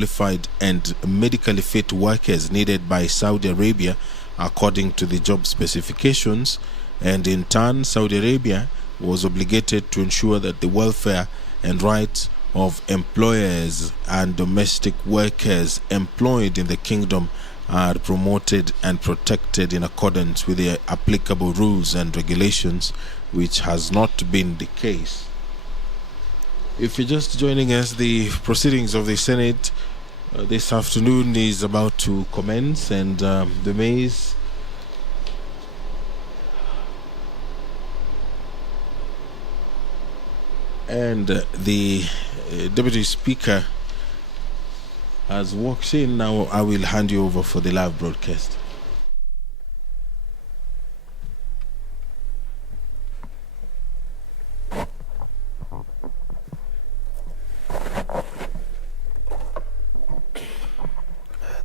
qualified and medically fit workers needed by Saudi Arabia according to the job specifications, and in turn Saudi Arabia was obligated to ensure that the welfare and rights of employers and domestic workers employed in the kingdom are promoted and protected in accordance with the applicable rules and regulations, which has not been the case. If you're just joining us, the proceedings of the Senate this afternoon is about to commence, and the maize and the Deputy Speaker has walked in. Now I will hand you over for the live broadcast.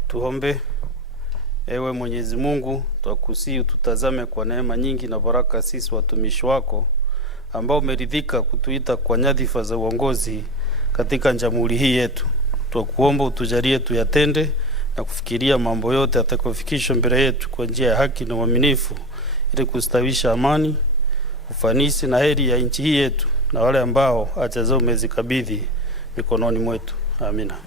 Tuombe. Ewe Mwenyezi Mungu, twakusihi ututazame kwa neema nyingi na baraka sisi watumishi wako ambao umeridhika kutuita kwa nyadhifa za uongozi katika jamhuri hii yetu. Twakuomba utujalie tuyatende na kufikiria mambo yote atakayofikishwa mbele yetu kwa njia ya haki na uaminifu, ili kustawisha amani, ufanisi na heri ya nchi hii yetu na wale ambao acha zao umezikabidhi mikononi mwetu. Amina.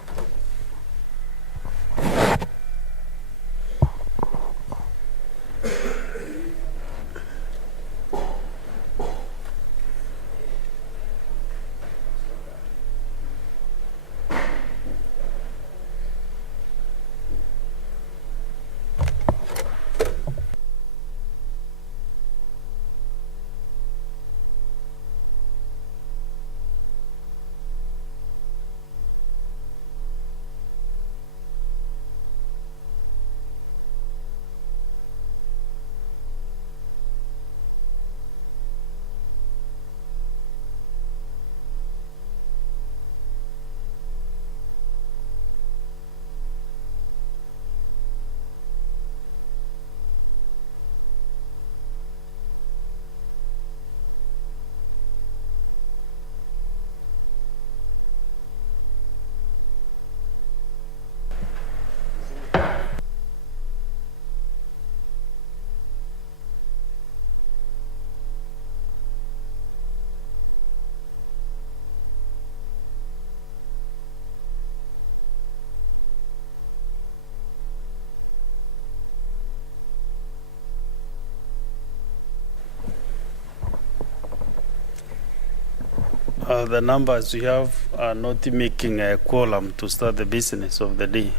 The numbers we have are not making a quorum to start the business of the day.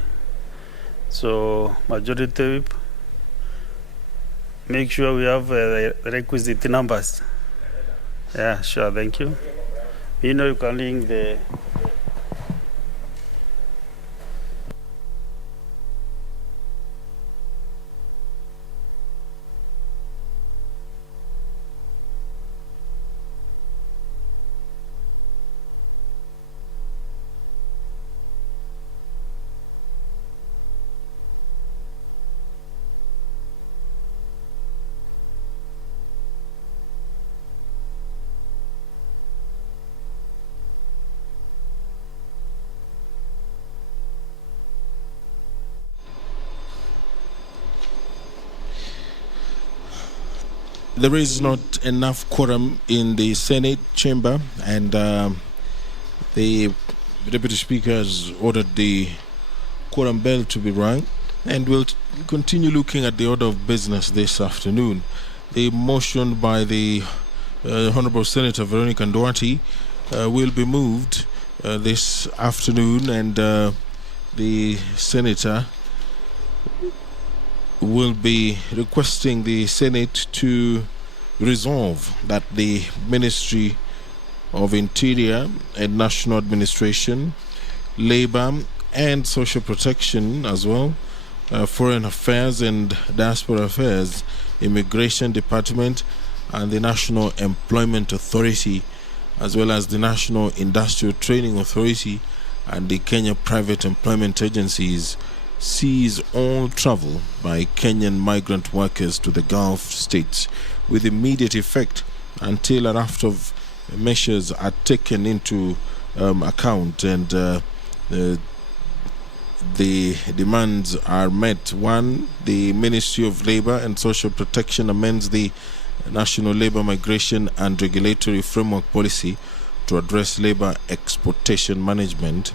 So, majority whip, make sure we have the requisite numbers. Yeah, sure, thank you. You know, you can link the There is not enough quorum in the Senate chamber, and the Deputy Speaker has ordered the quorum bell to be rung, and we'll continue looking at the order of business this afternoon. The motion by the Honorable Senator Veronica Nduati will be moved this afternoon, and the Senator will be requesting the Senate to resolve that the Ministry of Interior and National Administration, Labor and Social Protection as well, Foreign Affairs and Diaspora Affairs, Immigration Department and the National Employment Authority, as well as the National Industrial Training Authority and the Kenya Private Employment Agencies, cease all travel by Kenyan migrant workers to the Gulf states with immediate effect until a raft of measures are taken into account, and the demands are met. One, the Ministry of Labour and Social Protection amends the National Labour Migration and Regulatory Framework Policy to address labour exploitation management.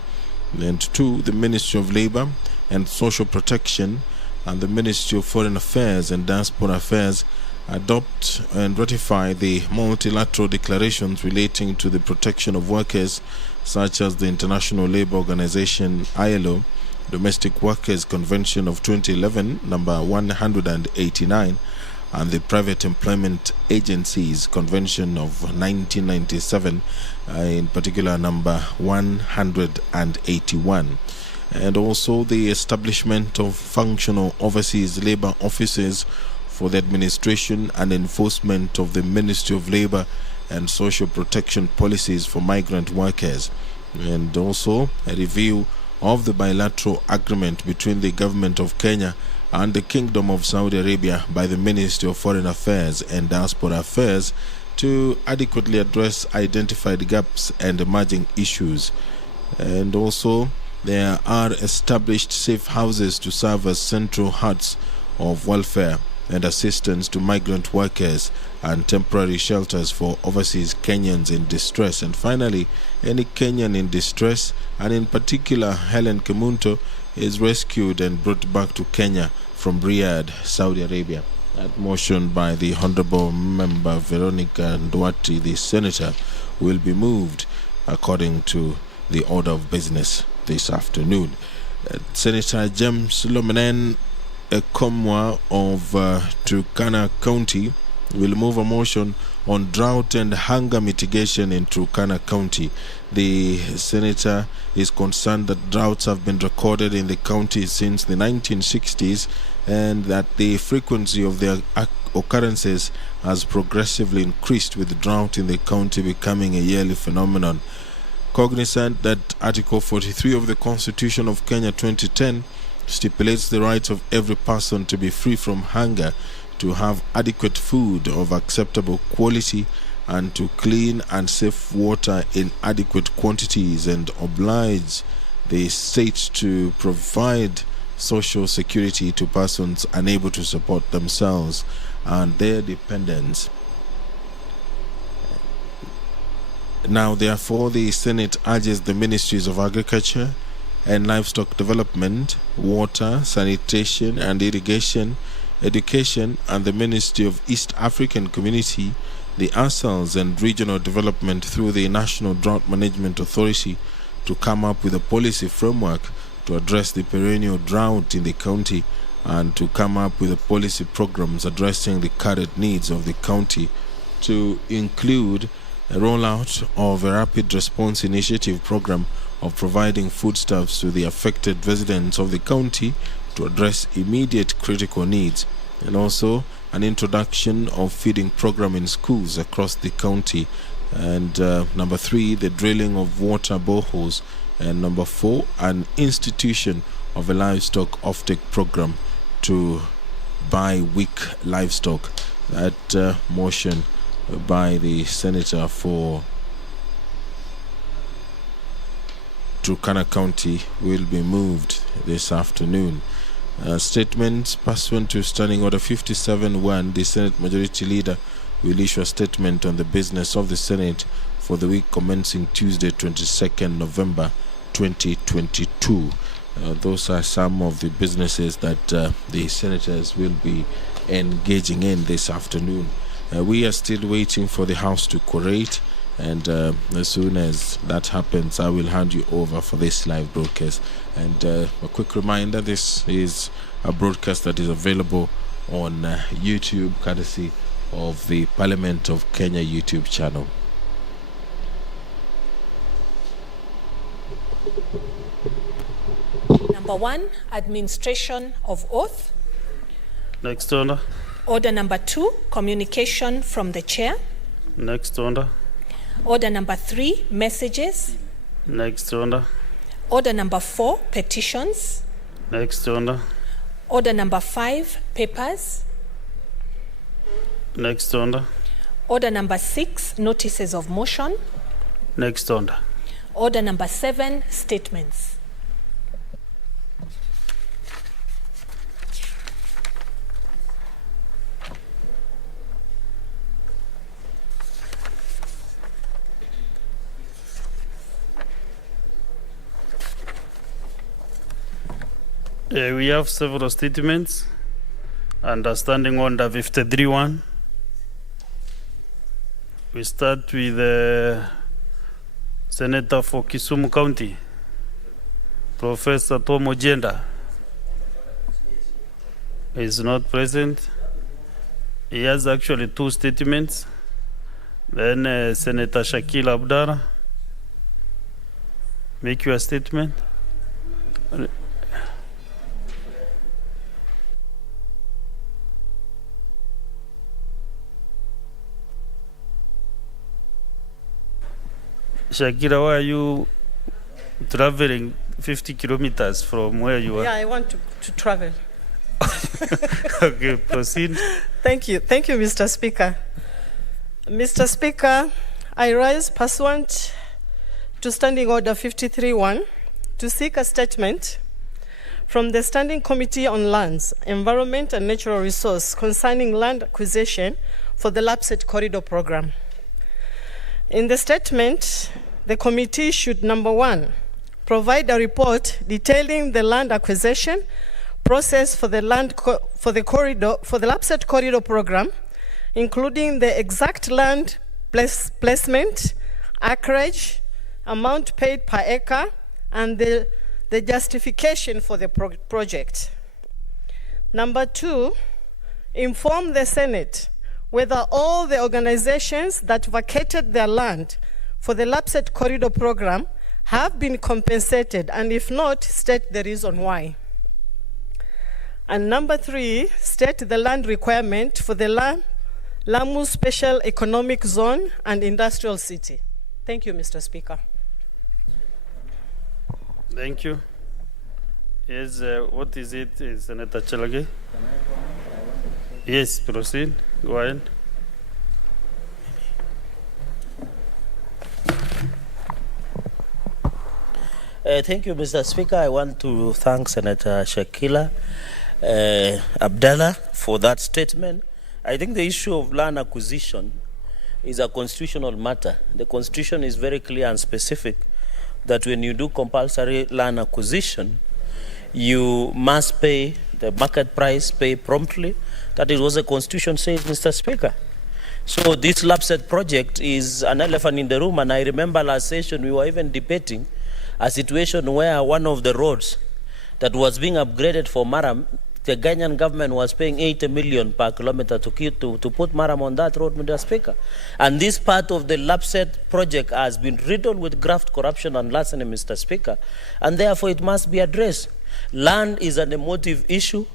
And two, the Ministry of Labour and Social Protection and the Ministry of Foreign Affairs and Diaspora Affairs adopt and ratify the multilateral declarations relating to the protection of workers, such as the International Labour Organization ILO, Domestic Workers Convention of 2011, number 189, and the Private Employment Agencies Convention of 1997, in particular number 181. And also the establishment of functional overseas labour offices for the administration and enforcement of the Ministry of Labour and Social Protection policies for migrant workers, and also a review of the bilateral agreement between the Government of Kenya and the Kingdom of Saudi Arabia by the Ministry of Foreign Affairs and Diaspora Affairs to adequately address identified gaps and emerging issues. And also there are established safe houses to serve as central huts of welfare and assistance to migrant workers and temporary shelters for overseas Kenyans in distress. And finally, any Kenyan in distress, and in particular Helen Kemunto, is rescued and brought back to Kenya from Riyadh, Saudi Arabia. That motion by the Honorable Member Veronica Nduati, the Senator, will be moved according to the order of business this afternoon. Senator James Lomenen Ekomwa of Turkana County will move a motion on drought and hunger mitigation in Turkana County. The senator is concerned that droughts have been recorded in the county since the 1960s and that the frequency of their occurrences has progressively increased, with drought in the county becoming a yearly phenomenon. Cognizant that Article 43 of the Constitution of Kenya 2010 stipulates the right of every person to be free from hunger, to have adequate food of acceptable quality, and to clean and safe water in adequate quantities, and oblige the state to provide social security to persons unable to support themselves and their dependents. Now, therefore, the Senate urges the Ministries of Agriculture and Livestock Development, Water, Sanitation and Irrigation, Education, and the Ministry of East African Community, the ASALs and Regional Development through the National Drought Management Authority to come up with a policy framework to address the perennial drought in the county, and to come up with a policy programs addressing the current needs of the county, to include a rollout of a rapid response initiative program of providing foodstuffs to the affected residents of the county to address immediate critical needs, and also an introduction of feeding program in schools across the county, and number 3, the drilling of water boreholes, and number 4, an institution of a livestock offtake program to buy weak livestock. That motion by the Senator for Turkana County will be moved this afternoon. Statements pursuant to Standing Order 57-1, the Senate Majority Leader will issue a statement on the business of the Senate for the week commencing Tuesday, 22nd November 2022. Those are some of the businesses that the senators will be engaging in this afternoon. We are still waiting for the House to collate, and as soon as that happens, I will hand you over for this live broadcast. And a quick reminder, this is a broadcast that is available on YouTube, courtesy of the Parliament of Kenya YouTube channel. Number 1, administration of oath. Next order. Order number 2, communication from the chair. Next order. Order number 3, messages. Next order. Order number 4, petitions. Next order. Order number 5, papers. Next order. Order number 6, notices of motion. Next order. Order number 7, statements. We have several statements. Understanding order 53.1. We start with the Senator for Kisumu County, Professor Tom Ojenda. Is not present. He has actually two statements. Then Senator Shakil Abdallah, make your statement. Shakira, why are you traveling 50 kilometers from where you are? Yeah, I want to travel. Okay, proceed. Thank you, Mr. Speaker. Mr. Speaker, I rise pursuant to Standing Order 53.1 to seek a statement from the Standing Committee on Lands, Environment and Natural Resource concerning land acquisition for the LAPSSET Corridor Program. In the statement, the committee should, number one, provide a report detailing the land acquisition process for the LAPSSET Corridor Program, including the exact land placement, acreage, amount paid per acre, and the justification for the project. Number two, inform the Senate whether all the organizations that vacated their land for the LAPSSET Corridor Program have been compensated, and if not, state the reason why. And number three, state the land requirement for the Lamu Special Economic Zone and Industrial City. Thank you, Mr. Speaker. Thank you. Yes, what is it, Senator Chalage? Yes, proceed. Go ahead. Thank you, Mr. Speaker. I want to thank Senator Shakila Abdallah for that statement. I think the issue of land acquisition is a constitutional matter. The Constitution is very clear and specific that when you do compulsory land acquisition, you must pay the market price, pay promptly. That is what the Constitution says, Mr. Speaker. So this LAPSSET project is an elephant in the room, and I remember last session we were even debating a situation where one of the roads that was being upgraded for Maram, the Ghanaian government was paying 80 million per kilometer to put Maram on that road, Mr. Speaker. And this part of the LAPSSET project has been riddled with graft, corruption, and larceny, Mr. Speaker, and therefore it must be addressed. Land is an emotive issue.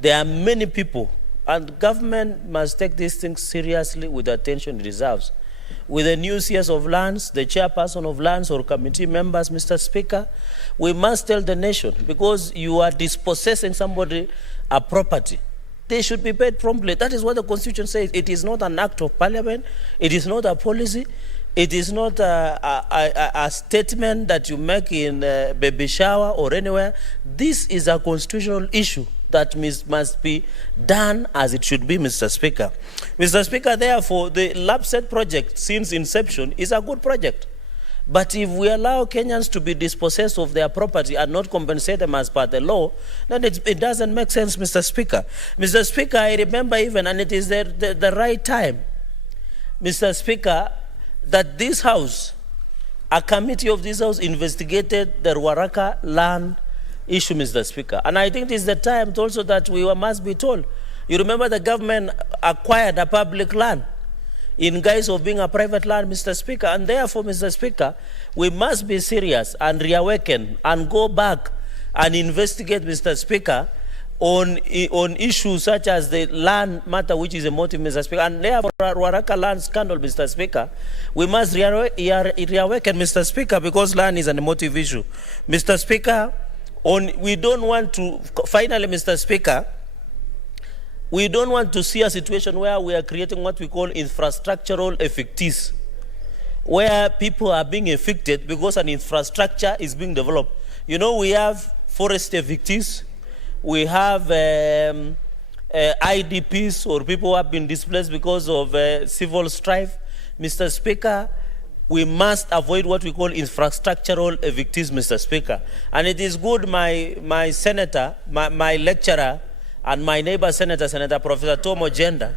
There are many people, and government must take these things seriously with the attention it deserves. With the new CS of lands, the chairperson of lands, or committee members, Mr. Speaker, we must tell the nation, because you are dispossessing somebody a property, they should be paid promptly. That is what the Constitution says. It is not an act of parliament. It is not a policy. It is not a statement that you make in a baby shower or anywhere. This is a constitutional issue that must be done as it should be, Mr. Speaker. Mr. Speaker, therefore, the LAPSSET project since inception is a good project. But if we allow Kenyans to be dispossessed of their property and not compensate them as per the law, then it doesn't make sense, Mr. Speaker. Mr. Speaker, I remember even, and it is the right time, Mr. Speaker, that this House, a committee of this House investigated the Ruaraka land issue, Mr. Speaker. And I think it is the time also that we must be told. You remember the government acquired a public land in guise of being a private land, Mr. Speaker. And therefore, Mr. Speaker, we must be serious and reawaken and go back and investigate, Mr. Speaker, on issues such as the land matter, which is a motive, Mr. Speaker. And therefore, Ruaraka land scandal, Mr. Speaker, we must reawaken, Mr. Speaker, because land is an emotive issue. Mr. Speaker, we don't want to, finally, Mr. Speaker, we don't want to see a situation where we are creating what we call infrastructural evictees, where people are being evicted because an infrastructure is being developed. You know, we have forest evictees, we have IDPs, or people who have been displaced because of civil strife. Mr. Speaker, we must avoid what we call infrastructural evictees, Mr. Speaker. And it is good my senator, my lecturer, and my neighbor senator, Senator Professor Tom Ogenda.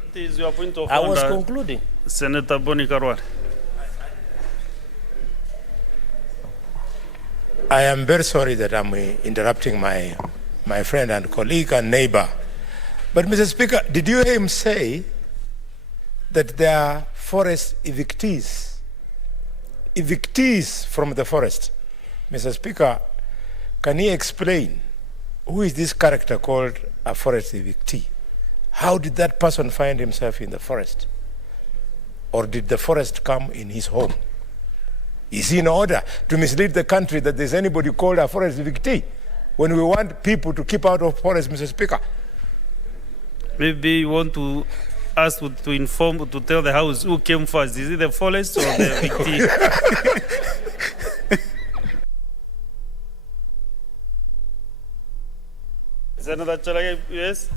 What is your point of I order, was concluding. Senator Boni Karwar? I am very sorry that I'm interrupting my friend and colleague and neighbor. But Mr. Speaker, did you hear him say that there are forest evictees? Evictees from the forest. Mr. Speaker, can he explain who is this character called a forest evictee? How did that person find himself in the forest? Or did the forest come in his home? Is he in order to mislead the country that there's anybody called a forest evictee when we want people to keep out of forest, Mr. Speaker? Maybe you want to ask to inform, to tell the House who came first. Is it the forest or the evictee? Senator Chalage, yes?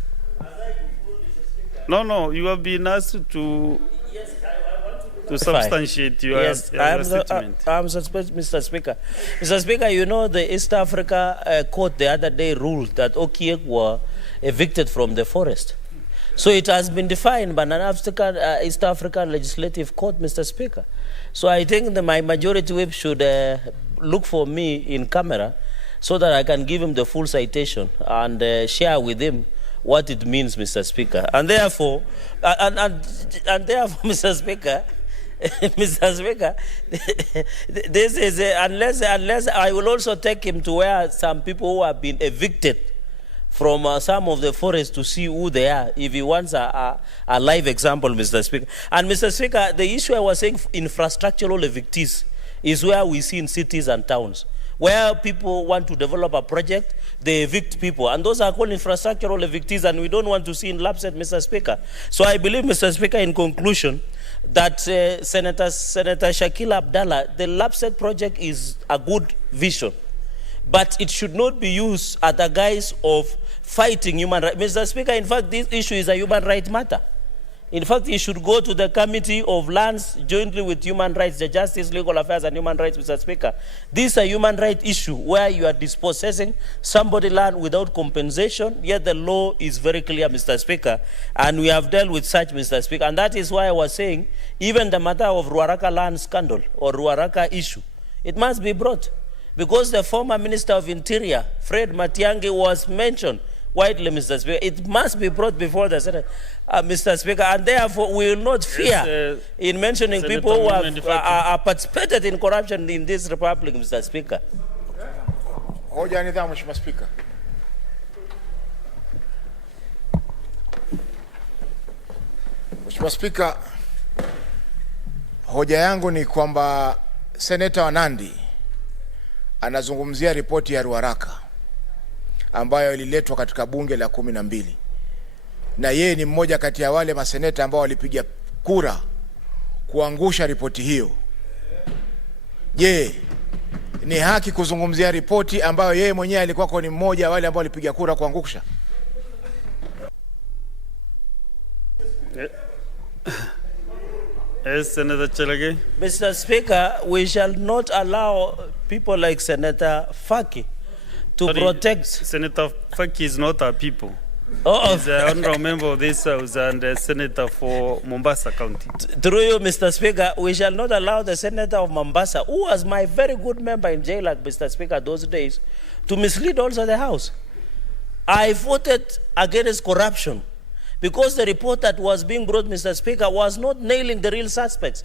No, you have been asked to substantiate your statement. Mr. Speaker. Mr. Speaker, you know the East Africa court the other day ruled that Okiek were evicted from the forest. So it has been defined by an East African legislative court, Mr. Speaker. So I think my majority whip should look for me in camera so that I can give him the full citation and share with him what it means, Mr. Speaker. And therefore, Mr. Speaker, Mr. Speaker, this is unless I will also take him to where some people who have been evicted from some of the forests to see who they are, if he wants a live example, Mr. Speaker. And Mr. Speaker, the issue I was saying, infrastructural evictees, is where we see in cities and towns, where people want to develop a project, they evict people. And those are called infrastructural evictees, and we don't want to see in lapse, Mr. Speaker. So I believe, Mr. Speaker, in conclusion, that Senator Shakila Abdallah, the LAPSET project is a good vision, but it should not be used at the guise of fighting human rights. Mr. Speaker, in fact, this issue is a human rights matter. In fact, it should go to the Committee of Lands jointly with Human Rights, the Justice, Legal Affairs and Human Rights, Mr. Speaker. This is a human rights issue where you are dispossessing somebody's land without compensation, yet the law is very clear, Mr. Speaker, and we have dealt with such, Mr. Speaker. And that is why I was saying, even the matter of Ruaraka land scandal or Ruaraka issue, it must be brought. Because the former Minister of Interior, Fred Matiang'i, was mentioned widely, Mr. Speaker. It must be brought before the Senate, Mr. Speaker, and therefore we will not fear in mentioning Senator people who have participated in corruption in this republic, Mr. Speaker. Hoja nidhamu, Mheshimiwa Spika. Mheshimiwa Spika, hoja yangu ni kwamba Seneta wa Nandi anazungumzia ripoti ya Ruaraka ambayo ililetwa katika bunge la 12, na yeye ni mmoja kati ya wale maseneta ambao walipiga kura kuangusha ripoti hiyo. Je, ni haki kuzungumzia ripoti ambayo yeye mwenyewe alikuwa ni mmoja wale ambao walipiga kura kuangusha? Yes, Senator Chalage. Mr. Speaker, we shall not allow people like Senator Faki to protect. Senator Faki is not our people. He's an honorable member of this House and a senator for Mombasa County. Through you, Mr. Speaker, we shall not allow the senator of Mombasa, who was my very good member in jail, like Mr. Speaker, those days, to mislead also the House. I voted against corruption because the report that was being brought, Mr. Speaker, was not nailing the real suspects.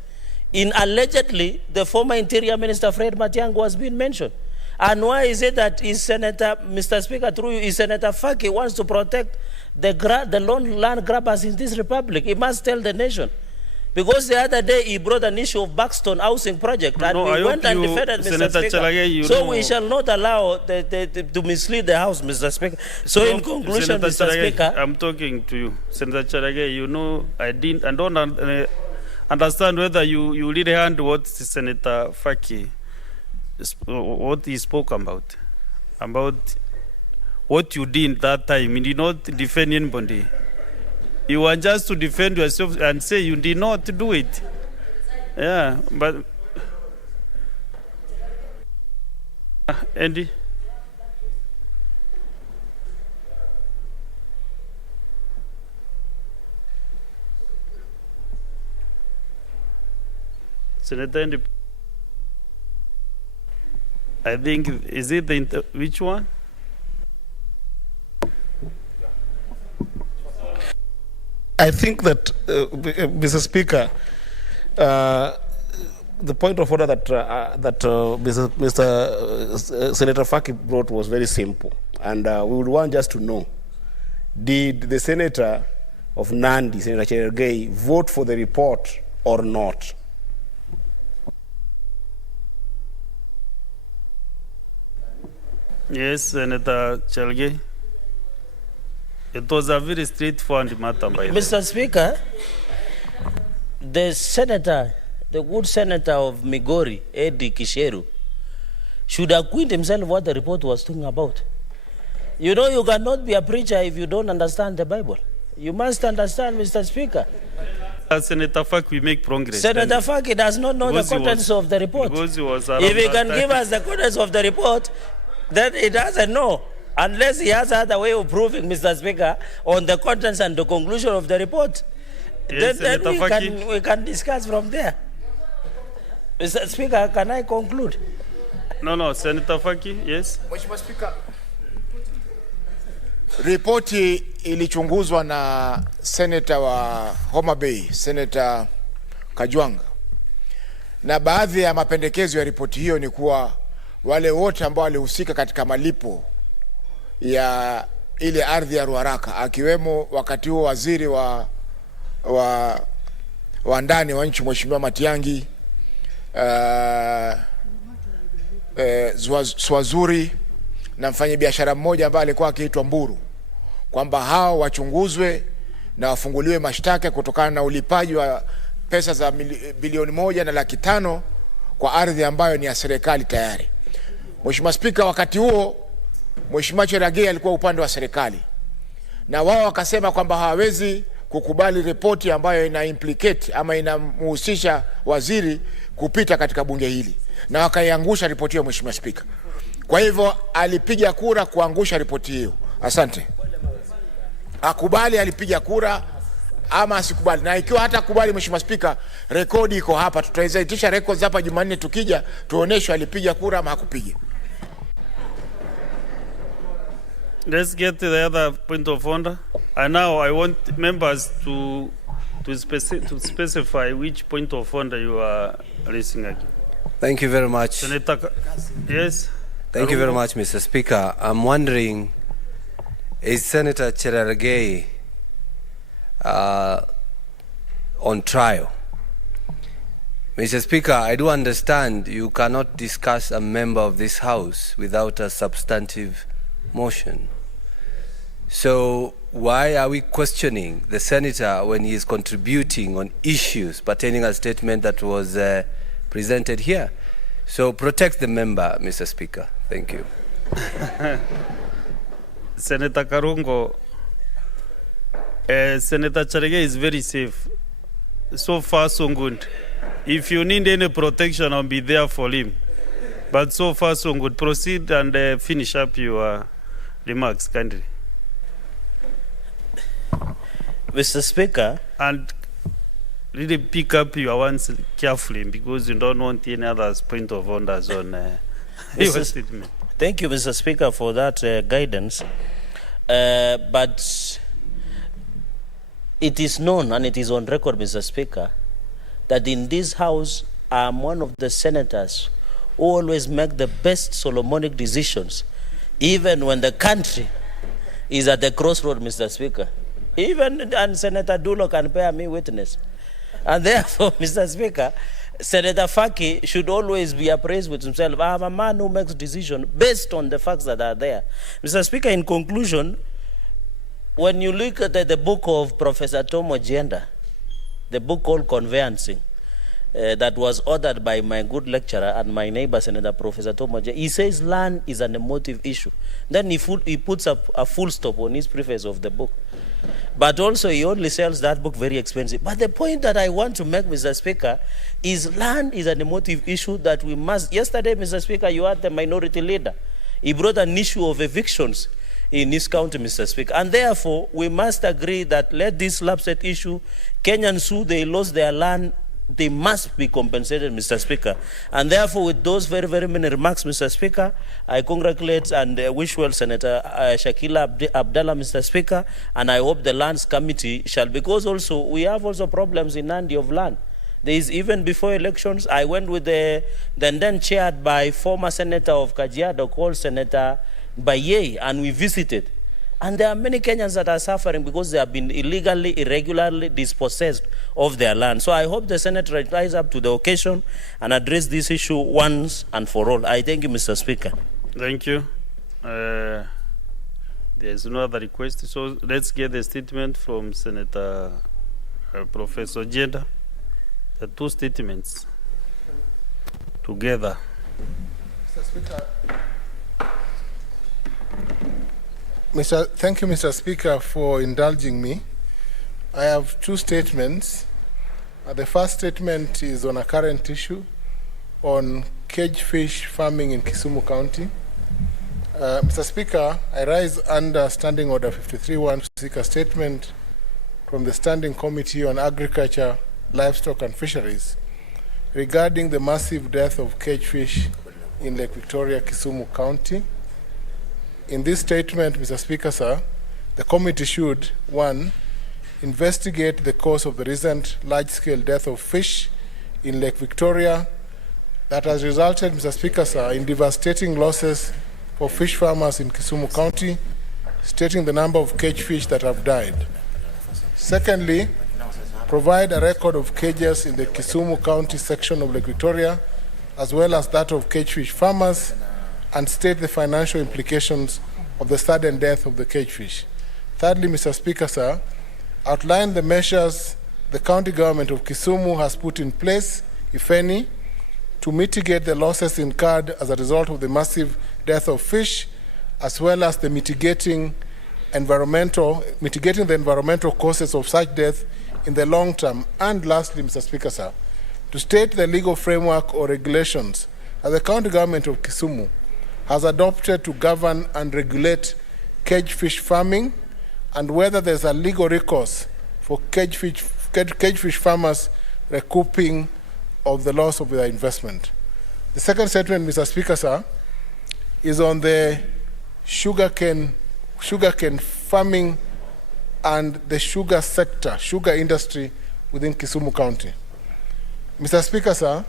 In allegedly, the former Interior Minister, Fred Matiang'i, was being mentioned. And why is it that Senator, Mr. Speaker, through you, Senator Faki wants to protect the land grabbers in this republic? He must tell the nation. Because the other day he brought an issue of Buxton housing project, and we went and defended, Mr. Speaker. Chalage, so we shall not allow to mislead the House, Mr. Speaker. So in conclusion, Mr. Speaker, I'm talking to you, Senator Chalage. You know, I don't understand whether you really heard what Senator Faki, what he spoke about what you did that time. He did not defend anybody. You want just to defend yourself and say you did not do it. Yeah, but Andy. Senator Andy. I think, is it which one? I think that, Mr. Speaker, the point of order that Mr. Senator Faki brought was very simple, and we would want just to know: did the senator of Nandi, Senator Cherargei, vote for the report or not? Yes, Senator Cherargei. It was a very straightforward matter. Mr. Speaker, the senator, the good senator of Migori, Eddie Kisheru, should acquaint himself what the report was talking about. You know, you cannot be a preacher if you don't understand the Bible. You must understand, Mr. Speaker. Senator Faki, we make progress. Senator Faki does not know the contents of the report. If he can give us the contents of the report, then he doesn't know. Unless he has another way of proving, Mr. Speaker, on the contents and the conclusion of the report. Yes, then we can discuss from there. Mr. Speaker, can I conclude? No, Senator Faki, yes. Mheshimiwa Speaker, ripoti ilichunguzwa na Senator wa Homa Bay, Senator Kajwanga. Na baadhi ya mapendekezo ya ripoti hiyo ni kuwa wale wote ambao walihusika katika malipo ya ile ardhi ya Ruaraka, akiwemo wakati huo waziri wa ndani wa nchi Mheshimiwa Matiang'i, Swazuri na mfanyabiashara mmoja ambaye alikuwa akiitwa Mburu, kwamba hao wachunguzwe na wafunguliwe mashtaka kutokana na ulipaji wa pesa za bilioni 1.5 kwa ardhi ambayo ni ya serikali tayari. Mheshimiwa Spika, wakati huo Mheshimiwa Cherargei alikuwa upande wa serikali, na wao wakasema kwamba hawawezi kukubali ripoti ambayo ina implicate ama inamhusisha waziri kupita katika bunge hili, na wakaiangusha ripoti hiyo, Mheshimiwa Spika. Kwa hivyo alipiga kura kuangusha ripoti hiyo. Asante. Akubali alipiga kura ama asikubali. Na ikiwa hata kubali, Mheshimiwa Spika, rekodi iko hapa, tutaitisha records hapa Jumanne, tukija tuoneshe alipiga kura ama hakupiga. Let's get to the other point of order. And now I want members to specify which point of order you are raising again. Thank you very much. Senator, yes. Thank you very much, Mr. Speaker. I'm wondering, is Senator Cherargei on trial? Mr. Speaker, I do understand you cannot discuss a member of this House without a substantive motion. So why are we questioning the senator when he is contributing on issues pertaining a statement that was presented here? So protect the member, Mr. Speaker. Thank you. Senator Karungo, Senator Cherargei is very safe. So far, so good. If you need any protection, I'll be there for him. But so far, so good. Proceed and finish up your remarks, kindly. Mr. Speaker. And really pick up your ones carefully, because you don't want any other point of orders on your statement. Thank you, Mr. Speaker, for that guidance. But it is known and it is on record, Mr. Speaker, that in this House I am one of the senators who always make the best Solomonic decisions, even when the country is at the crossroad, Mr. Speaker. Even and Senator Dulo can bear me witness. And therefore, Mr. Speaker, Senator Faki should always be appraised with himself. I am a man who makes decisions based on the facts that are there. Mr. Speaker, in conclusion, when you look at the book of Professor Tom Ojienda, the book called Conveyancing, that was ordered by my good lecturer and my neighbor, Senator Professor Tomoje. He says land is an emotive issue. Then he puts a full stop on his preface of the book. But also he only sells that book very expensive. But the point that I want to make, Mr. Speaker, is land is an emotive issue that we must. Yesterday, Mr. Speaker, you had the minority leader. He brought an issue of evictions in his county, Mr. Speaker. And therefore, we must agree that let this lapset issue, Kenyans who they lost their land, they must be compensated, Mr. Speaker. And therefore, with those very, very many remarks, Mr. Speaker, I congratulate and wish well Senator Shakila Abdallah, Mr. Speaker, and I hope the Lands Committee shall, because also we have also problems in Nandi of land. There is, even before elections, I went with the then chaired by former Senator of Kajiado called Senator Baye, and we visited. And there are many Kenyans that are suffering because they have been illegally, irregularly dispossessed of their land. So I hope the Senate rise up to the occasion and address this issue once and for all. I thank you, Mr. Speaker. Thank you. There's no other request. So let's get the statement from Senator Professor Jeda. The two statements together. Mr. Speaker. Thank you, Mr. Speaker, for indulging me. I have two statements. The first statement is on a current issue on cage fish farming in Kisumu County. Mr. Speaker, I rise under Standing Order 53-1 to seek a statement from the Standing Committee on Agriculture, Livestock and Fisheries regarding the massive death of cage fish in Lake Victoria, Kisumu County. In this statement, Mr. Speaker, sir, the committee should, 1, investigate the cause of the recent large-scale death of fish in Lake Victoria that has resulted, Mr. Speaker, sir, in devastating losses for fish farmers in Kisumu County, stating the number of cage fish that have died. Secondly, provide a record of cages in the Kisumu County section of Lake Victoria, as well as that of cage fish farmers, and state the financial implications of the sudden death of the cage fish. Thirdly, Mr. Speaker, sir, outline the measures the county government of Kisumu has put in place, if any, to mitigate the losses incurred as a result of the massive death of fish, as well as the mitigating the environmental causes of such death in the long term. And lastly, Mr. Speaker, sir, to state the legal framework or regulations that the county government of Kisumu has adopted to govern and regulate cage fish farming, and whether there's a legal recourse for cage fish farmers recouping of the loss of their investment. The second statement, Mr. Speaker, sir, is on the sugarcane farming and the sugar sector, sugar industry within Kisumu County. Mr. Speaker, sir,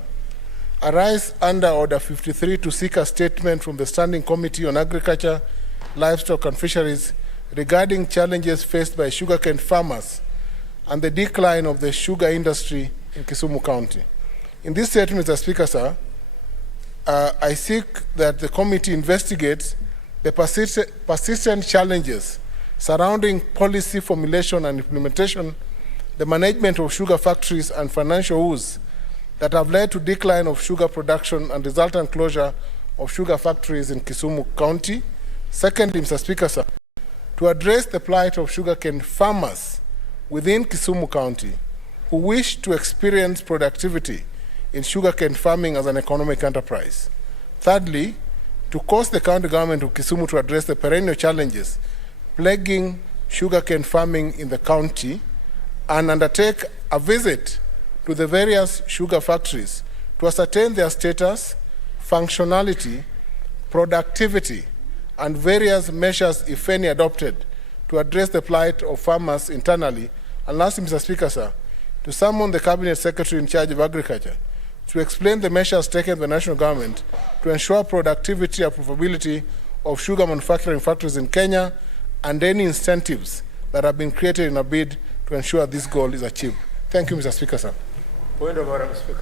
I rise under Order 53 to seek a statement from the Standing Committee on Agriculture, Livestock and Fisheries regarding challenges faced by sugarcane farmers and the decline of the sugar industry in Kisumu County. In this statement, Mr. Speaker, sir, I seek that the committee investigates the persistent challenges surrounding policy formulation and implementation, the management of sugar factories and financial woes that have led to decline of sugar production and resultant closure of sugar factories in Kisumu County. Secondly, Mr. Speaker, sir, to address the plight of sugarcane farmers within Kisumu County who wish to experience productivity in sugarcane farming as an economic enterprise. Thirdly, to cause the county government of Kisumu to address the perennial challenges plaguing sugarcane farming in the county and undertake a visit to the various sugar factories to ascertain their status, functionality, productivity, and various measures, if any, adopted to address the plight of farmers internally. And lastly, Mr. Speaker, sir, to summon the Cabinet Secretary in charge of Agriculture to explain the measures taken by the national government to ensure productivity and profitability of sugar manufacturing factories in Kenya and any incentives that have been created in a bid to ensure this goal is achieved. Thank you, Mr. Speaker, sir. Point of order, Mr. Speaker.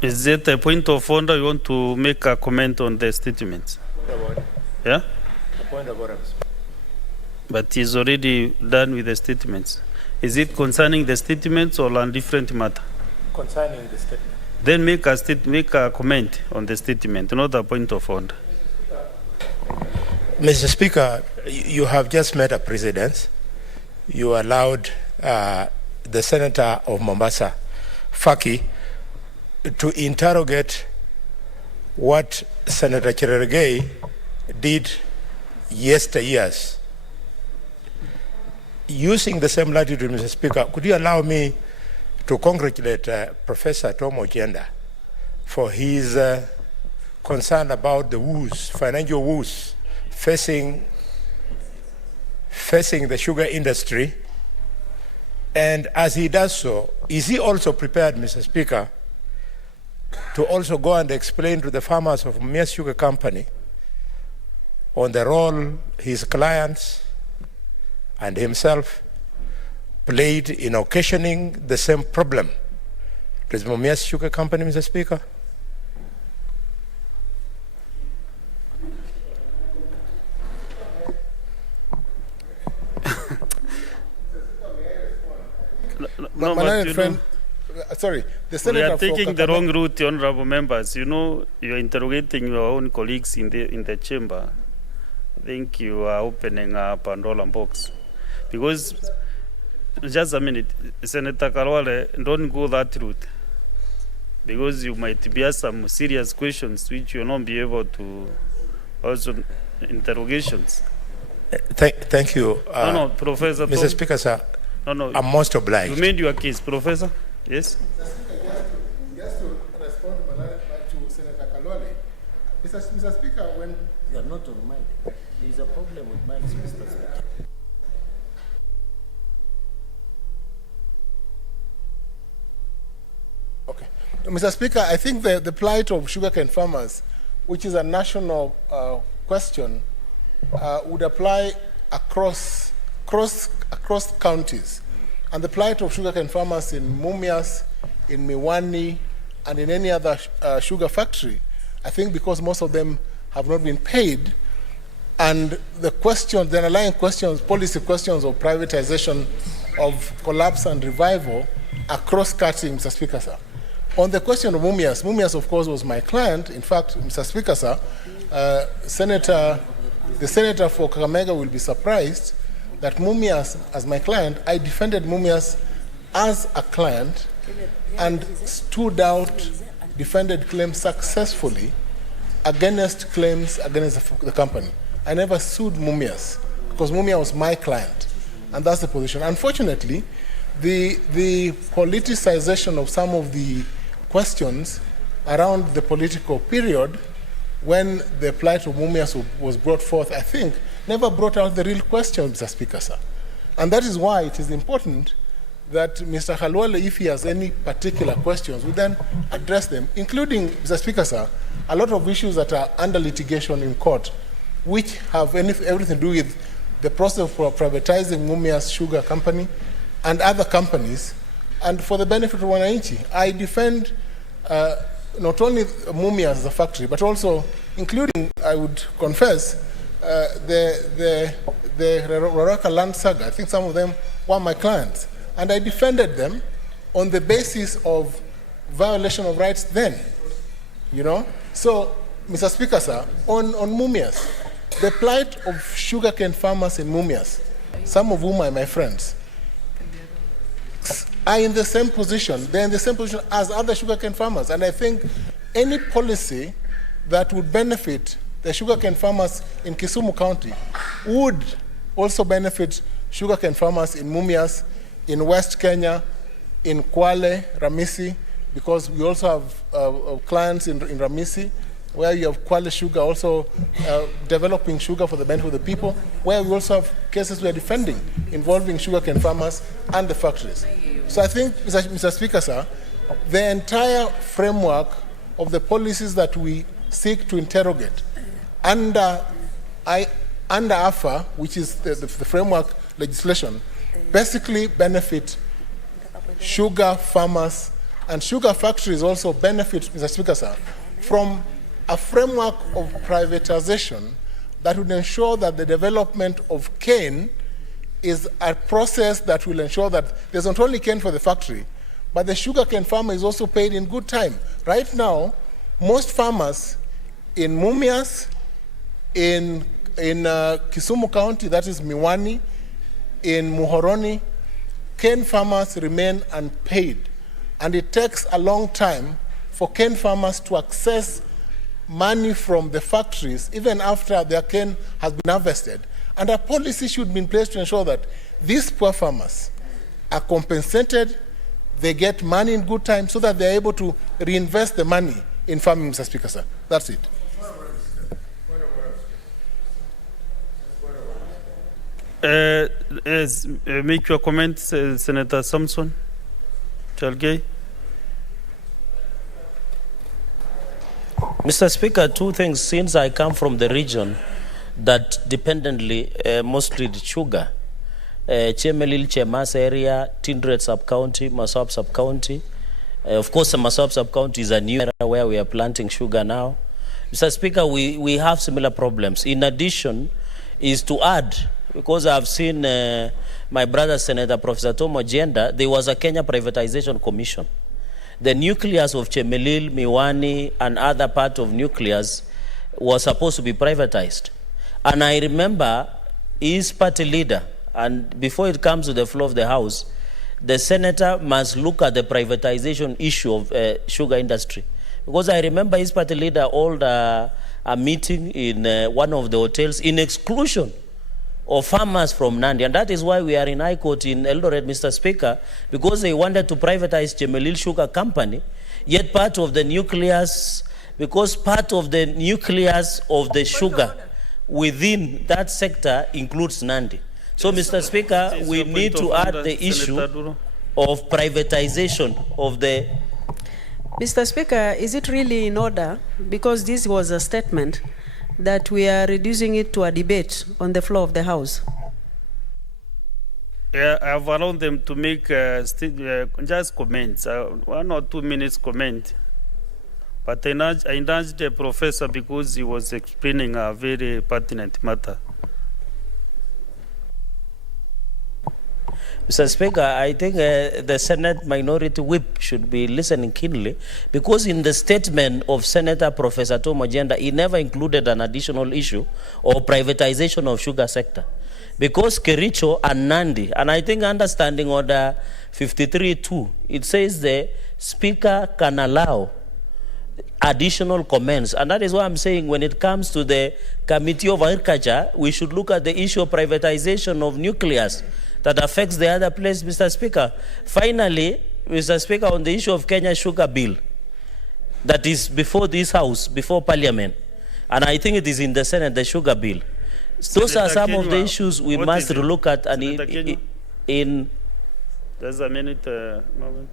Is it a point of order? You want to make a comment on the statements? Yeah? Point of order, Mr. Speaker. But he's already done with the statements. Is it concerning the statements or on different matter? Concerning the statement. Then make a comment on the statement, not a point of order. Mr. Speaker, you have just made a precedent. You allowed the Senator of Mombasa, Faki, to interrogate what Senator Cherargei did yesteryears. Using the same latitude, Mr. Speaker, could you allow me to congratulate Professor Tom Ochienda for his concern about the woes, financial woes, facing the sugar industry. And as he does so, is he also prepared, Mr. Speaker, to also go and explain to the farmers of Mumias Sugar Company on the role his clients and himself played in occasioning the same problem to the Mumias Sugar Company, Mr. Speaker? No, My but learned you friend, know, sorry, the we Senator are for taking the Kakamega- wrong route, honorable members. You know, you are interrogating your own colleagues in the chamber. I think you are opening a Pandora's box. Because, just a minute, Senator Kalwale, don't go that route. Because you might be asked some serious questions which you will not be able to also interrogations. Thank you. No, Professor Mr. Tom. Speaker, sir, No. I'm most obliged. You made your case, Professor? Yes? Just to respond to Senator Kalwale, Mr. Speaker, when You are not on mic. There is a problem with mics, Mr. Speaker. Okay. Mr. Speaker, I think the plight of sugarcane farmers, which is a national question, would apply across counties. And the plight of sugarcane farmers in Mumias, in Miwani, and in any other sugar factory, I think because most of them have not been paid, and the underlying questions, policy questions of privatization, of collapse and revival are cross-cutting, Mr. Speaker, sir. On the question of Mumias, of course, was my client. In fact, Mr. Speaker, sir, the Senator for Kakamega will be surprised that Mumias, as my client, I defended Mumias as a client and stood out, defended claims successfully against claims against the company. I never sued Mumias because Mumia was my client, and that's the position. Unfortunately, the politicization of some of the questions around the political period when the plight of Mumias was brought forth, I think, never brought out the real question, Mr. Speaker, sir. And that is why it is important that Mr. Khalwale, if he has any particular questions, we then address them, including, Mr. Speaker, sir, a lot of issues that are under litigation in court, which have everything to do with the process for privatizing Mumias Sugar Company and other companies, and for the benefit of Wananchi. I defend not only Mumias as a factory, but also, including, I would confess, the Roraka land saga. I think some of them were my clients. And I defended them on the basis of violation of rights then, you know? So, Mr. Speaker, sir, on Mumias, the plight of sugarcane farmers in Mumias, some of whom are my friends, are in the same position. They're in the same position as other sugarcane farmers. And I think any policy that would benefit the sugarcane farmers in Kisumu County would also benefit sugarcane farmers in Mumias, in West Kenya, in Kwale, Ramisi, because we also have clients in Ramisi, where you have Kwale Sugar also developing sugar for the benefit of the people, where we also have cases we are defending involving sugarcane farmers and the factories. So I think, Mr. Speaker, sir, the entire framework of the policies that we seek to interrogate under AFA, which is the framework legislation, basically benefit sugar farmers, and sugar factories also benefit, Mr. Speaker, sir, from a framework of privatization that would ensure that the development of cane is a process that will ensure that there's not only cane for the factory, but the sugarcane farmer is also paid in good time. Right now, most farmers in Mumias, in Kisumu County, that is Miwani, in Muhoroni, cane farmers remain unpaid. And it takes a long time for cane farmers to access money from the factories, even after their cane has been harvested. And a policy should be in place to ensure that these poor farmers are compensated, they get money in good time so that they're able to reinvest the money in farming, Mr. Speaker, sir. That's it. Make your comment, Senator Samson Chalgay. Mr. Speaker, two things. Since I come from the region that dependently mostly the sugar, Chemelil, Chemas area, Tindred sub-county, Masab sub-county. Of course, the Masab sub-county is a new area where we are planting sugar now. Mr. Speaker, we have similar problems. In addition, is to add, because I've seen my brother Senator Professor Tom Agenda, there was a Kenya Privatization Commission. The nucleus of Chemelil, Miwani, and other part of nucleus was supposed to be privatized. And I remember his party leader, and before it comes to the floor of the House, the senator must look at the privatization issue of sugar industry. Because I remember his party leader held a meeting in one of the hotels in exclusion of farmers from Nandi. And that is why we are in High Court in Eldoret, Mr. Speaker, because they wanted to privatize Chemelil Sugar Company, yet part of the nucleus, because part of the nucleus of the sugar within that sector includes Nandi. So, Mr. Speaker, we need to add the issue of privatization of the... Mr. Speaker, is it really in order, because this was a statement, that we are reducing it to a debate on the floor of the House? Yeah, I've allowed them to make just comments, 1 or 2 minutes comment. But I nudged the professor because he was explaining a very pertinent matter. Mr. Speaker, I think the Senate Minority Whip should be listening keenly, because in the statement of Senator Professor Tom Agenda, he never included an additional issue or privatization of sugar sector. Because Kericho and Nandi, and I think understanding order 53.2, it says the Speaker can allow additional comments. And that is why I'm saying when it comes to the Committee of Agriculture, we should look at the issue of privatization of nucleus that affects the other place, Mr. Speaker. Finally, Mr. Speaker, on the issue of Kenya Sugar Bill, that is before this House, before Parliament, and I think it is in the Senate, the Sugar Bill. Those are some of the issues we must look at. And in there's a minute moment.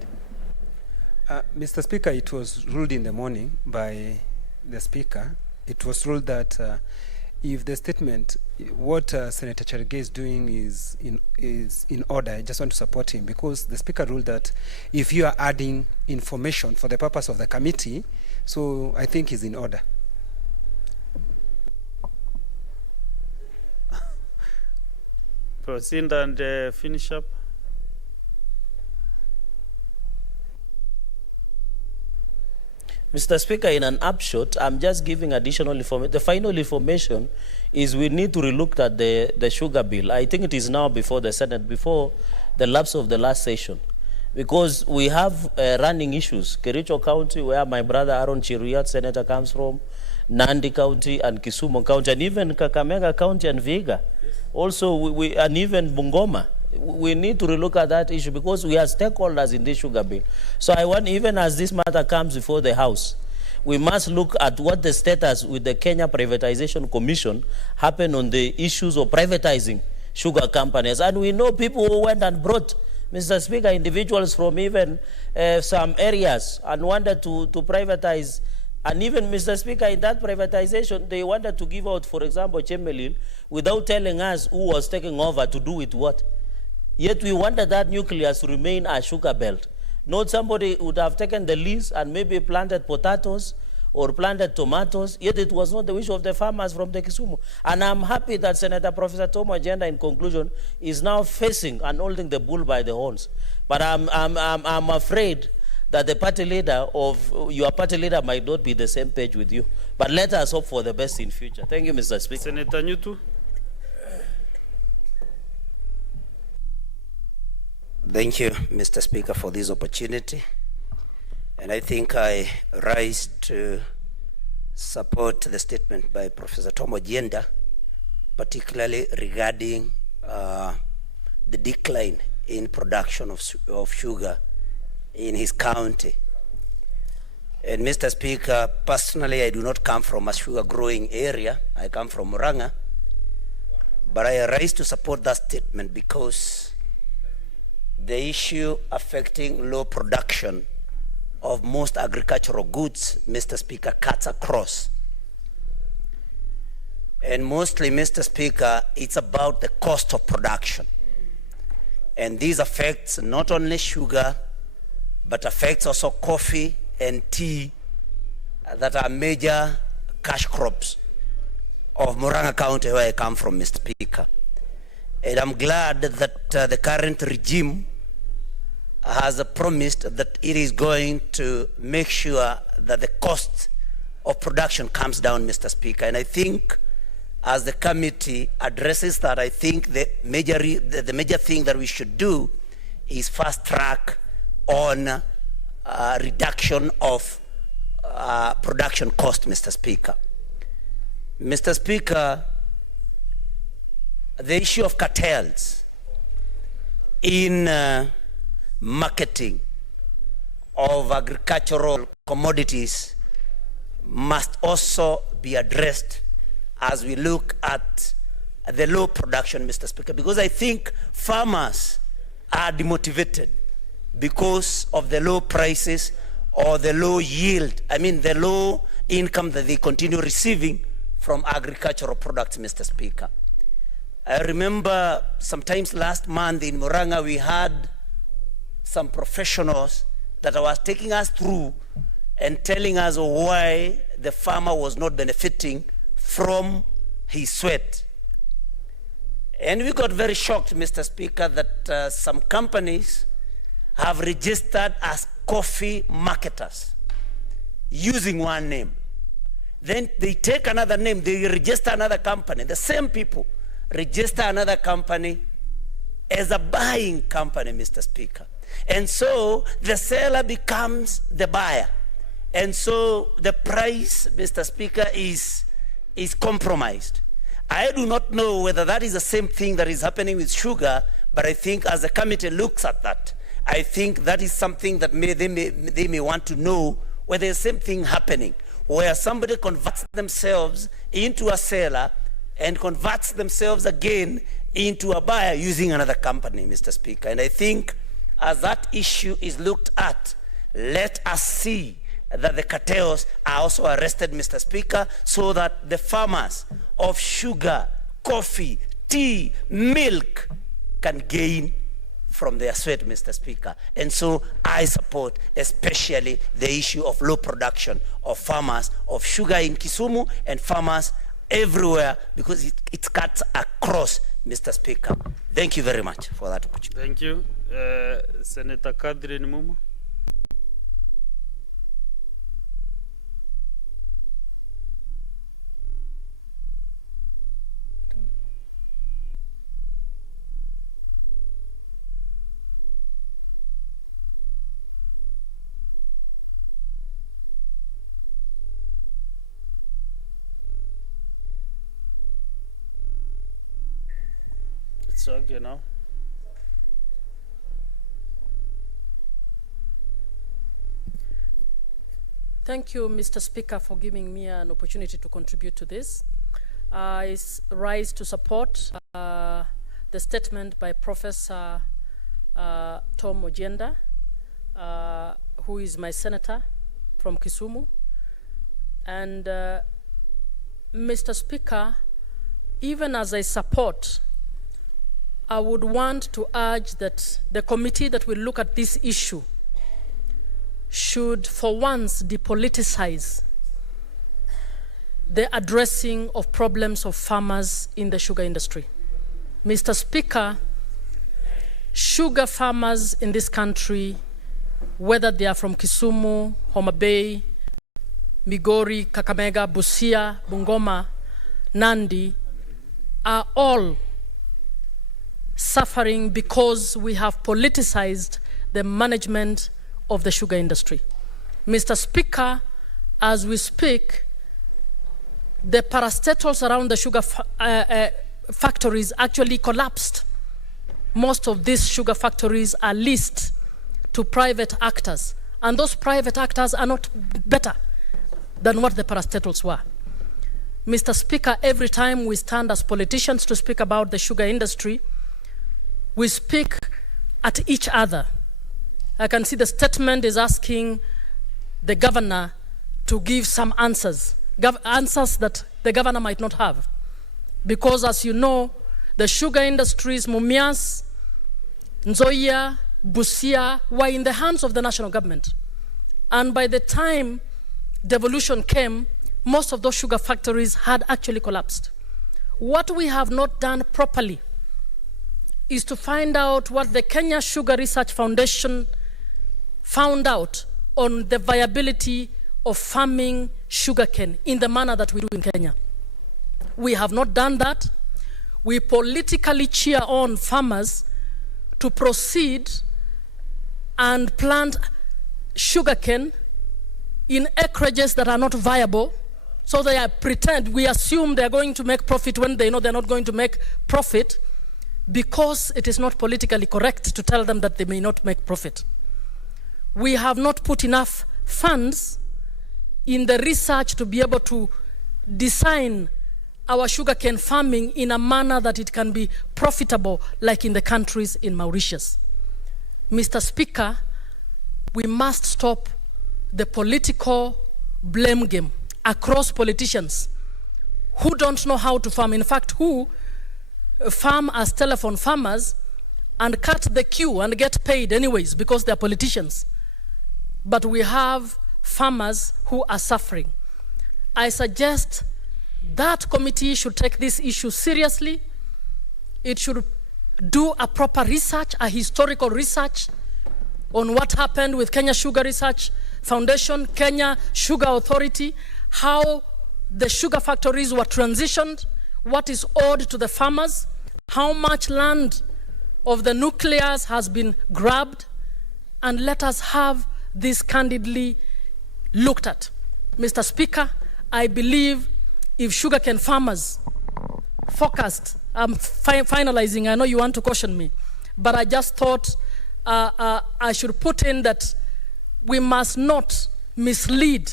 Mr. Speaker, it was ruled in the morning by the Speaker. It was ruled that if the statement, what Senator Cherigay is doing is in order, I just want to support him, because the Speaker ruled that if you are adding information for the purpose of the committee, so I think he's in order. Proceed and finish up. Mr. Speaker, in an upshot, I'm just giving additional information. The final information is we need to relook at the sugar bill. I think it is now before the Senate, before the lapse of the last session, because we have running issues. Kericho County, where my brother Aaron Chiruyat, Senator, comes from, Nandi County and Kisumu County, and even Kakamega County and Vihiga. Yes. Also, and even Bungoma. We need to relook at that issue, because we are stakeholders in this sugar bill. So I want, even as this matter comes before the House, we must look at what the status with the Kenya Privatization Commission happened on the issues of privatizing sugar companies. And we know people who went and brought, Mr. Speaker, individuals from even some areas and wanted to privatize. And even, Mr. Speaker, in that privatization, they wanted to give out, for example, Chemelil, without telling us who was taking over to do with what. Yet we wanted that nucleus to remain a sugar belt. Not somebody would have taken the lease and maybe planted potatoes or planted tomatoes, yet it was not the wish of the farmers from the Kisumu. And I'm happy that Senator Professor Tom Agenda, in conclusion, is now facing and holding the bull by the horns. But I'm afraid that the party leader of your party leader might not be the same page with you. But let us hope for the best in future. Thank you, Mr. Speaker. Senator Nyutu. Thank you, Mr. Speaker, for this opportunity. And I think I rise to support the statement by Professor Tom Agenda, particularly regarding the decline in production of sugar in his county. And Mr. Speaker, personally, I do not come from a sugar growing area. I come from Murang'a. But I rise to support that statement because the issue affecting low production of most agricultural goods, Mr. Speaker, cuts across. And mostly, Mr. Speaker, it's about the cost of production. And this affects not only sugar, but affects also coffee and tea that are major cash crops of Murang'a County, where I come from, Mr. Speaker. And I'm glad that the current regime has promised that it is going to make sure that the cost of production comes down, Mr. Speaker. And I think as the committee addresses that, I think the major thing that we should do is fast track on reduction of production cost, Mr. Speaker. Mr. Speaker, the issue of cartels in marketing of agricultural commodities must also be addressed as we look at the low production, Mr. Speaker, because I think farmers are demotivated because of the low prices or the low yield, the low income that they continue receiving from agricultural products, Mr. Speaker. I remember sometimes last month in Murang'a, we had some professionals that was taking us through and telling us why the farmer was not benefiting from his sweat. And we got very shocked, Mr. Speaker, that some companies have registered as coffee marketers using one name. Then they take another name, they register another company. The same people register another company as a buying company, Mr. Speaker. And so the seller becomes the buyer. And so the price, Mr. Speaker, is compromised. I do not know whether that is the same thing that is happening with sugar, but I think as the committee looks at that, I think that is something that they may want to know whether the same thing happening, where somebody converts themselves into a seller and converts themselves again into a buyer using another company, Mr. Speaker. And I think as that issue is looked at, let us see that the cartels are also arrested, Mr. Speaker, so that the farmers of sugar, coffee, tea, milk can gain from their sweat, Mr. Speaker. And so I support especially the issue of low production of farmers of sugar in Kisumu and farmers everywhere, because it cuts across, Mr. Speaker. Thank you very much for that opportunity. Thank you. Senator Kadri Mumu. It's okay now. Thank you, Mr. Speaker, for giving me an opportunity to contribute to this. I rise to support the statement by Professor Tom Agenda, who is my senator from Kisumu. And Mr. Speaker, even as I support, I would want to urge that the committee that will look at this issue should for once depoliticize the addressing of problems of farmers in the sugar industry. Mr. Speaker, sugar farmers in this country, whether they are from Kisumu, Homa Bay, Migori, Kakamega, Busia, Bungoma, Nandi, are all suffering because we have politicized the management of the sugar industry. Mr. Speaker, as we speak, the parastatals around the sugar factories actually collapsed. Most of these sugar factories are leased to private actors, and those private actors are not better than what the parastatals were. Mr. Speaker, every time we stand as politicians to speak about the sugar industry, we speak at each other. I can see the statement is asking the governor to give some answers, answers that the governor might not have. Because as you know, the sugar industries, Mumias, Nzoia, Busia, were in the hands of the national government. And by the time devolution came, most of those sugar factories had actually collapsed. What we have not done properly is to find out what the Kenya Sugar Research Foundation found out on the viability of farming sugarcane in the manner that we do in Kenya. We have not done that. We politically cheer on farmers to proceed and plant sugarcane in acreages that are not viable. So they are we assume they're going to make profit when they know they're not going to make profit, because it is not politically correct to tell them that they may not make profit. We have not put enough funds in the research to be able to design our sugarcane farming in a manner that it can be profitable, like in the countries in Mauritius. Mr. Speaker, we must stop the political blame game across politicians who don't know how to farm. In fact, who farm as telephone farmers and cut the queue and get paid anyways because they're politicians. But we have farmers who are suffering. I suggest that committee should take this issue seriously. It should do a proper research, a historical research on what happened with Kenya Sugar Research Foundation, Kenya Sugar Authority, how the sugar factories were transitioned, what is owed to the farmers, how much land of the nucleus has been grabbed, and let us have this candidly looked at. Mr. Speaker, I believe if sugarcane farmers focused, I'm finalizing, I know you want to caution me, but I just thought I should put in that we must not mislead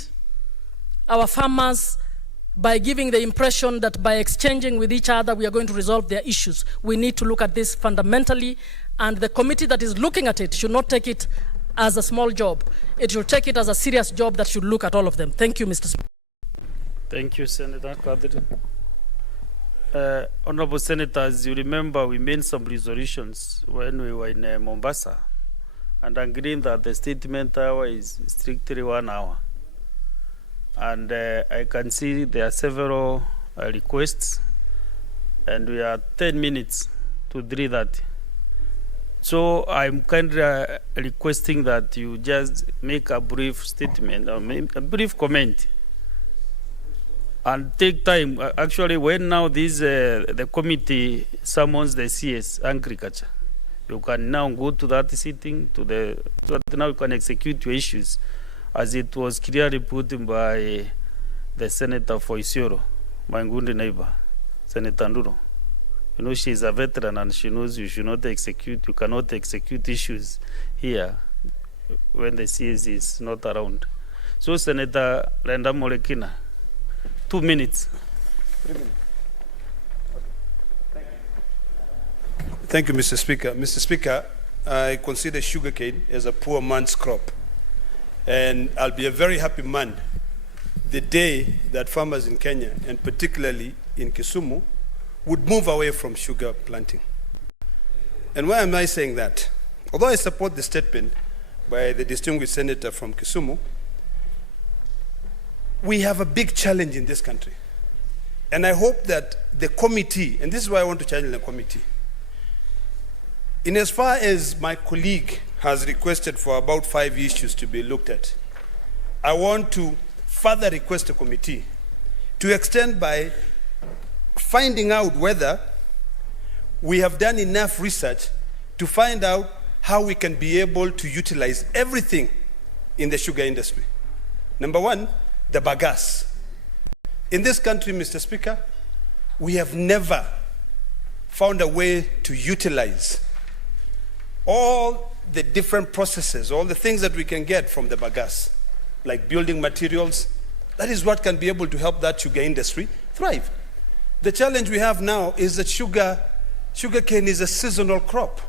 our farmers by giving the impression that by exchanging with each other we are going to resolve their issues. We need to look at this fundamentally, and the committee that is looking at it should not take it as a small job. It should take it as a serious job that should look at all of them. Thank you, Mr. Speaker. Thank you, Senator Kadri. Honorable Senators, you remember we made some resolutions when we were in Mombasa and agreeing that the statement hour is strictly 1 hour. And I can see there are several requests, and we are 10 minutes to 3:30. So I'm kind of requesting that you just make a brief statement, or a brief comment, and take time. Actually, when now the committee summons the CS Agriculture, you can now go to that sitting, so that now you can execute your issues, as it was clearly put by the Senator for Isiolo, my good neighbor, Senator Nduro. You know, she is a veteran and she knows you cannot execute issues here when the CS is not around. So, Senator Lenda Molekina, 2 minutes. 3 minutes. Thank you, Mr. Speaker. Mr. Speaker, I consider sugarcane as a poor man's crop. And I'll be a very happy man the day that farmers in Kenya, and particularly in Kisumu, would move away from sugar planting. And why am I saying that? Although I support the statement by the distinguished senator from Kisumu, we have a big challenge in this country. And I hope that the committee, and this is why I want to challenge the committee, in as far as my colleague has requested for about 5 issues to be looked at, I want to further request the committee to extend by finding out whether we have done enough research to find out how we can be able to utilize everything in the sugar industry. Number one, the bagasse. In this country, Mr. Speaker, we have never found a way to utilize all the different processes, all the things that we can get from the bagasse, like building materials. That is what can be able to help that sugar industry thrive. The challenge we have now is that sugarcane is a seasonal crop.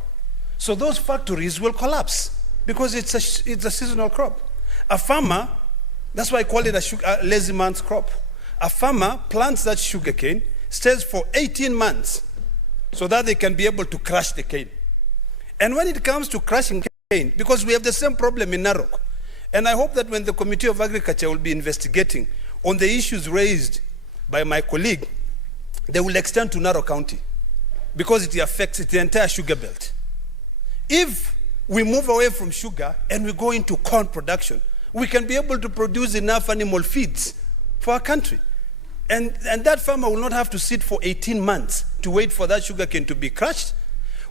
So those factories will collapse because it's a seasonal crop. A farmer, that's why I call it a lazy man's crop. A farmer plants that sugarcane, stays for 18 months so that they can be able to crush the cane. And when it comes to crushing cane, because we have the same problem in Narok, and I hope that when the Committee of Agriculture will be investigating on the issues raised by my colleague, they will extend to Narok County because it affects the entire sugar belt. If we move away from sugar and we go into corn production, we can be able to produce enough animal feeds for our country. And that farmer will not have to sit for 18 months to wait for that sugarcane to be crushed.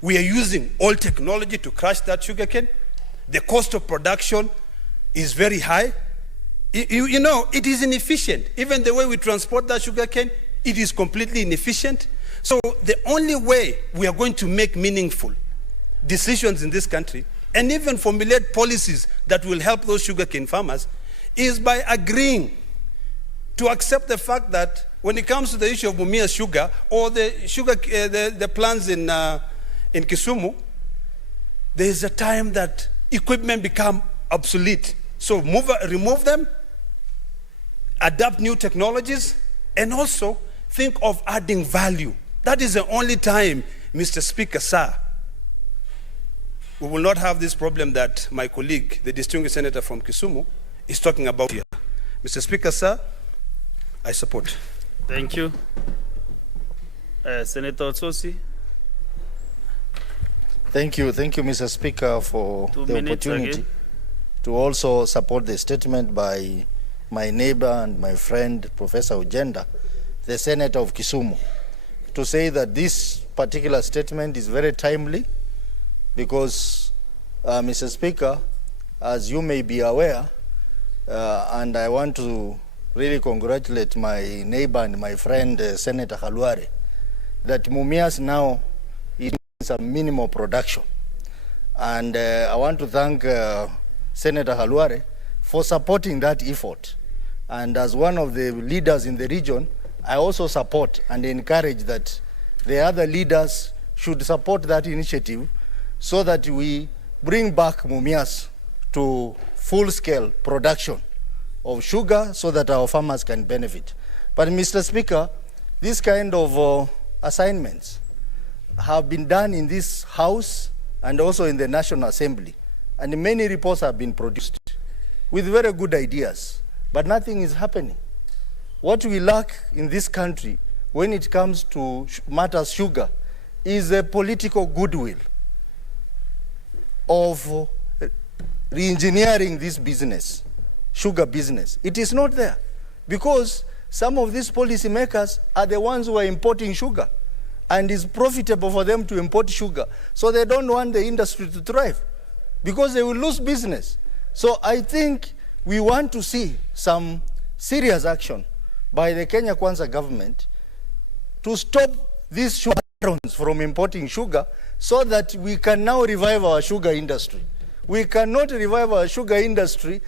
We are using old technology to crush that sugarcane. The cost of production is very high. You know, it is inefficient. Even the way we transport that sugarcane, it is completely inefficient. So the only way we are going to make meaningful decisions in this country and even formulate policies that will help those sugarcane farmers is by agreeing to accept the fact that when it comes to the issue of Mumias sugar or the plants in Kisumu, there is a time that equipment become obsolete. So remove them, adapt new technologies, and also think of adding value. That is the only time, Mr. Speaker, sir, we will not have this problem that my colleague, the distinguished senator from Kisumu, is talking about here. Mr. Speaker, sir, I support. Thank you. Senator Otsosi. Thank you, Mr. Speaker, for the opportunity again to also support the statement by my neighbor and my friend, Professor Ujenda, the Senator of Kisumu, to say that this particular statement is very timely because, Mr. Speaker, as you may be aware, and I want to really congratulate my neighbor and my friend, Senator Khalware, that Mumias now is a minimal production. And I want to thank Senator Khalware for supporting that effort. And as one of the leaders in the region, I also support and encourage that the other leaders should support that initiative so that we bring back Mumias to full-scale production of sugar so that our farmers can benefit. But Mr. Speaker, this kind of assignments have been done in this House and also in the National Assembly. And many reports have been produced with very good ideas, but nothing is happening. What we lack in this country when it comes to matters sugar is a political goodwill of re-engineering this business, sugar business. It is not there because some of these policymakers are the ones who are importing sugar and it's profitable for them to import sugar. So they don't want the industry to thrive because they will lose business. So I think we want to see some serious action by the Kenya Kwanza government to stop these sugar barons from importing sugar so that we can now revive our sugar industry. We cannot revive our sugar industry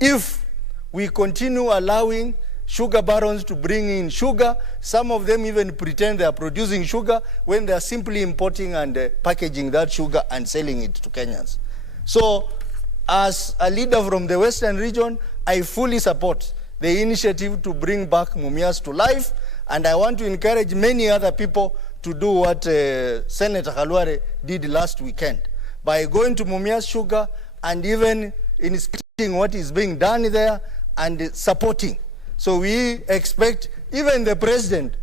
if we continue allowing sugar barons to bring in sugar. Some of them even pretend they are producing sugar when they are simply importing and packaging that sugar and selling it to Kenyans. So as a leader from the Western region, I fully support the initiative to bring back Mumias to life, and I want to encourage many other people to do what Senator Khalware did last weekend by going to Mumias Sugar and even inspecting what is being done there and supporting. So we expect Even the president,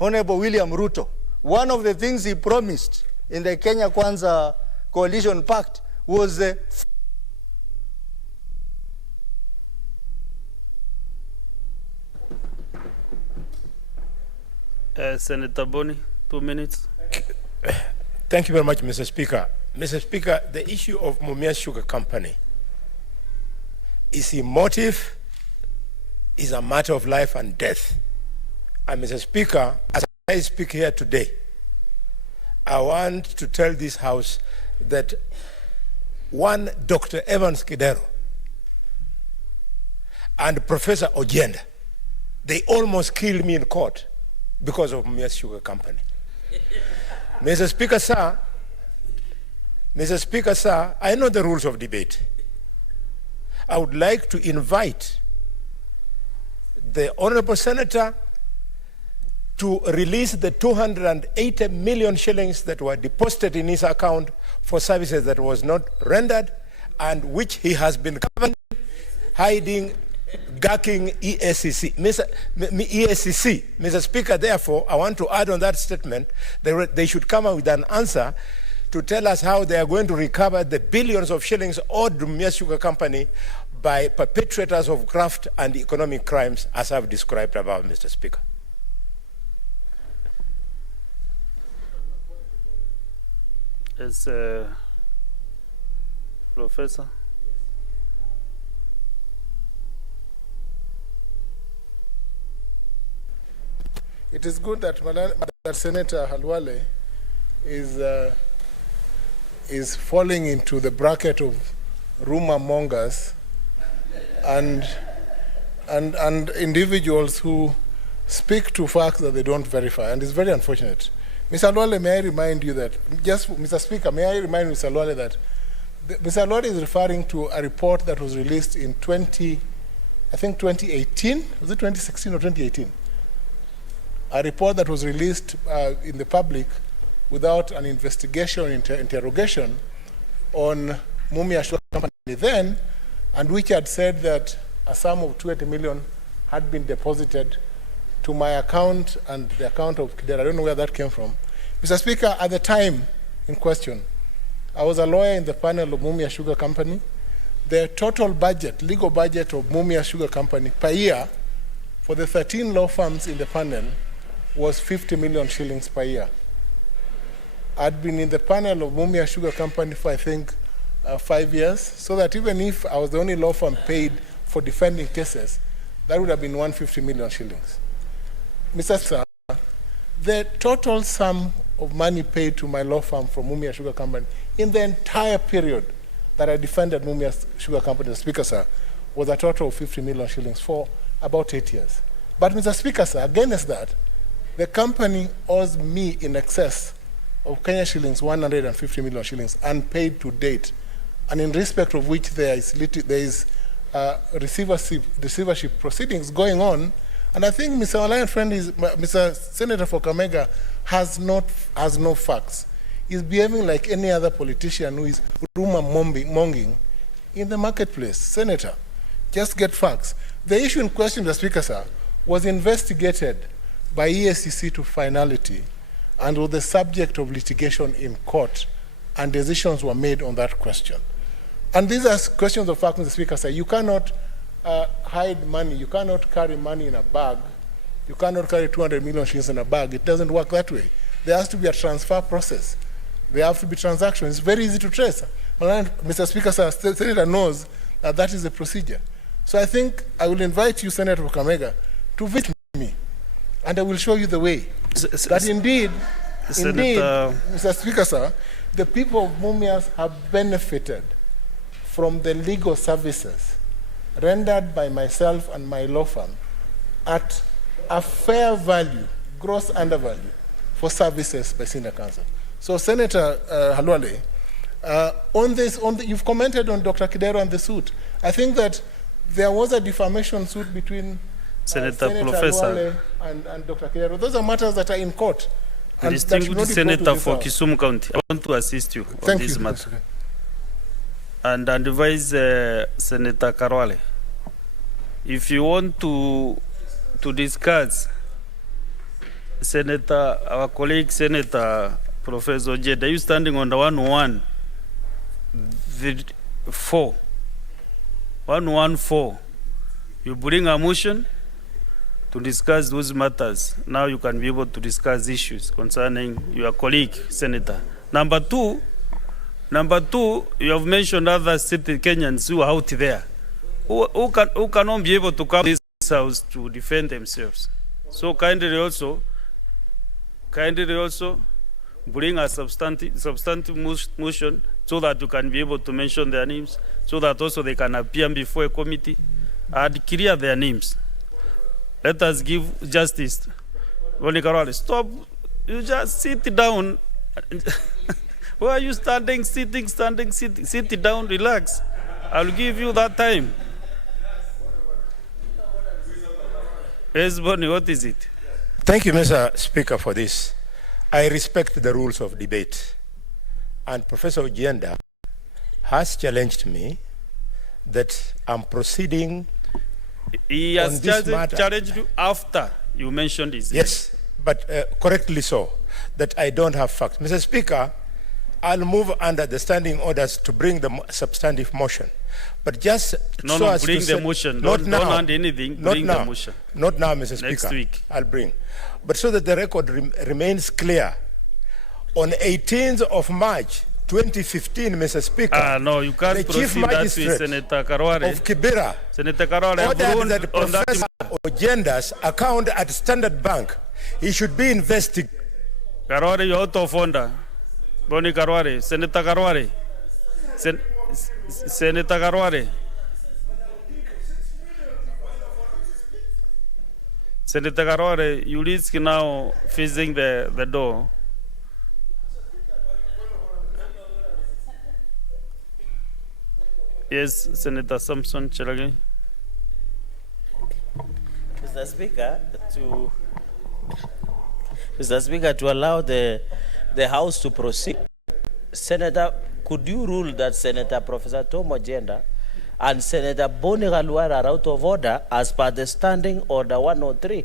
Honorable William Ruto, one of the things he promised in the Kenya Kwanza Coalition Pact was Senator Boni, 2 minutes. Thank you very much, Mr. Speaker. Mr. Speaker, the issue of Mumias Sugar Company is emotive, is a matter of life and death. And Mr. Speaker, as I speak here today, I want to tell this House that one Dr. Evans Kidero and Professor Ojenda, they almost killed me in court because of Mumias Sugar Company. Mr. Speaker, sir, I know the rules of debate. I would like to invite the Honorable Senator to release the 280 million shillings that were deposited in his account for services that was not rendered and which he has been covering, hiding, gacking ESCC. Mr. Speaker, therefore, I want to add on that statement, they should come up with an answer to tell us how they are going to recover the billions of shillings owed to Mumias Sugar Company by perpetrators of graft and economic crimes, as I've described above, Mr. Speaker. Yes, Professor. It is good that Senator Halwale is falling into the bracket of rumor mongers and individuals who speak to facts that they don't verify, and it's very unfortunate. Mr. Halwale, may I remind you that, Mr. Speaker, may I remind Mr. Halwale that Mr. Halwale is referring to a report that was released in 2018, was it 2016 or 2018? A report that was released in the public without an investigation or interrogation on Mumias Sugar Company then, and which had said that a sum of 280 million had been deposited to my account and the account of Kidera. I don't know where that came from. Mr. Speaker, at the time in question, I was a lawyer in the panel of Mumias Sugar Company. The total budget, legal budget of Mumias Sugar Company per year for the 13 law firms in the panel was 50 million shillings per year. I'd been in the panel of Mumias Sugar Company for, I think, 5 years, so that even if I was the only law firm paid for defending cases, that would have been 150 million shillings. Mr. Sir, the total sum of money paid to my law firm from Mumias Sugar Company in the entire period that I defended Mumias Sugar Company, Mr. Speaker, sir, was a total of 50 million shillings for about 8 years. But, Mr. Speaker, sir, against that, the company owes me in excess of Kenya shillings 150 million shillings unpaid to date, and in respect of which there is receivership proceedings going on. And I think Mr. Alliance friend Mr. Senator for Kakamega has no facts. He's behaving like any other politician who is rumor monging in the marketplace. Senator, just get facts. The issue in question, Mr. Speaker, sir, was investigated by ESCC to finality and was the subject of litigation in court, and decisions were made on that question. And these are questions of fact, Mr. Speaker, sir. You cannot hide money. You cannot carry money in a bag. You cannot carry 200 million shillings in a bag. It doesn't work that way. There has to be a transfer process. There have to be transactions. It's very easy to trace. Mr. Speaker, sir, Senator knows that that is the procedure. So I think I will invite you, Senator Kakamega, to visit me, and I will show you the way. That indeed, Mr. Speaker, sir, the people of Mumias have benefited from the legal services rendered by myself and my law firm at a fair value, gross undervalue, for services by senior counsel. So, Senator Halwale, you've commented on Dr. Kidero and the suit. I think that there was a defamation suit between Senator Halwale and Dr. Kidero. Those are matters that are in court. The distinguished Senator for Kisumu County, I want to assist you on this matter. And advise Senator Karwale, if you want to to discuss Senator, our colleague Senator Professor Jed. Are you standing on the 114? 114. You bring a motion to discuss those matters. Now you can be able to discuss issues concerning your colleague, Senator. Number two, you have mentioned other city Kenyans who are out there who cannot be able to come to this house to defend themselves. So kindly also bring a substantive motion so that you can be able to mention their names, so that also they can appear before a committee and clear their names. Let us give justice. Stop. You just sit down. Why are you standing, sitting? Sit down, relax. I'll give you that time. Yes, Bonnie, what is it? Thank you, Mr. Speaker, for this. I respect the rules of debate. And Professor Ugenda has challenged me that I'm proceeding. He has challenged you after you mentioned his name. Yes, but correctly so, that I don't have facts. Mr. Speaker, I'll move under the standing orders to bring the substantive motion. But just bring the motion. Don't hand anything. Bring the motion. Not now, Mr. Speaker. Next week. I'll bring. But so that the record remains clear, on 18th of March 2015, Mr. Speaker, no, you can't the proceed Chief that way, Magistrate Senator Karware. of Kibera Senator Karware, ordered that Professor Ojenda's account at Standard Bank, he should be investigated. Karware, you're out of order. Boni Karware, Senator Karware. Senator Karware. Senator Karware, you risk now facing the door. Yes, Senator Samson Cheragi. Mr. Speaker, to allow the House to proceed, Senator, could you rule that Senator Professor Tom Ojenda and Senator Boni Khalwale are out of order as per the standing order 103?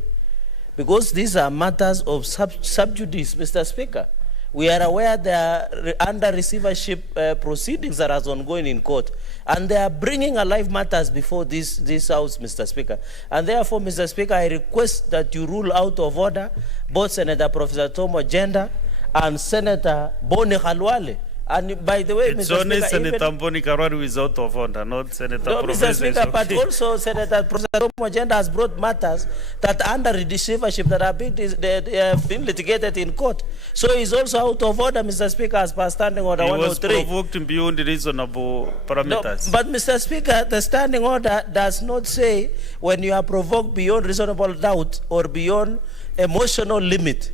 Because these are matters of sub judice, Mr. Speaker. We are aware they are under receivership proceedings that are ongoing in court, and they are bringing alive matters before this House, Mr. Speaker. And therefore, Mr. Speaker, I request that you rule out of order both Senator Professor Tom Ojenda and Senator Boni Khalwale. And by the way, it's Mr. only Speaker, Senator Boni Khalwale who is out of order, not Senator no, Professor. Mr. Speaker, but also Senator Professor Tom Ojenda has brought matters that are under receivership that are being litigated in court. So he's also out of order, Mr. Speaker, as per standing order 103. He was provoked beyond reasonable parameters. No, but Mr. Speaker, the standing order does not say when you are provoked beyond reasonable doubt or beyond emotional limit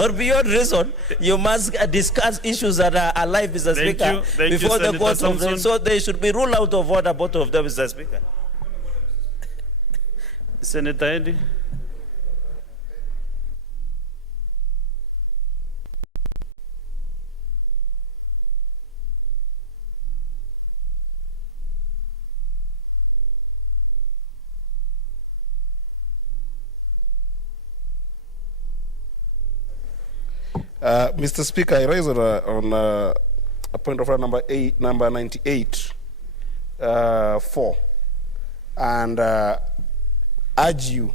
or beyond reason, you must discuss issues that are alive, Mr. Speaker, before the court of them. So they should be ruled out of order, both of them, Mr. Speaker. Senator Eddie. Mr. Speaker, I raise on a point of order number 98, 4, and urge you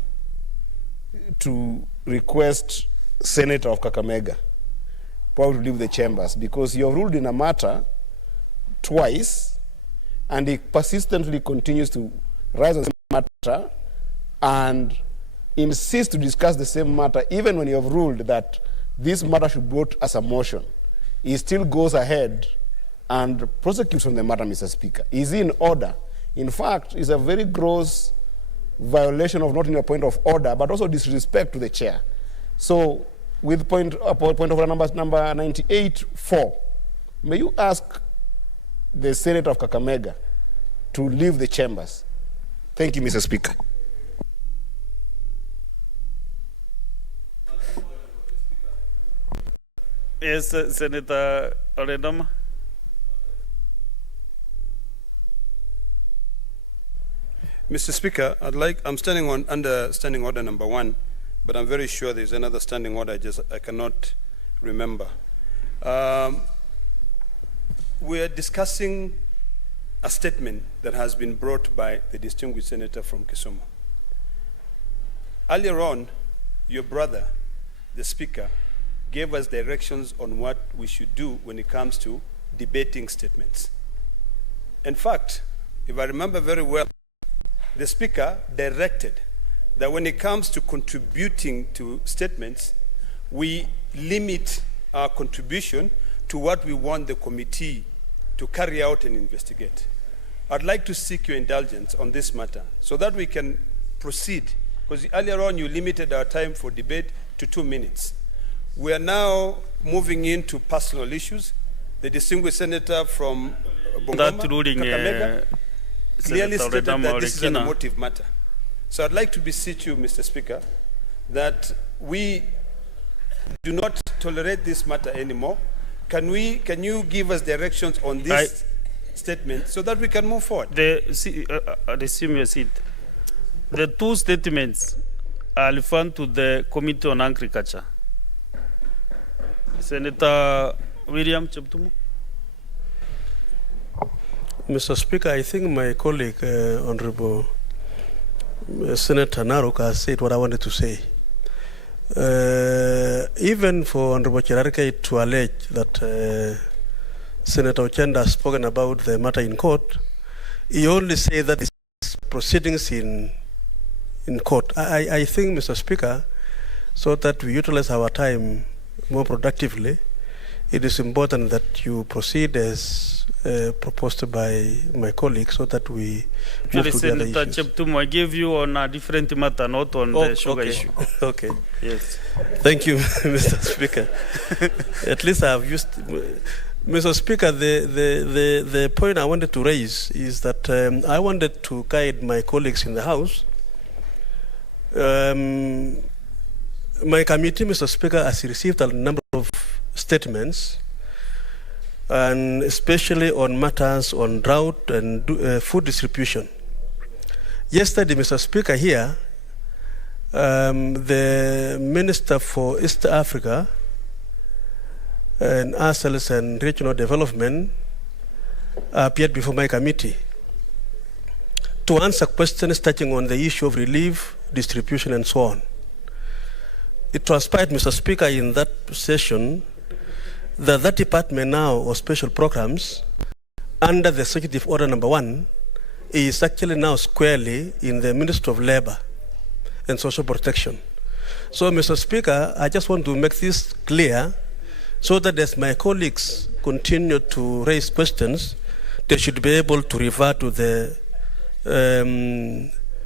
to request Senator of Kakamega probably to leave the chambers, because you have ruled in a matter twice, and he persistently continues to rise on the same matter and insist to discuss the same matter, even when you have ruled that this matter should be brought as a motion. He still goes ahead and prosecutes on the matter, Mr. Speaker. Is he in order? In fact, it's a very gross violation of not only a point of order, but also disrespect to the chair. So, with point of order number 98-4, may you ask the Senator of Kakamega to leave the chambers? Thank you, Mr. Speaker. Yes, Senator Oledoma. Mr. Speaker, I'm standing on under standing order number 1, but I'm very sure there's another standing order I cannot remember. We are discussing a statement that has been brought by the distinguished senator from Kisumu. Earlier on, your brother, the Speaker, gave us directions on what we should do when it comes to debating statements. In fact, if I remember very well, the Speaker directed that when it comes to contributing to statements, we limit our contribution to what we want the committee to carry out and investigate. I'd like to seek your indulgence on this matter so that we can proceed, because earlier on you limited our time for debate to 2 minutes. We are now moving into personal issues. The distinguished senator from Bungoma, That ruling, Kakamega, clearly Senator stated that this is an Rekina. emotive matter. So I'd like to beseech you, Mr. Speaker, that we do not tolerate this matter anymore. Can you give us directions on this statement so that we can move forward? Resume your seat. The 2 statements are referred to the Committee on Agriculture. Senator William Cheptumo. Mr. Speaker, I think my colleague, Honorable Senator Narok, has said what I wanted to say. Even for Honorable Cherargei to allege that Senator Ochenda has spoken about the matter in court, he only said that it's proceedings in court. I think, Mr. Speaker, so that we utilize our time more productively, it is important that you proceed as proposed by my colleague so that we move to the other Senator issues. Cheptumo, I gave you on a different matter, not on the sugar issue. Okay. Yes. Thank you, Mr. Speaker. At least I have used... Mr. Speaker, the point I wanted to raise is that I wanted to guide my colleagues in the House. My committee, Mr. Speaker, has received a number of statements, and especially on matters on drought and food distribution. Yesterday, Mr. Speaker, here, the Minister for East Africa and ASELS and Regional Development appeared before my committee to answer questions touching on the issue of relief, distribution, and so on. It transpired, Mr. Speaker, in that session that department now, or special programs, under the Executive Order number 1, is actually now squarely in the Ministry of Labor and Social Protection. So, Mr. Speaker, I just want to make this clear so that as my colleagues continue to raise questions, they should be able to refer to the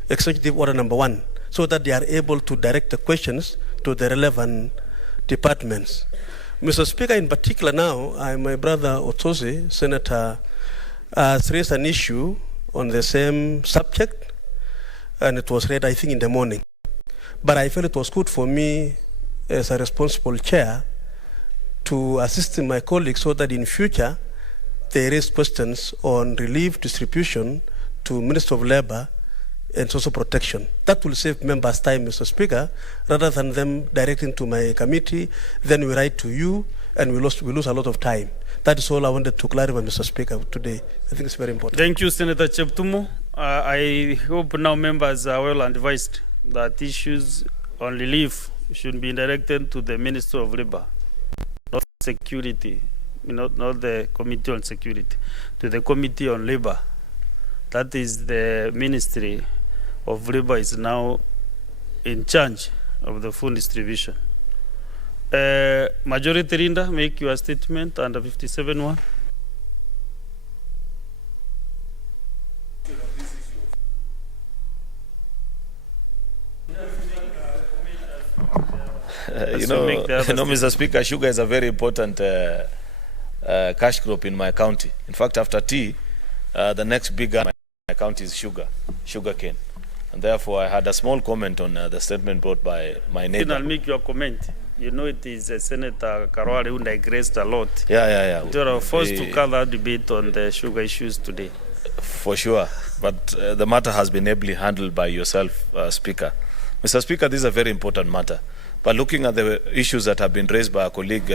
Executive Order number 1 so that they are able to direct the questions to the relevant departments. Mr. Speaker, in particular now, my brother Otosi, Senator, has raised an issue on the same subject, and it was read, I think, in the morning. But I felt it was good for me, as a responsible chair, to assist my colleagues so that in future they raise questions on relief distribution to Minister of Labor and Social Protection. That will save members' time, Mr. Speaker, rather than them directing to my committee, then we write to you, and we lose a lot of time. That is all I wanted to clarify, Mr. Speaker, today. I think it's very important. Thank you, Senator Cheptumo. I hope now members are well advised that issues on relief should be directed to the Minister of Labor, not security, not the Committee on Security, to the Committee on Labor. That is the Ministry of Labor is now in charge of the food distribution. Majority Leader, make your statement under 57(1). Mr. Speaker, sugar is a very important cash crop in my county. In fact, after tea, the next bigger in my county is sugarcane. And therefore, I had a small comment on the statement brought by my neighbor. I'll make your comment. You know, it is Senator Karwale who digressed a lot. Yeah. They are forced to cover debate on the sugar issues today. For sure, but the matter has been ably handled by yourself, Speaker. Mr. Speaker, this is a very important matter. But looking at the issues that have been raised by our colleague,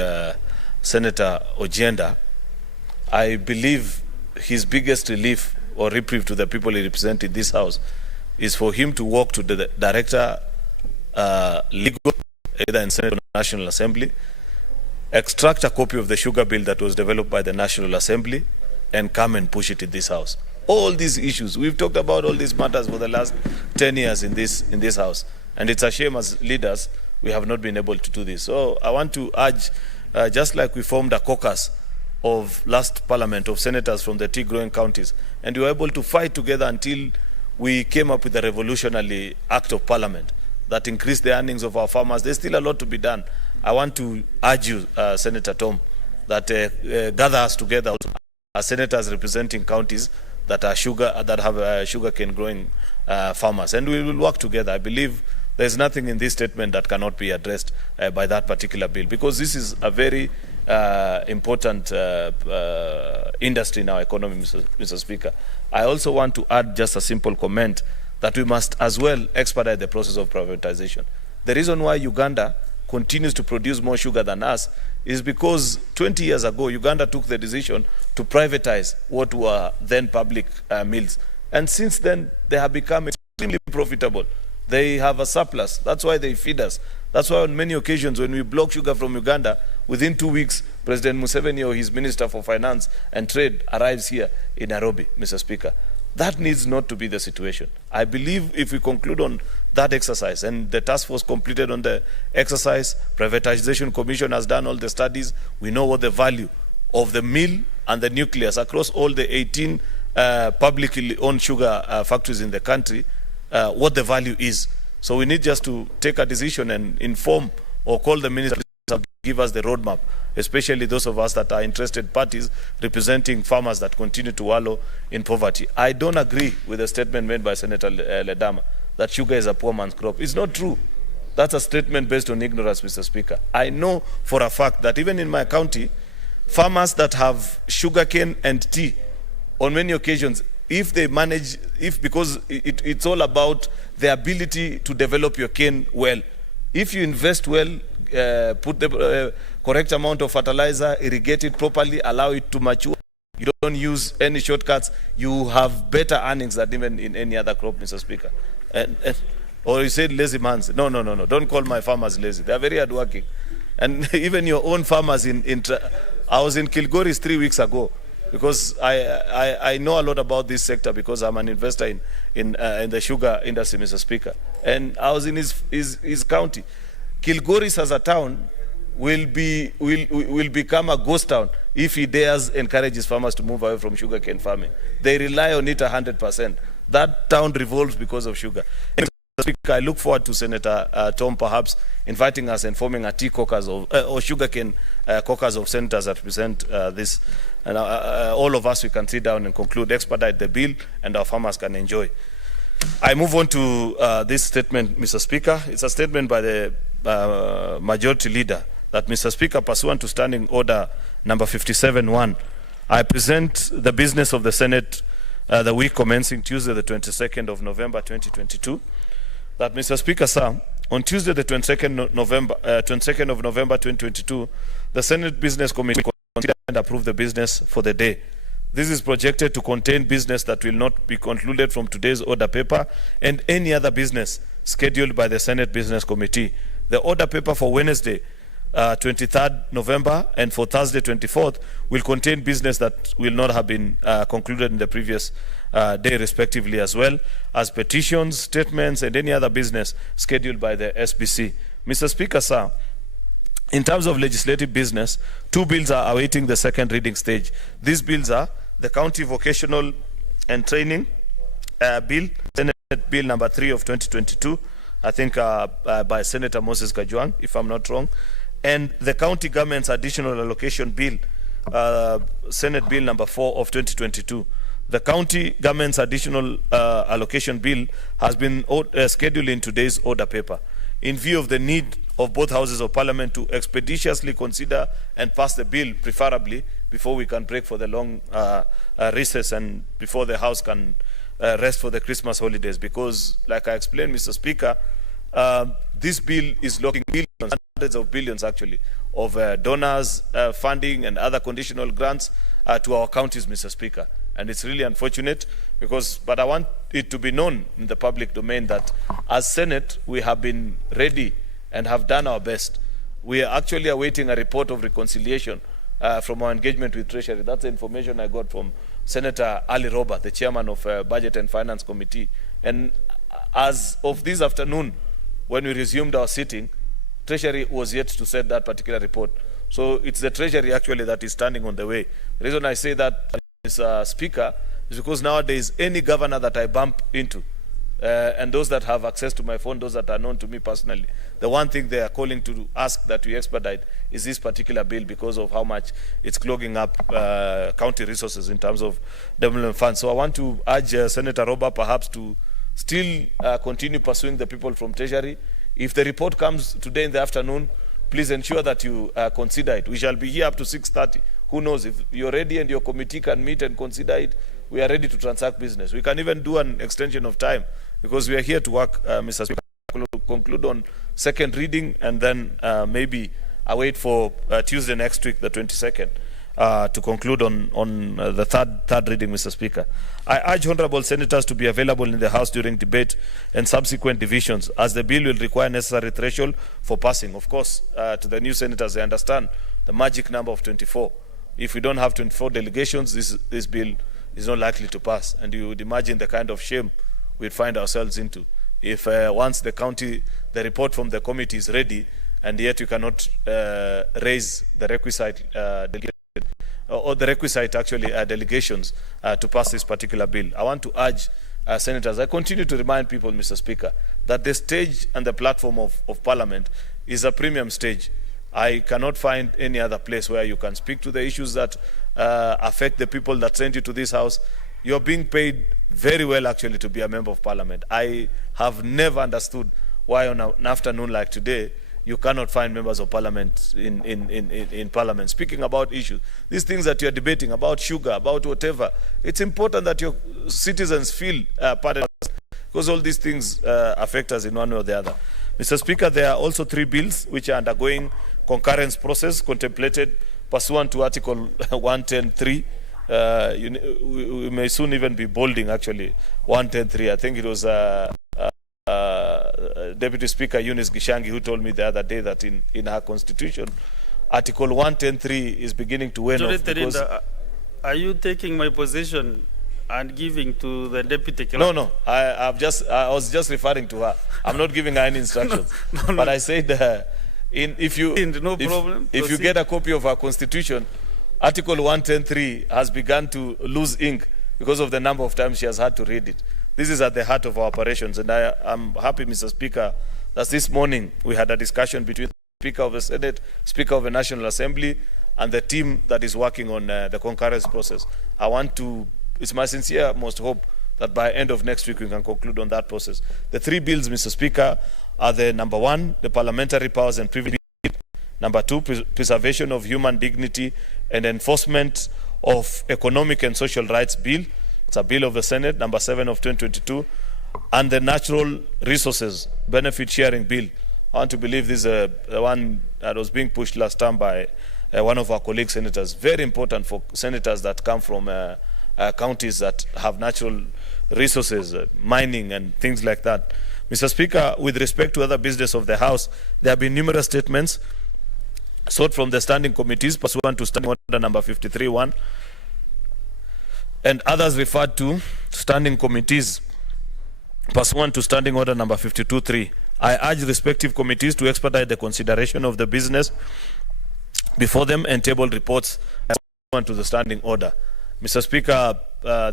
Senator Ojenda, I believe his biggest relief or reprieve to the people he represents in this House is for him to walk to the Director Legal, either in Senate or National Assembly, extract a copy of the sugar bill that was developed by the National Assembly, and come and push it in this House. All these issues, we've talked about all these matters for the last 10 years in this House, and it's a shame as leaders we have not been able to do this. So I want to urge, just like we formed a caucus of last parliament of senators from the tea-growing counties, and we were able to fight together until we came up with a revolutionary act of parliament that increased the earnings of our farmers. There's still a lot to be done. I want to urge you, Senator Tom, that gather us together as senators representing counties that are have sugarcane growing farmers, and we will work together. I believe there's nothing in this statement that cannot be addressed by that particular bill, because this is a very important industry in our economy, Mr. Speaker. I also want to add just a simple comment that we must as well expedite the process of privatization. The reason why Uganda continues to produce more sugar than us is because 20 years ago, Uganda took the decision to privatize what were then public mills. And since then, they have become extremely profitable. They have a surplus. That's why they feed us. That's why on many occasions when we block sugar from Uganda, within 2 weeks, President Museveni or his Minister for Finance and Trade arrives here in Nairobi, Mr. Speaker. That needs not to be the situation. I believe if we conclude on that exercise, and the task force completed on the exercise, Privatization Commission has done all the studies, we know what the value of the mill and the nucleus across all the 18 publicly owned sugar factories in the country, what the value is. So we need just to take a decision and inform or call the minister to give us the roadmap, especially those of us that are interested parties representing farmers that continue to wallow in poverty. I don't agree with the statement made by Senator Ledama that sugar is a poor man's crop. It's not true. That's a statement based on ignorance, Mr. Speaker. I know for a fact that even in my county, farmers that have sugarcane and tea, on many occasions, if they manage, because it's all about the ability to develop your cane well. If you invest well, put the correct amount of fertilizer, irrigate it properly, allow it to mature, you don't use any shortcuts, you have better earnings than even in any other crop, Mr. Speaker. Or you said lazy mans. No. Don't call my farmers lazy. They are very hardworking. And even your own farmers I was in Kilgoris 3 weeks ago, because I know a lot about this sector because I'm an investor in the sugar industry, Mr. Speaker. And I was in his county. Kilgoris as a town will become a ghost town if he dares encourage his farmers to move away from sugarcane farming. They rely on it 100%. That town revolves because of sugar. Mr. Speaker, I look forward to Senator Tom perhaps inviting us and forming a tea caucus or sugarcane caucus of senators that represent this. And all of us, we can sit down and conclude, expedite the bill, and our farmers can enjoy. I move on to this statement, Mr. Speaker. It's a statement by the majority leader that, Mr. Speaker, pursuant to Standing Order number 57-1, I present the business of the Senate the week commencing Tuesday, the 22nd of November, 2022. That, Mr. Speaker, sir, on Tuesday, the 22nd of November, 2022, the Senate Business Committee considered and approved the business for the day. This is projected to contain business that will not be concluded from today's order paper and any other business scheduled by the Senate Business Committee. The order paper for Wednesday, 23rd November, and for Thursday, 24th, will contain business that will not have been concluded in the previous day, respectively, as well as petitions, statements, and any other business scheduled by the SBC. Mr. Speaker, sir, in terms of legislative business, 2 bills are awaiting the second reading stage. These bills are the County Vocational and Training Bill, Senate Bill number 3 of 2022, I think by Senator Moses Kajwang, if I'm not wrong, and the County Government's Additional Allocation Bill, Senate Bill number 4 of 2022. The County Government's Additional Allocation Bill has been scheduled in today's order paper. In view of the need of both houses of Parliament to expeditiously consider and pass the bill, preferably before we can break for the long recess and before the House can rest for the Christmas holidays. Because, like I explained, Mr. Speaker, this bill is locking billions, hundreds of billions actually, of donors, funding and other conditional grants to our counties, Mr. Speaker. And it's really unfortunate because, but I want it to be known in the public domain that as Senate, we have been ready and have done our best. We are actually awaiting a report of reconciliation from our engagement with Treasury. That's the information I got from Senator Ali Roba, the chairman of Budget and Finance Committee. And as of this afternoon, when we resumed our sitting, Treasury was yet to send that particular report. So it's the Treasury actually that is standing on the way. The reason I say that, Mr. Speaker, is because nowadays any governor that I bump into, and those that have access to my phone, those that are known to me personally, the one thing they are calling to ask that we expedite is this particular bill because of how much it's clogging up county resources in terms of development funds. So I want to urge Senator Roba perhaps to still continue pursuing the people from Treasury. If the report comes today in the afternoon, please ensure that you consider it. We shall be here up to 6:30. Who knows, if you're ready and your committee can meet and consider it, we are ready to transact business. We can even do an extension of time because we are here to work, Mr. Speaker. Conclude on second reading and then maybe await for Tuesday next week, the 22nd, to conclude on the third reading, Mr. Speaker. I urge honorable senators to be available in the House during debate and subsequent divisions, as the bill will require necessary threshold for passing. Of course, to the new senators, they understand the magic number of 24. If we don't have 24 delegations, this bill is not likely to pass. And you would imagine the kind of shame we'd find ourselves into if once the report from the committee is ready, and yet you cannot raise the requisite delegations to pass this particular bill. I want to urge senators, I continue to remind people, Mr. Speaker, that the stage and the platform of Parliament is a premium stage. I cannot find any other place where you can speak to the issues that affect the people that sent you to this House. You're being paid very well, actually, to be a member of Parliament. I have never understood why on an afternoon like today, you cannot find members of Parliament in Parliament speaking about issues. These things that you're debating about sugar, about whatever, it's important that your citizens feel part of it, because all these things affect us in one way or the other. Mr. Speaker, there are also 3 bills which are undergoing concurrence process contemplated pursuant to Article 110.3. We may soon even be bolding, actually, 110.3. I think it was Deputy Speaker Eunice Gishangi who told me the other day that in her constitution, Article 110.3 is beginning to wane off. Because are you taking my position and giving to the deputy clerk? No. I was just referring to her. I'm not giving her any instructions. No. But I said, if you get a copy of her constitution, Article 110.3 has begun to lose ink because of the number of times she has had to read it. This is at the heart of our operations, and I am happy, Mr. Speaker, that this morning we had a discussion between the Speaker of the Senate, Speaker of the National Assembly, and the team that is working on the concurrence process. It's my sincere most hope that by end of next week we can conclude on that process. The 3 bills, Mr. Speaker, are the number 1, the Parliamentary Powers and Privileges Bill, number 2, Preservation of Human Dignity and Enforcement of Economic and Social Rights Bill. It's a bill of the Senate, number 7 of 2022, and the Natural Resources Benefit Sharing Bill. I want to believe this is the one that was being pushed last time by one of our colleague senators. Very important for senators that come from counties that have natural resources, mining and things like that. Mr. Speaker, with respect to other business of the House, there have been numerous statements sought from the standing committees pursuant to Standing Order number 53.1, and others referred to standing committees pursuant to Standing Order number 52.3. I urge respective committees to expedite the consideration of the business before them and table reports pursuant to the Standing Order. Mr. Speaker,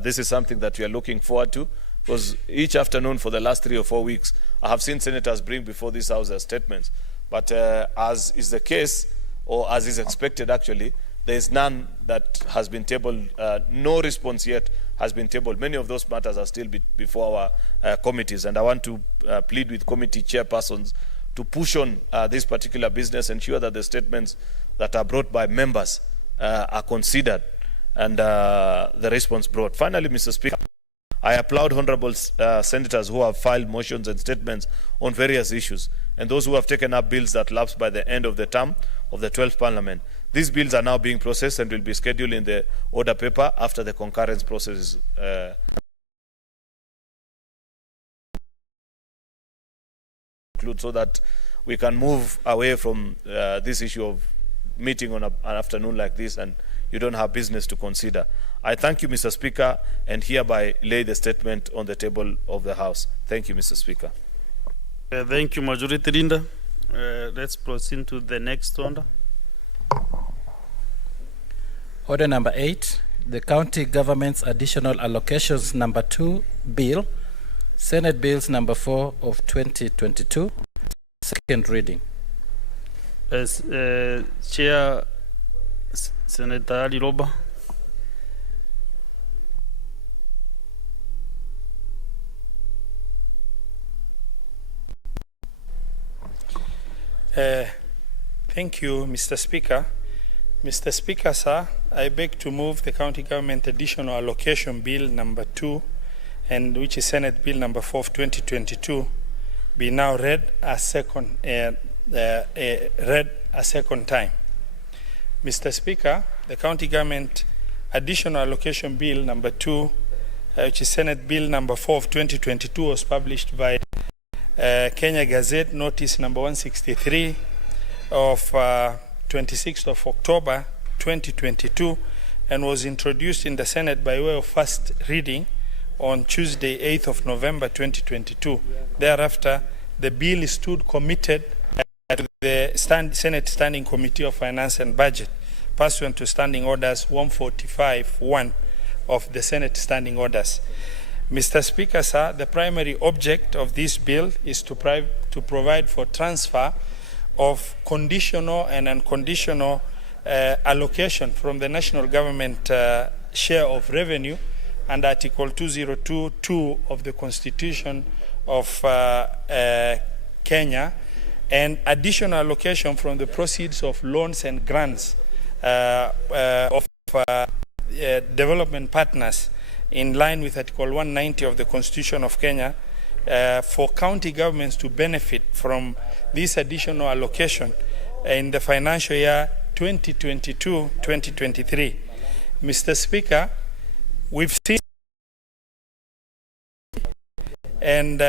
this is something that we are looking forward to, because each afternoon for the last 3 or 4 weeks, I have seen senators bring before this House their statements. But as is the case, or as is expected actually, there is none that has been tabled, no response yet has been tabled. Many of those matters are still before our committees, and I want to plead with committee chairpersons to push on this particular business, ensure that the statements that are brought by members are considered and the response brought. Finally, Mr. Speaker, I applaud honorable senators who have filed motions and statements on various issues, and those who have taken up bills that lapse by the end of the term of the 12th Parliament. These bills are now being processed and will be scheduled in the order paper after the concurrence process is concluded, so that we can move away from this issue of meeting on an afternoon like this and you don't have business to consider. I thank you, Mr. Speaker, and hereby lay the statement on the table of the House. Thank you, Mr. Speaker. Thank you, Majority Leader. Let's proceed to the next order. Order number 8, the County Government's Additional Allocations number 2 Bill, Senate Bills number 4 of 2022, second reading. As Chair, Senator Liroba. Thank you, Mr. Speaker. Mr. Speaker, sir, I beg to move the County Government Additional Allocation Bill number 2, and which is Senate Bill number 4 of 2022, be now read a second time. Mr. Speaker, the County Government Additional Allocation Bill number 2, which is Senate Bill number 4 of 2022, was published by Kenya Gazette, notice number 163 of 26th of October 2022, and was introduced in the Senate by way of first reading on Tuesday, 8th of November 2022. Thereafter, the bill stood committed to the Senate Standing Committee of Finance and Budget, pursuant to Standing Orders 145.1 of the Senate Standing Orders. Mr. Speaker, sir, the primary object of this bill is to provide for transfer of conditional and unconditional allocation from the national government share of revenue and Article 2022 of the Constitution of Kenya, and additional allocation from the proceeds of loans and grants of development partners in line with Article 190 of the Constitution of Kenya for county governments to benefit from this additional allocation in the financial year 2022-2023. Mr. Speaker, we've seen and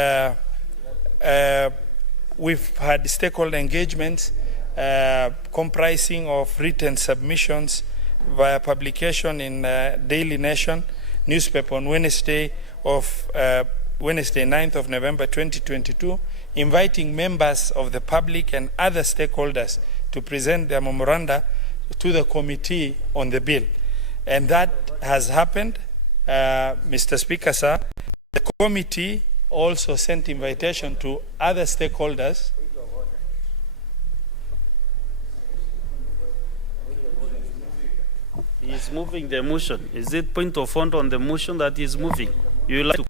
we've had stakeholder engagements comprising of written submissions via publication in Daily Nation newspaper on Wednesday, 9th of November 2022, inviting members of the public and other stakeholders to present their memoranda to the committee on the bill. And that has happened, Mr. Speaker, sir. The committee also sent invitation to other stakeholders. He's moving the motion. Is it point of order on the motion that he's moving? You will like to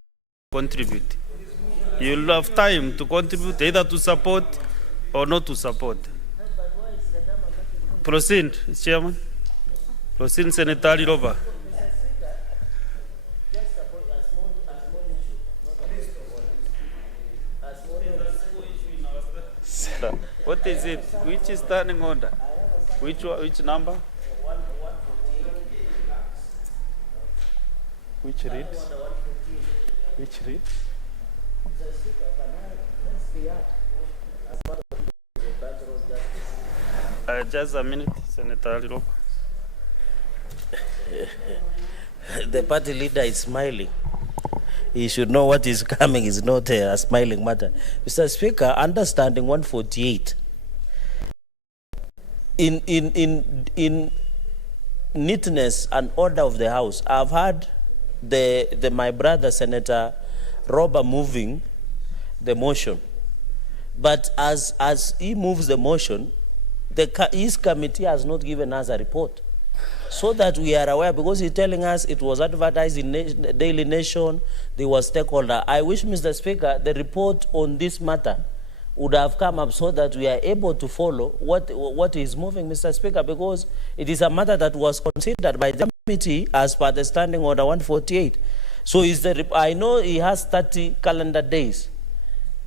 contribute. You will have time to contribute, either to support or not to support. Proceed, Chairman. Proceed, Senator Liroba. What is it? Which is standing order? Which number? Which reads? Which reads? Just a minute, Senator Liroba. The party leader is smiling. He should know what is coming is not a smiling matter. Mr. Speaker, understanding 148. In neatness and order of the House, I've heard my brother Senator Roba moving the motion, but as he moves the motion, his committee has not given us a report, so that we are aware, because he's telling us it was advertised in Daily Nation, there was stakeholder. I wish, Mr. Speaker, the report on this matter would have come up so that we are able to follow what is moving, Mr. Speaker, because it is a matter that was considered by the committee as per the Standing Order 148. So I know he has 30 calendar days,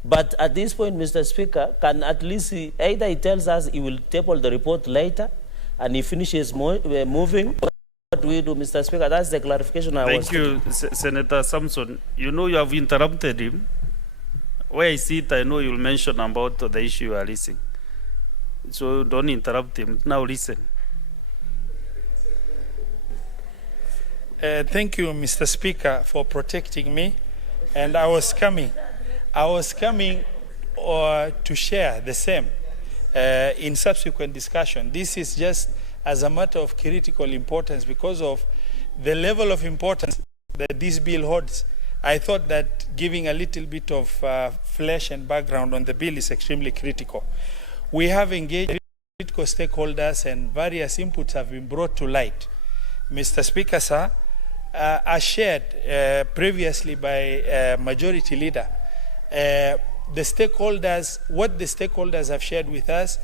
but at this point, Mr. Speaker, can at least either he tells us he will table the report later and he finishes moving. What do we do, Mr. Speaker? That's the clarification I was. Thank you, Senator Samson. You know you have interrupted him. Where I sit, I know you'll mention about the issue you are listening. So don't interrupt him. Now listen. Thank you, Mr. Speaker, for protecting me. And I was coming to share the same in subsequent discussion. This is just as a matter of critical importance because of the level of importance that this bill holds. I thought that giving a little bit of flesh and background on the bill is extremely critical. We have engaged critical stakeholders and various inputs have been brought to light. Mr. Speaker, sir, as shared previously by Majority Leader, what the stakeholders have shared with us,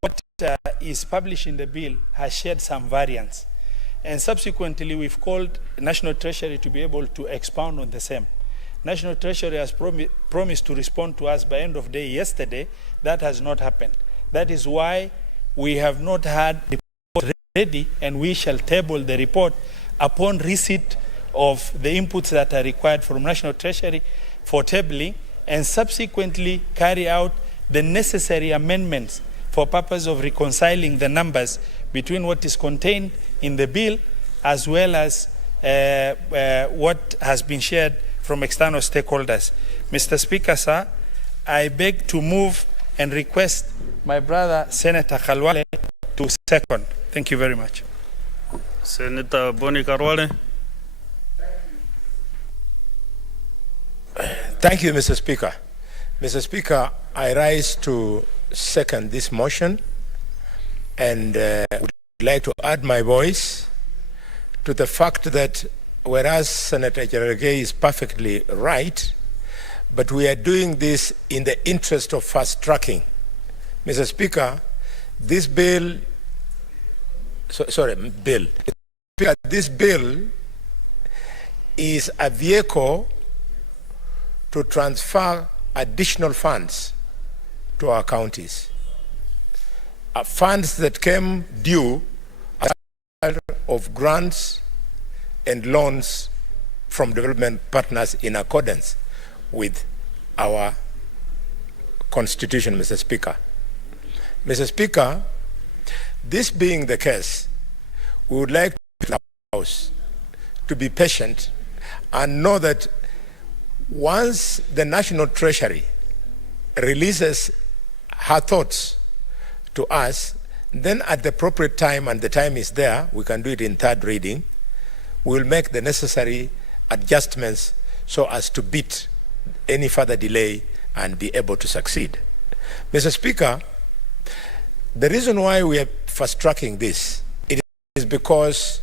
what is published in the bill has shared some variance. And subsequently, we've called National Treasury to be able to expound on the same. National Treasury has promised to respond to us by end of day yesterday. That has not happened. That is why we have not had the report ready, and we shall table the report upon receipt of the inputs that are required from National Treasury for tabling, and subsequently carry out the necessary amendments for purpose of reconciling the numbers between what is contained in the bill as well as what has been shared from external stakeholders. Mr. Speaker, sir, I beg to move and request my brother Senator Khalwale to second. Thank you very much. Senator Boni Karwale. Thank you, Mr. Speaker. Mr. Speaker, I rise to second this motion and would like to add my voice to the fact that whereas Senator Cherargei is perfectly right, but we are doing this in the interest of fast tracking. Mr. Speaker, this bill, this bill is a vehicle to transfer additional funds to our counties. Funds that came due as of grants and loans from development partners in accordance with our constitution, Mr. Speaker. Mr. Speaker, this being the case, we would like the House to be patient and know that once the National Treasury releases her thoughts to us, then at the appropriate time, and the time is there, we can do it in third reading, we will make the necessary adjustments so as to beat any further delay and be able to succeed. Mr. Speaker, the reason why we are fast-tracking this is because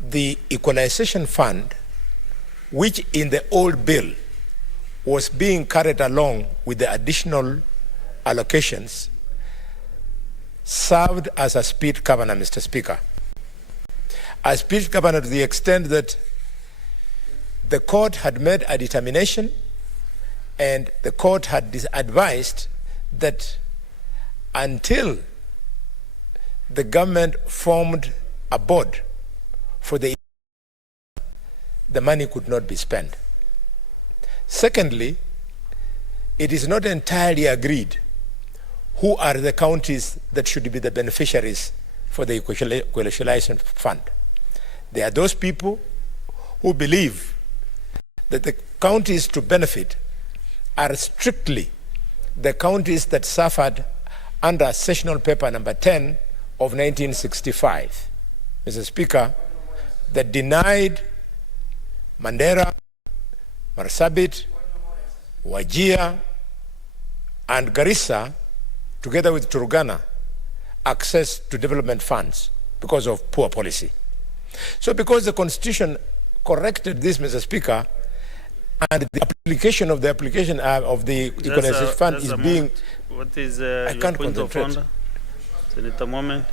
the Equalization Fund, which in the old bill was being carried along with the additional allocations, served as a speed governor, Mr. Speaker. A speed governor to the extent that the court had made a determination and the court had advised that until the government formed a board for the money could not be spent. Secondly, it is not entirely agreed who are the counties that should be the beneficiaries for the Equalization Fund. There are those people who believe that the counties to benefit are strictly the counties that suffered under sessional paper number 10 of 1965. Mr. Speaker, that denied Mandera, Marsabit, Wajir, and Garissa, together with Turkana, access to development funds because of poor policy. So because the Constitution corrected this, Mr. Speaker, And the application of the equalization fund is being... What is I your can't point of concentrate. order? Senator Moment.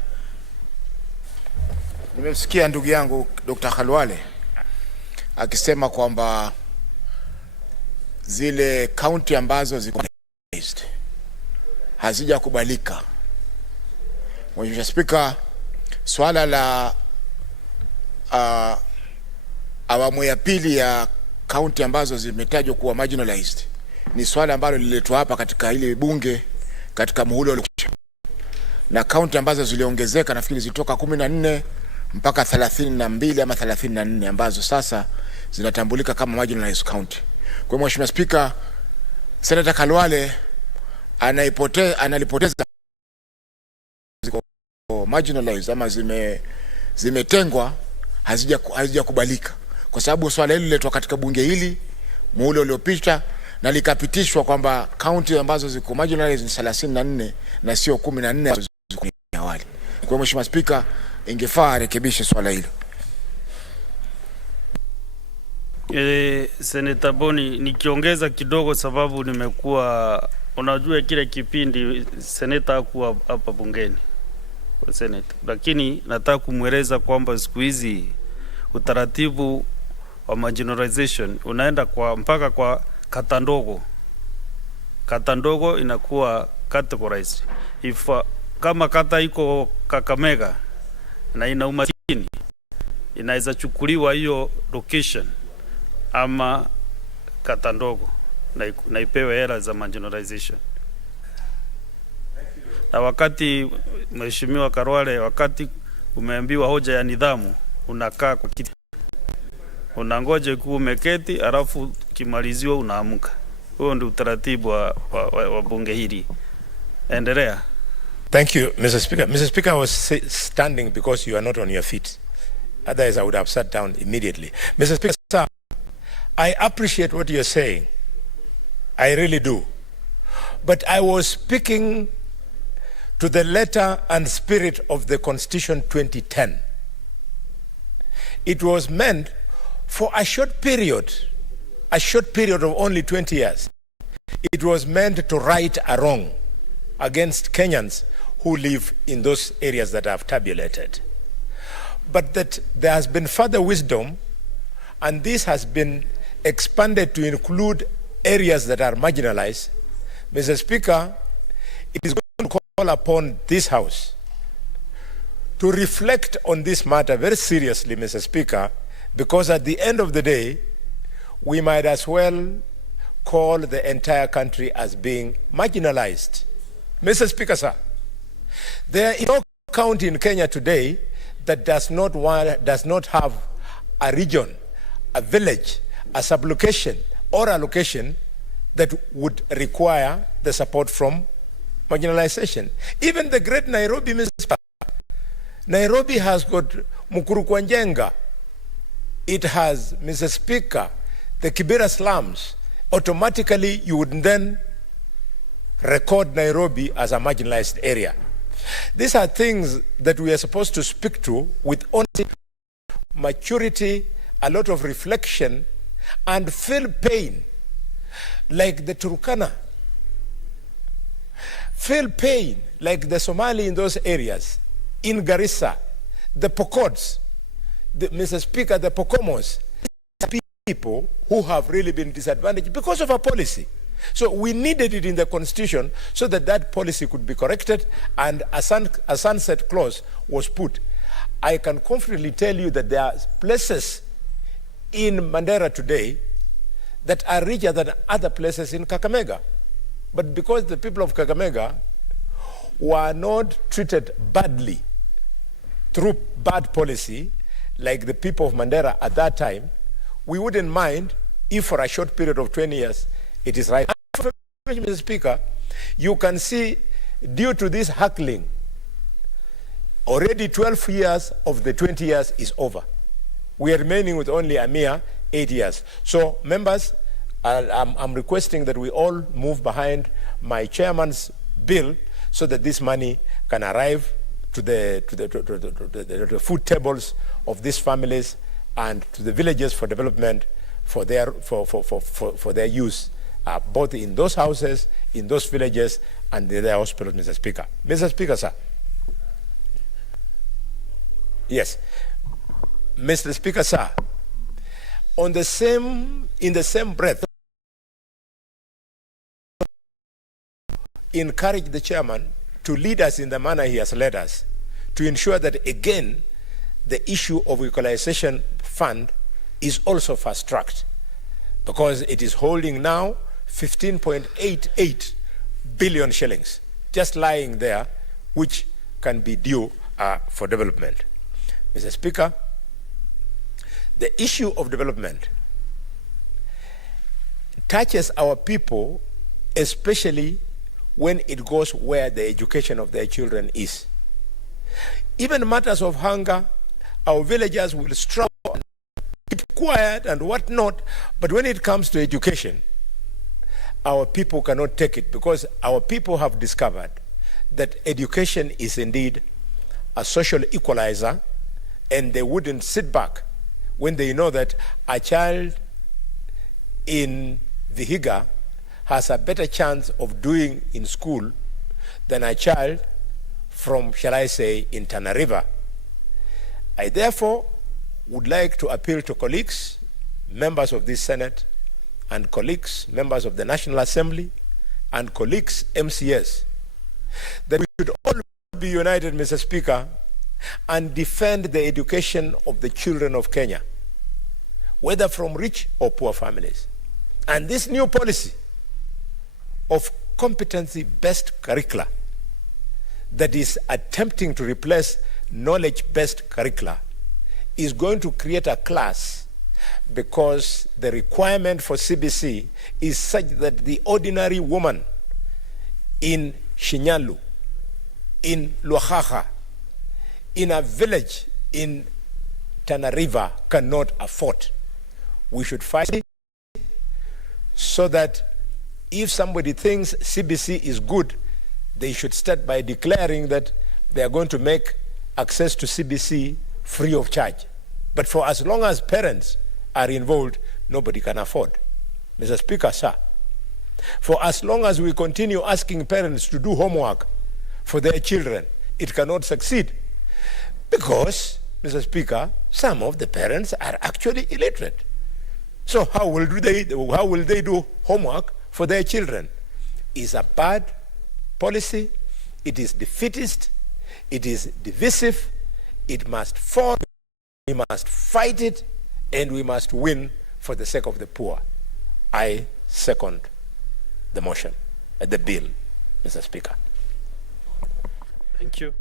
Nimemsikia ndugu yangu Dr. Khalwale akisema kwamba zile county ambazo ziko hazijakubalika. Mheshimiwa Spika, swala la awamu ya pili ya county ambazo zimetajwa kuwa marginalized ni swala ambalo lililetwa hapa katika ile bunge katika muhula uliopita, na county ambazo ziliongezeka nafikiri zilitoka 14 mpaka 32 ama 34 ambazo sasa zinatambulika kama marginalized county. Kwa Mheshimiwa Spika, Senator Khalwale analipoteza ziko marginalized ama zimetengwa, hazijakubalika kwa sababu swala hili liletwa katika bunge hili muhula uliopita na likapitishwa kwamba county ambazo ziko marginalized ni 34 na sio 14 ambazo ziko awali. Kwa Mheshimiwa Spika, ingefaa rekebishe swala hilo. Senator Boni, nikiongeza kidogo sababu nimekuwa, unajua kile kipindi senator hakuwa hapa bungeni kwa senator, lakini nataka kumweleza kwamba siku hizi utaratibu wa marginalization unaenda mpaka kwa kata ndogo. Kata ndogo inakuwa categorized. Kama kata iko Kakamega na ina umaskini, inaweza chukuliwa hiyo location ama kata ndogo na ipewe hela za marginalization. Na wakati Mheshimiwa Khalwale, wakati umeambiwa hoja ya nidhamu, unakaa kwa kiti, unangoje kuwa umeketi, alafu kimaliziwa unaamka. Huo ndio utaratibu wa bunge hili. Endelea. Thank you, Mr. Speaker. Mr. Speaker, I was standing because you are not on your feet. Otherwise, I would have sat down immediately. Mr. Speaker, sir, I appreciate what you're saying. I really do. But I was speaking to the letter and spirit of the Constitution 2010. It was meant for a short period of only 20 years. It was meant to right a wrong against Kenyans who live in those areas that I've tabulated. But that there has been further wisdom, and this has been expanded to include areas that are marginalized. Mr. Speaker, it is going to call upon this House to reflect on this matter very seriously, Mr. Speaker, because at the end of the day, we might as well call the entire country as being marginalized. Mr. Speaker, sir, there is no county in Kenya today that does not have a region, a village, a sublocation, or a location that would require the support from marginalization. Even the great Nairobi, Mr. Speaker, Nairobi has got Mukuru kwa Njenga. It has, Mr. Speaker, the Kibera slums. Automatically, you would then record Nairobi as a marginalized area. These are things that we are supposed to speak to with honesty, maturity, a lot of reflection, and feel pain, like the Turkana. Feel pain, like the Somali in those areas, in Garissa, the Pokots, Mr. Speaker, the Pokomos, people who have really been disadvantaged because of our policy. So we needed it in the Constitution so that that policy could be corrected, and a sunset clause was put. I can confidently tell you that there are places in Mandera today that are richer than other places in Kakamega. But because the people of Kakamega were not treated badly through bad policy like the people of Mandera at that time, we wouldn't mind if for a short period of 20 years it is right. Mr. Speaker, you can see, due to this hackling, already 12 years of the 20 years is over. We are remaining with only a mere 8 years. So, members, I'm requesting that we all move behind my chairman's bill so that this money can arrive to the food tables of these families and to the villages for development for their use, both in those houses, in those villages, and in their hospitals, Mr. Speaker. Mr. Speaker, sir. Yes. Mr. Speaker, sir. In the same breath, encourage the chairman to lead us in the manner he has led us, to ensure that, again, the issue of equalization fund is also fast-tracked, because it is holding now 15.88 billion shillings, just lying there, which can be due for development. Mr. Speaker, the issue of development touches our people, especially when it goes where the education of their children is. Even matters of hunger, our villagers will struggle, keep quiet and whatnot, but when it comes to education, our people cannot take it, because our people have discovered that education is indeed a social equalizer, and they wouldn't sit back when they know that a child in Vihiga has a better chance of doing in school than a child from, shall I say, in Tana River. I therefore would like to appeal to colleagues, members of this Senate, and colleagues, members of the National Assembly, and colleagues, MCS, that we should all be united, Mr. Speaker, and defend the education of the children of Kenya, whether from rich or poor families. And this new policy of competency-based curricula that is attempting to replace knowledge-based curricula is going to create a class, because the requirement for CBC is such that the ordinary woman in Shinyalu, in Luahaha, in a village in Tana River cannot afford. We should fight it so that if somebody thinks CBC is good, they should start by declaring that they are going to make access to CBC free of charge. But for as long as parents are involved, nobody can afford. Mr. Speaker, sir, for as long as we continue asking parents to do homework for their children, it cannot succeed. Because, Mr. Speaker, some of the parents are actually illiterate. So how will they do homework for their children? It's a bad policy. It is defeatist. It is divisive. It must fall. We must fight it, and we must win for the sake of the poor. I second the motion, the bill, Mr. Speaker. Thank you.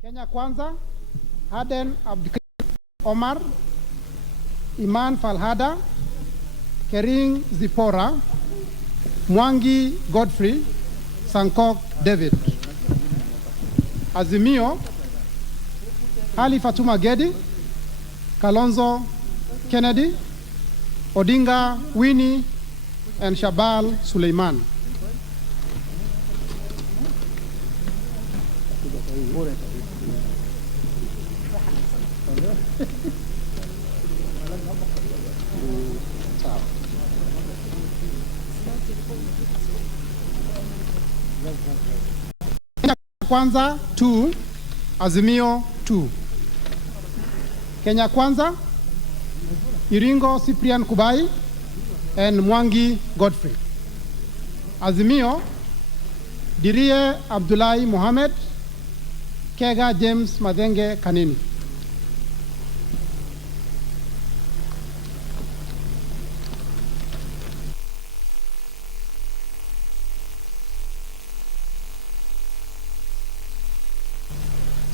Kenya Kwanza, Aden Abdikarim Omar, Iman Falhada, Kering Zipora, Mwangi Godfrey, Sankok David. Azimio, Ali Fatuma Gedi, Kalonzo Kennedy, Odinga Winnie, and Shabal Suleiman. Kenya Kwanza 2, Azimio 2. Kenya Kwanza, Iringo Cyprian Kubai and Mwangi Godfrey. Azimio, Dirie Abdullahi Mohamed, Kega James Madenge Kanini.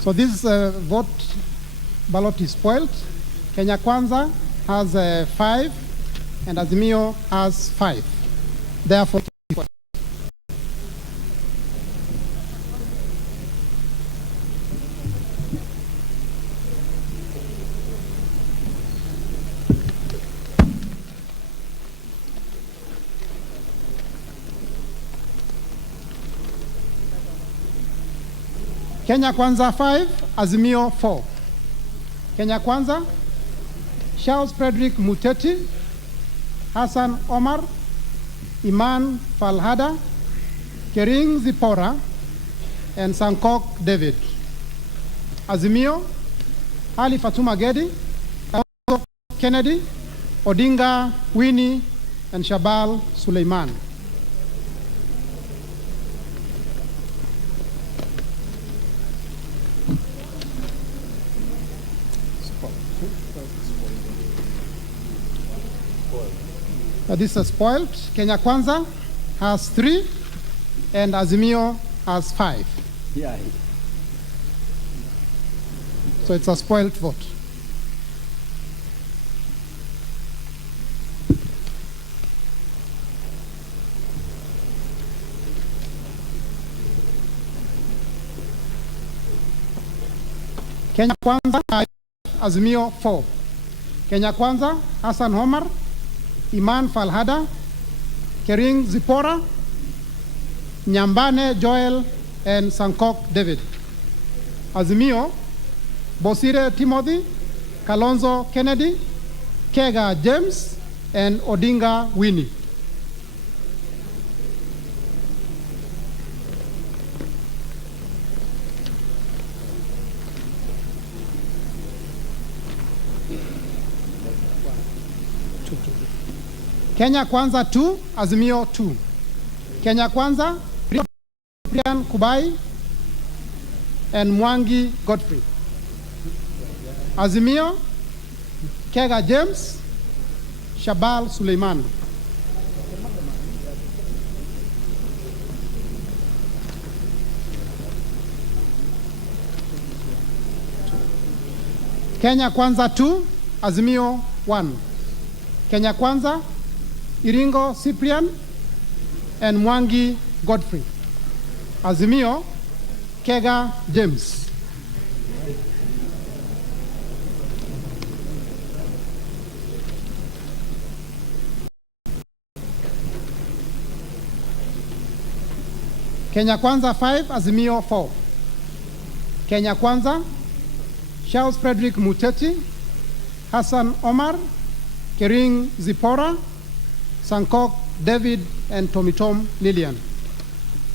So this vote ballot is spoiled. Kenya Kwanza has 5 and Azimio has 5. Therefore, Kenya Kwanza 5, Azimio 4. Kenya Kwanza, Charles Frederick Muteti, Hassan Omar, Iman Falhada, Kering Zipora, and Sankok David. Azimio, Ali Fatuma Gedi, Kennedy, Odinga Winnie, and Shabal Suleiman. This is spoiled. Kenya Kwanza has 3 and Azimio has 5. Yeah. So it's a spoiled vote. Kenya Kwanza, Azimio 4. Kenya Kwanza, Hassan Omar, Iman Falhada, Kering Zipora, Nyambane Joel, and Sankok David. Azimio, Bosire Timothy, Kalonzo Kennedy, Kega James, and Odinga Winnie. Kenya Kwanza 2, Azimio 2. Kenya Kwanza, Brian Kubai and Mwangi Godfrey. Azimio, Kega James, Shabal Suleiman. Kenya Kwanza 2, Azimio 1. Kenya Kwanza, Iringo Cyprian and Mwangi Godfrey. Azimio, Kega James. Kenya Kwanza 5, Azimio 4. Kenya Kwanza, Charles Frederick Muteti, Hassan Omar, Kering Zipora, Sankok David, and Tomitom Lillian.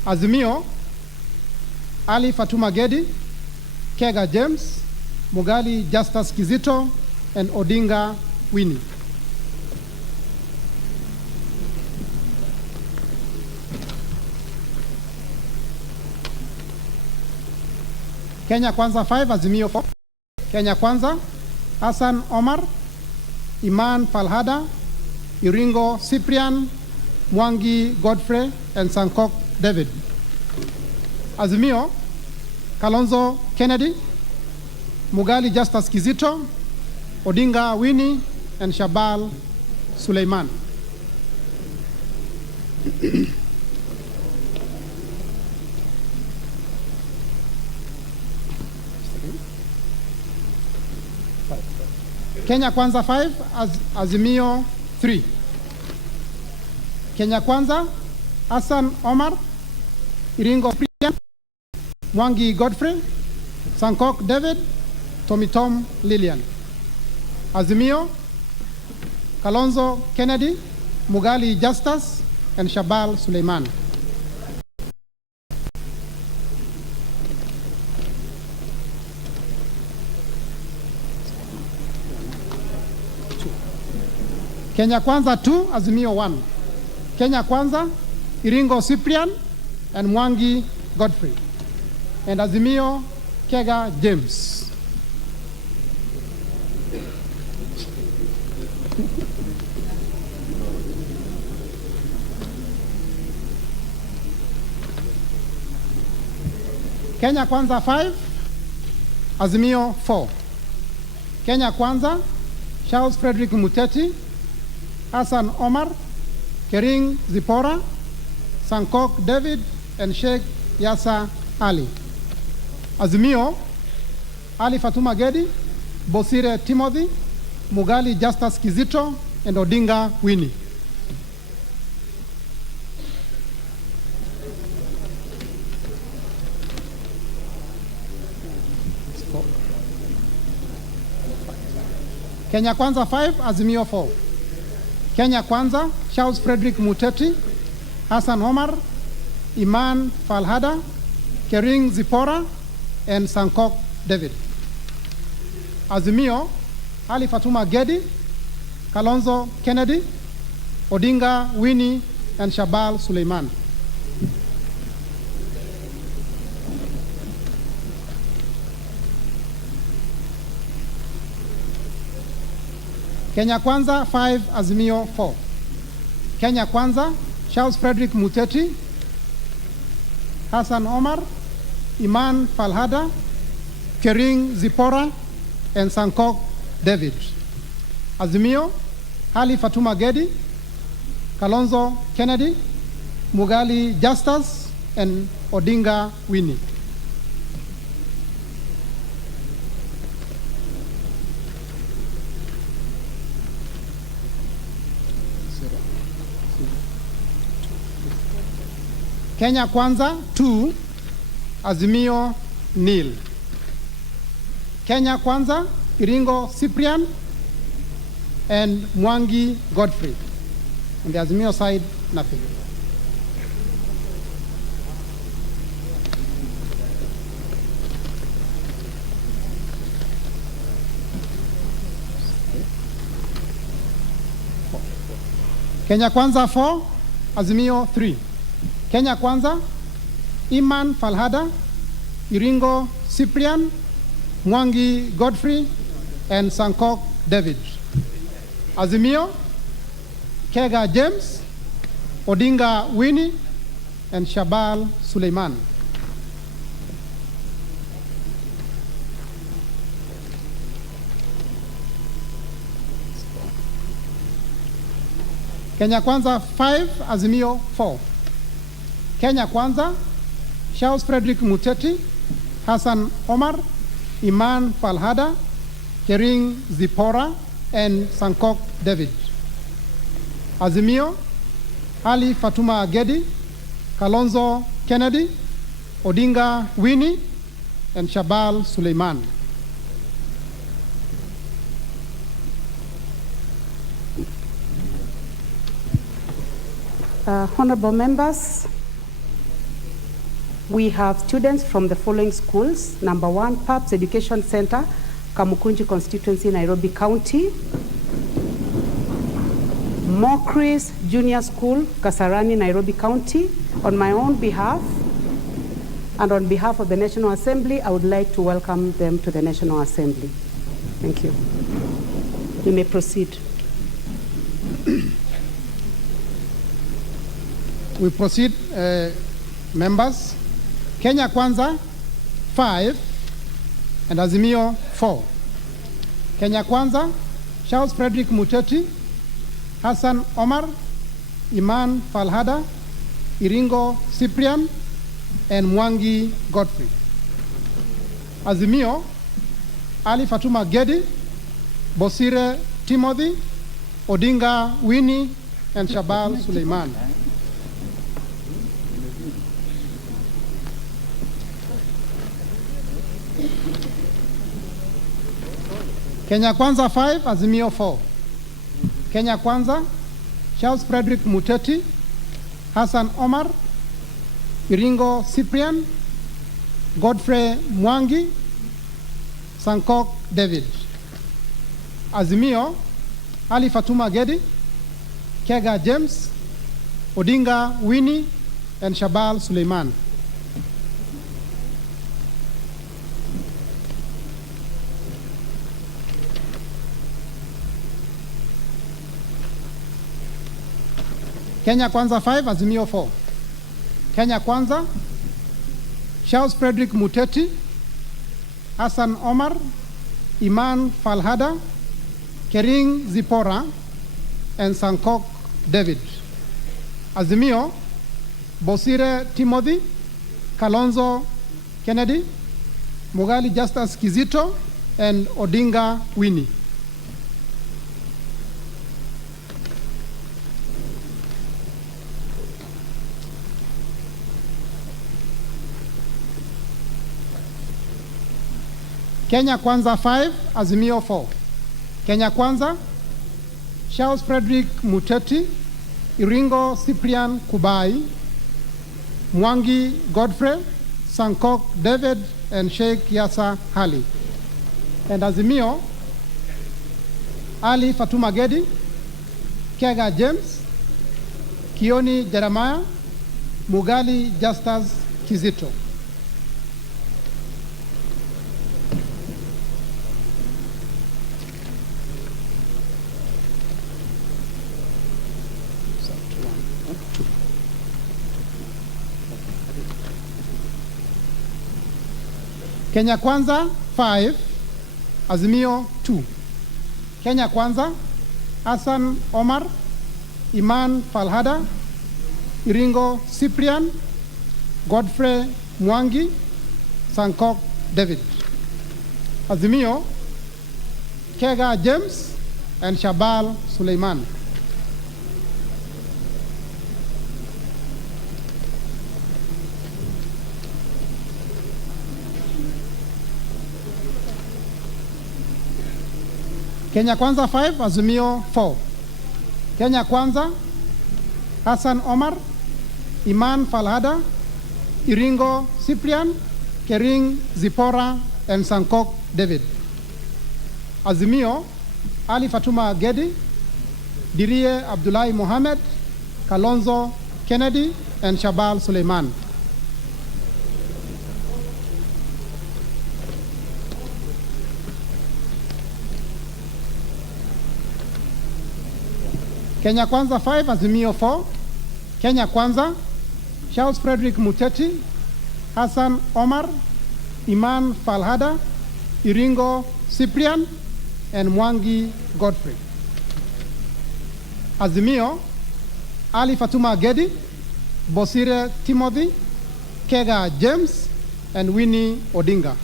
Azimio, Ali Fatuma Gedi, Kega James, Mugali Justus Kizito, and Odinga Winnie. Kenya Kwanza 5, Azimio 4. Kenya Kwanza, Hassan Omar, Iman Falhada, Iringo Cyprian, Mwangi Godfrey, and Sankok David. Azimio, Kalonzo Kennedy, Mugali Justus Kizito, Odinga Winnie, and Shabal Suleiman. Kenya Kwanza 5, Azimio 3. Kenya Kwanza, Hassan Omar, Iringo Priyan, Mwangi Godfrey, Sankok David, Tomitom Lillian. Azimio, Kalonzo Kennedy, Mugali Justus, and Shabal Suleiman. Kenya Kwanza 2, Azimio 1. Kenya Kwanza, Iringo Cyprian and Mwangi Godfrey. And Azimio, Kega James. Kenya Kwanza 5, Azimio 4. Kenya Kwanza, Charles Frederick Muteti, Hassan Omar, Kering Zipora, Sankok David, and Sheikh Yasa Ali. Azimio, Ali Fatuma Gedi, Bosire Timothy, Mugali Justus Kizito, and Odinga Winnie. Kenya Kwanza 5, Azimio 4. Kenya Kwanza, Charles Frederick Muteti, Hassan Omar, Iman Falhada, Kering Zipora, and Sankok David. Azimio, Ali Fatuma Gedi, Kalonzo Kennedy, Odinga Winnie, and Shabal Suleiman. Kenya Kwanza 5, Azimio 4. Kenya Kwanza, Charles Frederick Muteti, Hassan Omar, Iman Falhada, Kering Zipora, and Sankok David. Azimio, Ali Fatuma Gedi, Kalonzo Kennedy, Mugali Justus, and Odinga Winnie. Kenya Kwanza 2, Azimio nil. Kenya Kwanza, Iringo Cyprian, and Mwangi Godfrey. On the Azimio side, nothing. Kenya Kwanza 4, Azimio 3. Kenya Kwanza, Iman Falhada, Iringo Cyprian, Mwangi Godfrey, and Sankok David. Azimio, Kega James, Odinga Winnie, and Shabal Suleiman. Kenya Kwanza 5, Azimio 4. Kenya Kwanza, Charles Frederick Muteti, Hassan Omar, Iman Falhada, Kering Zipora, and Sankok David. Azimio, Ali Fatuma Gedi, Kalonzo Kennedy, Odinga Winnie, and Shabal Suleiman. Honorable members, we have students from the following schools. Number 1, PAPS Education Center, Kamukunji Constituency, Nairobi County. Mokris Junior School, Kasarani, Nairobi County. On my own behalf and on behalf of the National Assembly, I would like to welcome them to the National Assembly. Thank you. You may proceed. We proceed, members. Kenya Kwanza 5 and Azimio 4. Kenya Kwanza, Charles Frederick Muteti, Hassan Omar, Iman Falhada, Iringo Cyprian, and Mwangi Godfrey. Azimio, Ali Fatuma Gedi, Bosire Timothy, Odinga Winnie, and Shabal Suleiman. Kenya Kwanza 5, Azimio 4. Kenya Kwanza, Charles Frederick Muteti, Hassan Omar, Iringo Cyprian, Godfrey Mwangi, Sankok David. Azimio, Ali Fatuma Gedi, Kega James, Odinga Winnie, and Shabal Suleiman. Kenya Kwanza 5, Azimio 4. Kenya Kwanza, Charles Frederick Muteti, Hassan Omar, Iman Falhada, Kering Zipora, and Sankok David. Azimio, Bosire Timothy, Kalonzo Kennedy, Mugali Justus Kizito, and Odinga Winnie. Kenya Kwanza 5, Azimio 4. Kenya Kwanza, Charles Frederick Muteti, Iringo Cyprian Kubai, Mwangi Godfrey, Sankok David, and Sheikh Yasa Ali. And Azimio, Ali Fatuma Gedi, Kega James, Kioni Jeremiah, Mugali Justus Kizito. Kenya Kwanza 5, Azimio 2. Kenya Kwanza, Hassan Omar, Iman Falhada, Iringo Cyprian, Godfrey Mwangi, Sankok David. Azimio, Kega James, and Shabal Suleiman. Kenya Kwanza 5, Azimio 4. Kenya Kwanza, Hassan Omar, Iman Falhada, Iringo Cyprian, Kering Zipora, and Sankok David. Azimio, Ali Fatuma Gedi, Dirie Abdullahi Mohammed, Kalonzo Kennedy, and Shabal Suleiman. Kenya Kwanza 5, Azimio 4. Kenya Kwanza, Charles Frederick Muteti, Hassan Omar, Iman Falhada, Iringo Cyprian, and Mwangi Godfrey. Azimio, Ali Fatuma Gedi, Bosire Timothy, Kega James, and Winnie Odinga.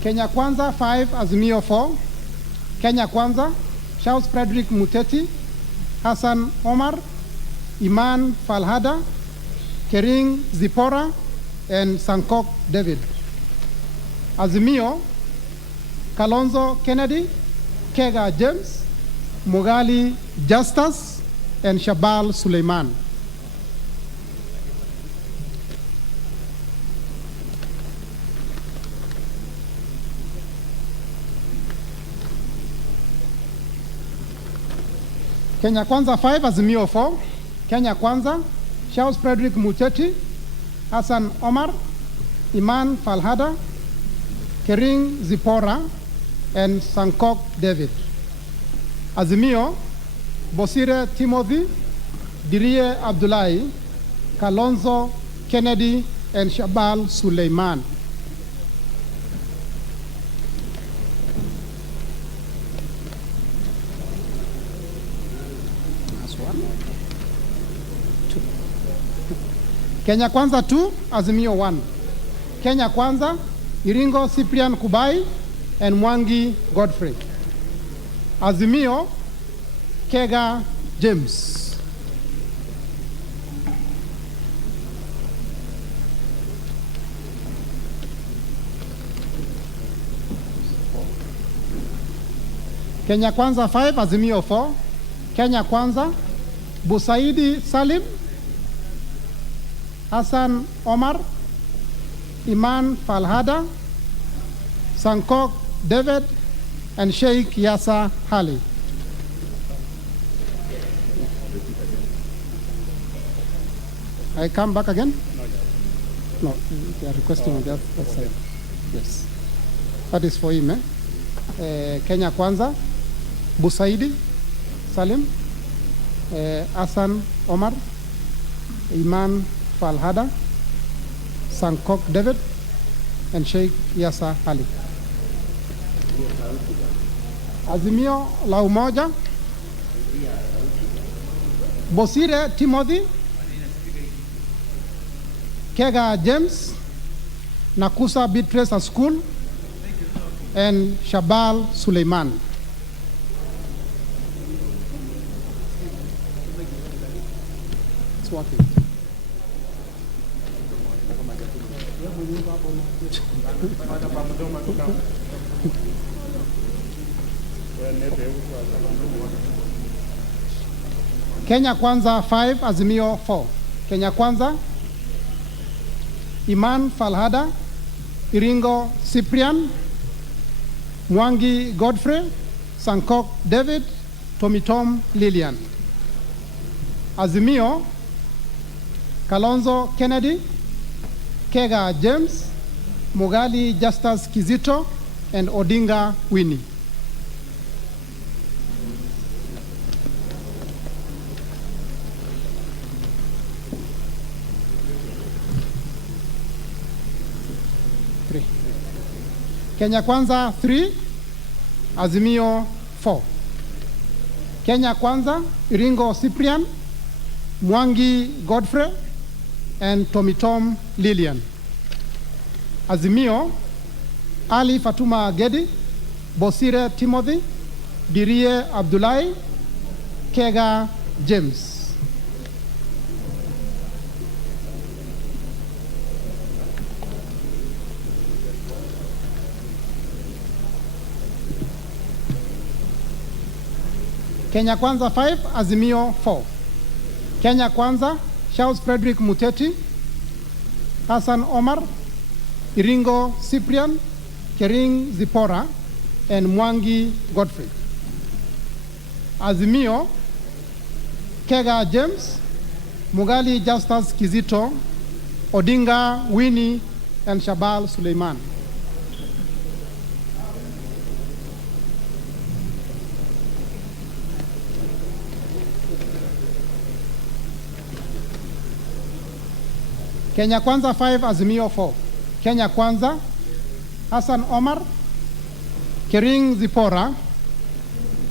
Kenya Kwanza 5, Azimio 4. Kenya Kwanza, Charles Frederick Muteti, Hassan Omar, Iman Falhada, Kering Zipora, and Sankok David. Azimio, Kalonzo Kennedy, Kega James, Mugali Justus, and Shabal Suleiman. Kenya Kwanza 5, Azimio 4. Kenya Kwanza, Charles Frederick Muteti, Hassan Omar, Iman Falhada, Kering Zipora, and Sankok David. Azimio, Bosire Timothy, Dirie Abdullahi, Kalonzo Kennedy, and Shabal Suleiman. Kenya Kwanza 2, Azimio 1. Kenya Kwanza, Iringo Cyprian Kubai, and Mwangi Godfrey. Azimio, Kega James. Kenya Kwanza 5, Azimio 4. Kenya Kwanza, Busaidi Salim, Hassan Omar, Iman Falhada, Sankok David, and Sheikh Yasa Ali. I come back again? No, they are requesting on that side. Yes. That is for him, Kenya Kwanza, Busaidi Salim, Hassan Omar, Iman Falhada, Sankok David, and Sheikh Yasa Ali. Azimio la Umoja, Bosire Timothy, Kega James, Nakusa Beatrice School, and Shabal Suleiman. It's working. Kenya Kwanza 5, Azimio 4. Kenya Kwanza, Iman Falhada, Iringo Cyprian, Mwangi Godfrey, Sankok David, Tomitom Lillian. Azimio, Kalonzo Kennedy, Kega James, Mugali Justus Kizito, and Odinga Winnie. Kenya Kwanza 3, Azimio 4. Kenya Kwanza, Iringo Cyprian, Mwangi Godfrey, and Tomitom Lillian. Azimio, Ali Fatuma Gedi, Bosire Timothy, Dirie Abdullahi, Kega James. Kenya Kwanza 5, Azimio 4. Kenya Kwanza, Charles Frederick Muteti, Hassan Omar, Iringo Cyprian, Kering Zipora, and Mwangi Godfrey. Azimio, Kega James, Mugali Justus Kizito, Odinga Winnie, and Shabal Suleiman. Kenya Kwanza 5, Azimio 4. Kenya Kwanza, Hassan Omar, Kering Zipora,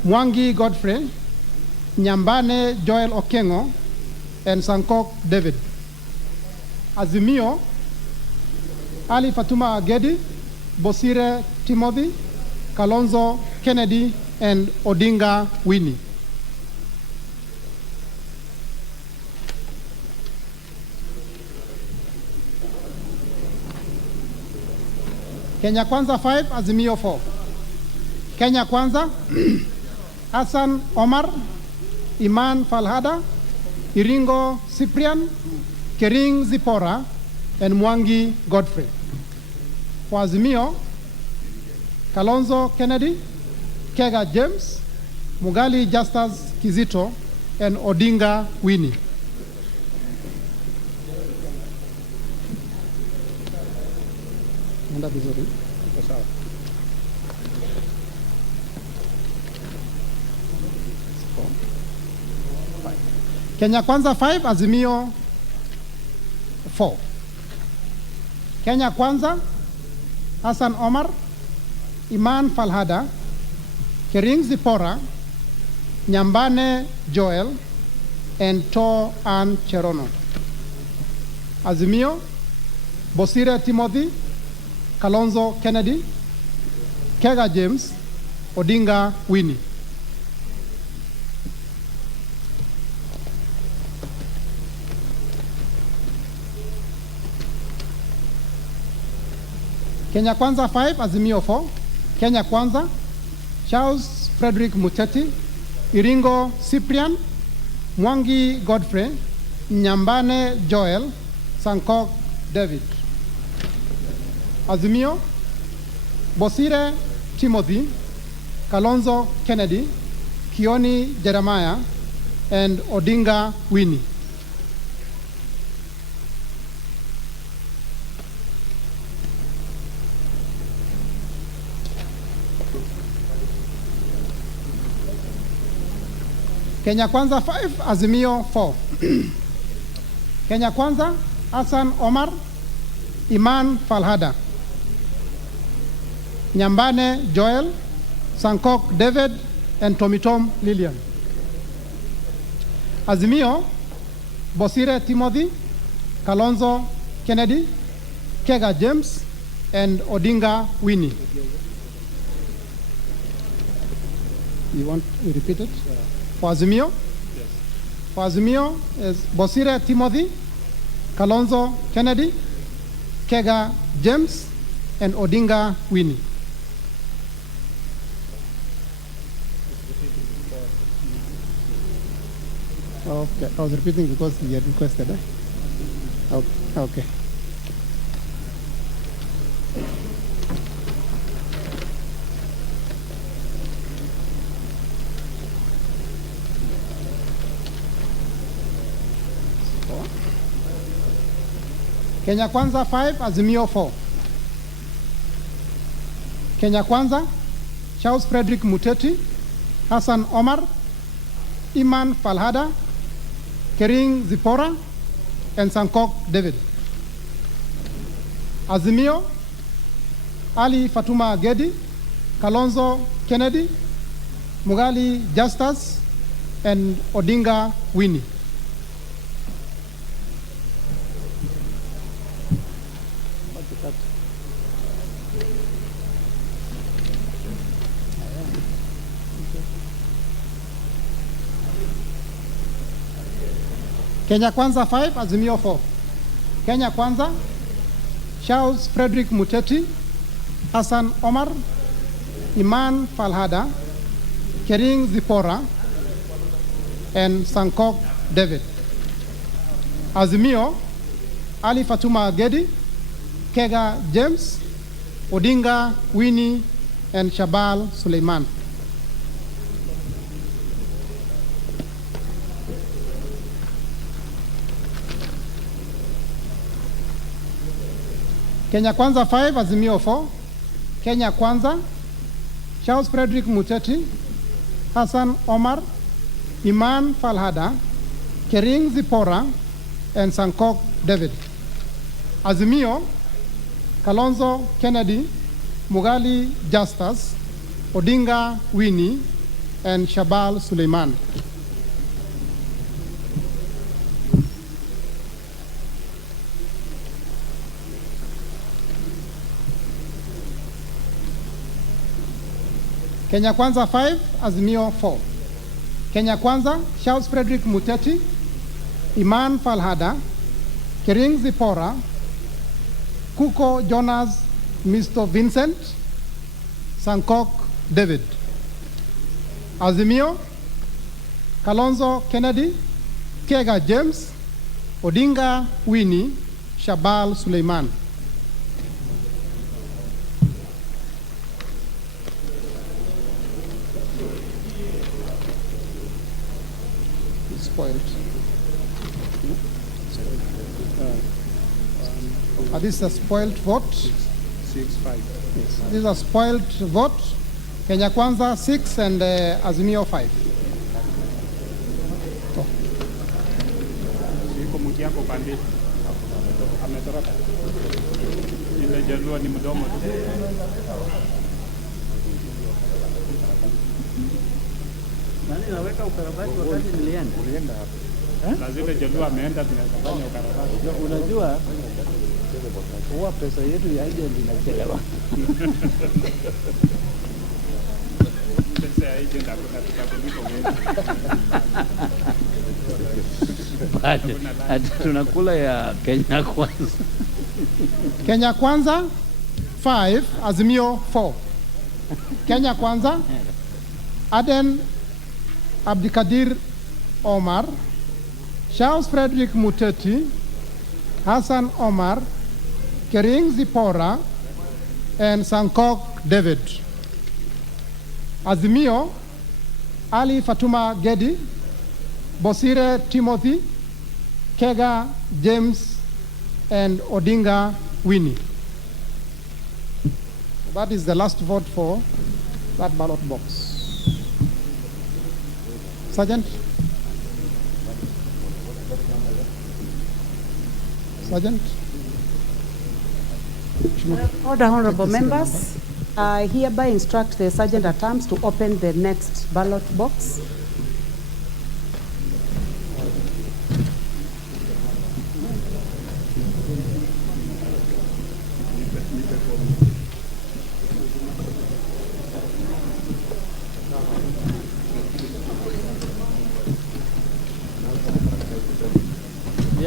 Mwangi Godfrey, Nyambane Joel Okengo, and Sankok David. Azimio, Ali Fatuma Agedi, Bosire Timothy, Kalonzo Kennedy, and Odinga Winnie. Kenya Kwanza 5, Azimio 4. Kenya Kwanza, Hassan Omar, Iman Falhada, Iringo Cyprian, Kering Zipora, and Mwangi Godfrey. For Azimio, Kalonzo Kennedy, Kega James, Mugali Justus Kizito, and Odinga Winnie. Kenya Kwanza 5, Azimio 4. Kenya Kwanza, Hassan Omar, Iman Falhada, Kering Zipora, Nyambane Joel, and To Ann Cherono. Azimio, Bosire Timothy, Kalonzo Kennedy, Kega James, Odinga Winnie. Kenya Kwanza 5, Azimio 4. Kenya Kwanza, Charles Frederick Muteti, Iringo Cyprian, Mwangi Godfrey, Nyambane Joel, Sankok David. Azimio, Bosire Timothy, Kalonzo Kennedy, Kioni Jeremiah, and Odinga Winnie. Kenya Kwanza 5, Azimio 4. Kenya Kwanza, Hassan Omar, Iman Falhada, Nyambane Joel, Sankok David, and Tomitom Lillian. Azimio, Bosire Timothy, Kalonzo Kennedy, Kega James, and Odinga Winnie. You want to repeat it? For Azimio? Yes. For Azimio is Bosire Timothy, Kalonzo Kennedy, Kega James, and Odinga Winnie. Okay, I was repeating because he had requested. Okay. Okay. Kenya Kwanza 5, Azimio 4. Kenya Kwanza, Charles Frederick Muteti, Hassan Omar, Iman Falhada, Kering Zipora, and Sankok David. Azimio, Ali Fatuma Gedi, Kalonzo Kennedy, Mugali Justus, and Odinga Winnie. Kenya Kwanza 5, Azimio 4. Kenya Kwanza, Charles Frederick Muteti, Hassan Omar, Iman Falhada, Kering Zipora, and Sankok David. Azimio, Ali Fatuma Gedi, Kega James, Odinga Winnie, and Shabal Suleiman. Kenya Kwanza 5, Azimio 4. Kenya Kwanza, Charles Frederick Muteti, Hassan Omar, Iman Falhada, Kering Zipora, and Sankok David. Azimio, Kalonzo Kennedy, Mugali Justus, Odinga Winnie, and Shabal Suleiman. Kenya Kwanza 5, Azimio 4. Kenya Kwanza, Charles Frederick Muteti, Iman Falhada, Kering Zipora, Kuko Jonas Mr. Vincent, Sankok David. Azimio, Kalonzo Kennedy, Kega James, Odinga Winnie, Shabal Suleiman. Spoiled. This is a spoiled vote. 6-5. Yes. This is a spoiled vote. Kenya Kwanza 6 and Azimio 5. Siko mti yako pande. Ametoroka. Ile jalua ni mdomo tu. Nani naweka ukarabati wakati nilienda? Ulienda hapo. Na zile jalua ameenda tunafanya ukarabati. Unajua huwa pesa yetu ya agent inachelewa. Pesa ya agent hakuna tutakulipa wewe. Tunakula ya Kenya Kwanza. Kenya Kwanza 5, Azimio 4. Kenya Kwanza, Aden Abdikadir Omar, Charles Frederick Muteti, Hassan Omar, Kering Zipora, and Sankok David. Azimio, Ali Fatuma Gedi, Bosire Timothy, Kega James, and Odinga Winnie. That is the last vote for that ballot box. Sergeant? Sergeant? Order, honorable members. I hereby instruct the sergeant at arms to open the next ballot box.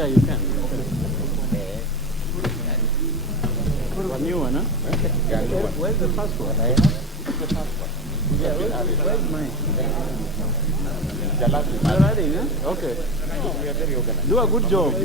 Yeah, you can. One new one, huh? Where's the first one? Where's the first one? Yeah, where's mine? You're writing, huh? Okay. We are very organized. Do a good job.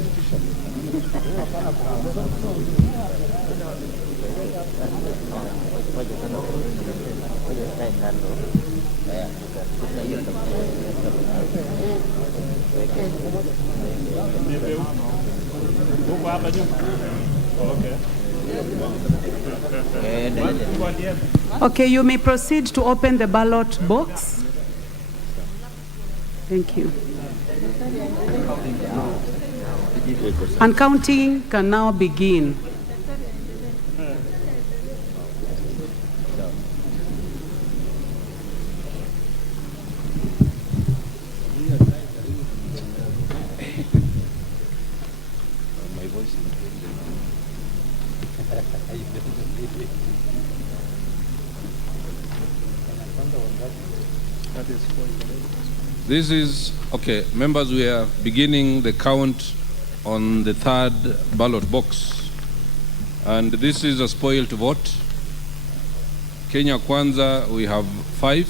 Okay, you may proceed to open the ballot box. Thank you. And counting can now begin. This is, okay, members, we are beginning the count on the third ballot box. And this is a spoiled vote. Kenya Kwanza, we have 5.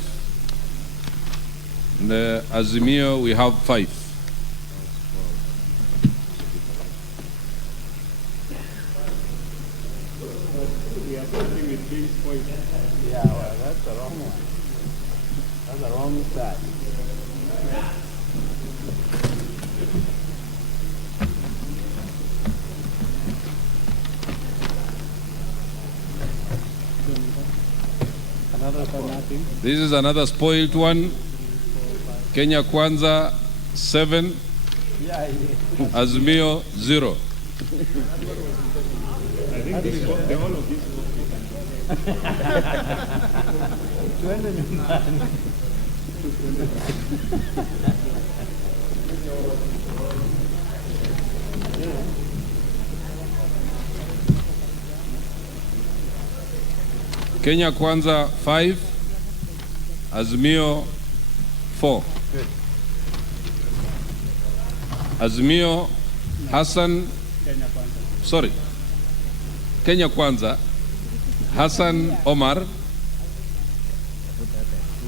The Azimio, we have 5. We are starting with being spoiled. Yeah, well, that's the wrong one. That's the wrong side. This is another spoiled one. Kenya Kwanza 7, Azimio 0. I think the whole of this Kenya Kwanza 5, Azimio 4. Azimio Hassan, sorry, Kenya Kwanza, Hassan Omar,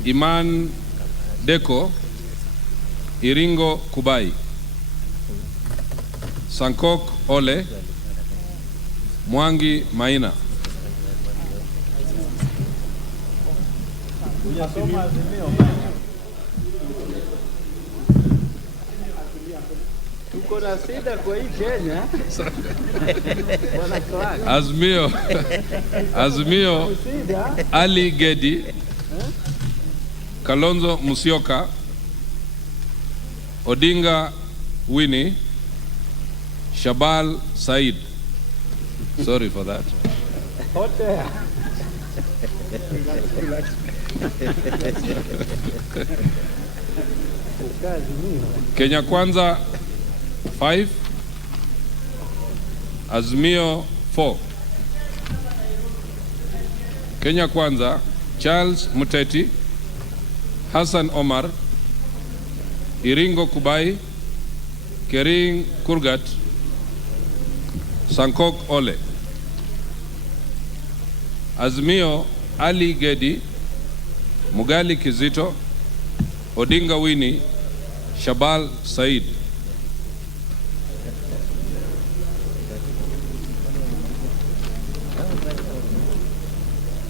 Iman Deko, Iringo Kubai, Sankok Ole, Mwangi Maina. Tuko na shida kwa hii Kenya. Azimio, Azimio Ali Gedi, Kalonzo Musyoka, Odinga Winnie, Shabal Said. Sorry for that. Kenya Kwanza 5, Azimio 4. Kenya Kwanza, Charles Muteti, Hassan Omar, Iringo Kubai, Kering Kurgat, Sankok Ole. Azimio Ali Gedi, Mugali Kizito, Odinga Winnie, Shabal Said.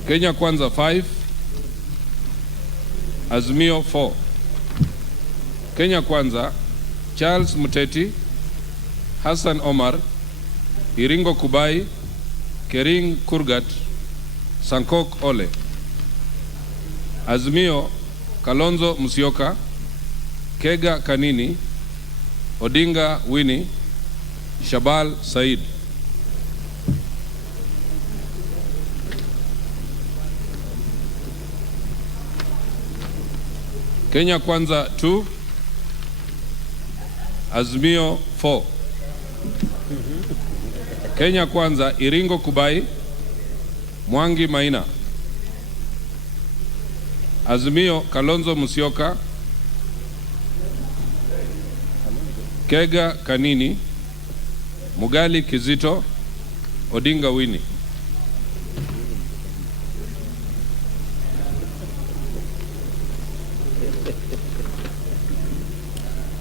Kenya Kwanza 5, Azimio 4. Kenya Kwanza, Charles Muteti, Hassan Omar, Iringo Kubai, Kering Kurgat, Sankok Ole. Azimio Kalonzo Musyoka, Kega Kanini, Odinga Winnie, Shabal Said. Kenya Kwanza 2, Azimio 4. Kenya Kwanza, Iringo Kubai, Mwangi Maina. Azimio Kalonzo Musyoka, Kega Kanini, Mugali Kizito, Odinga Winnie.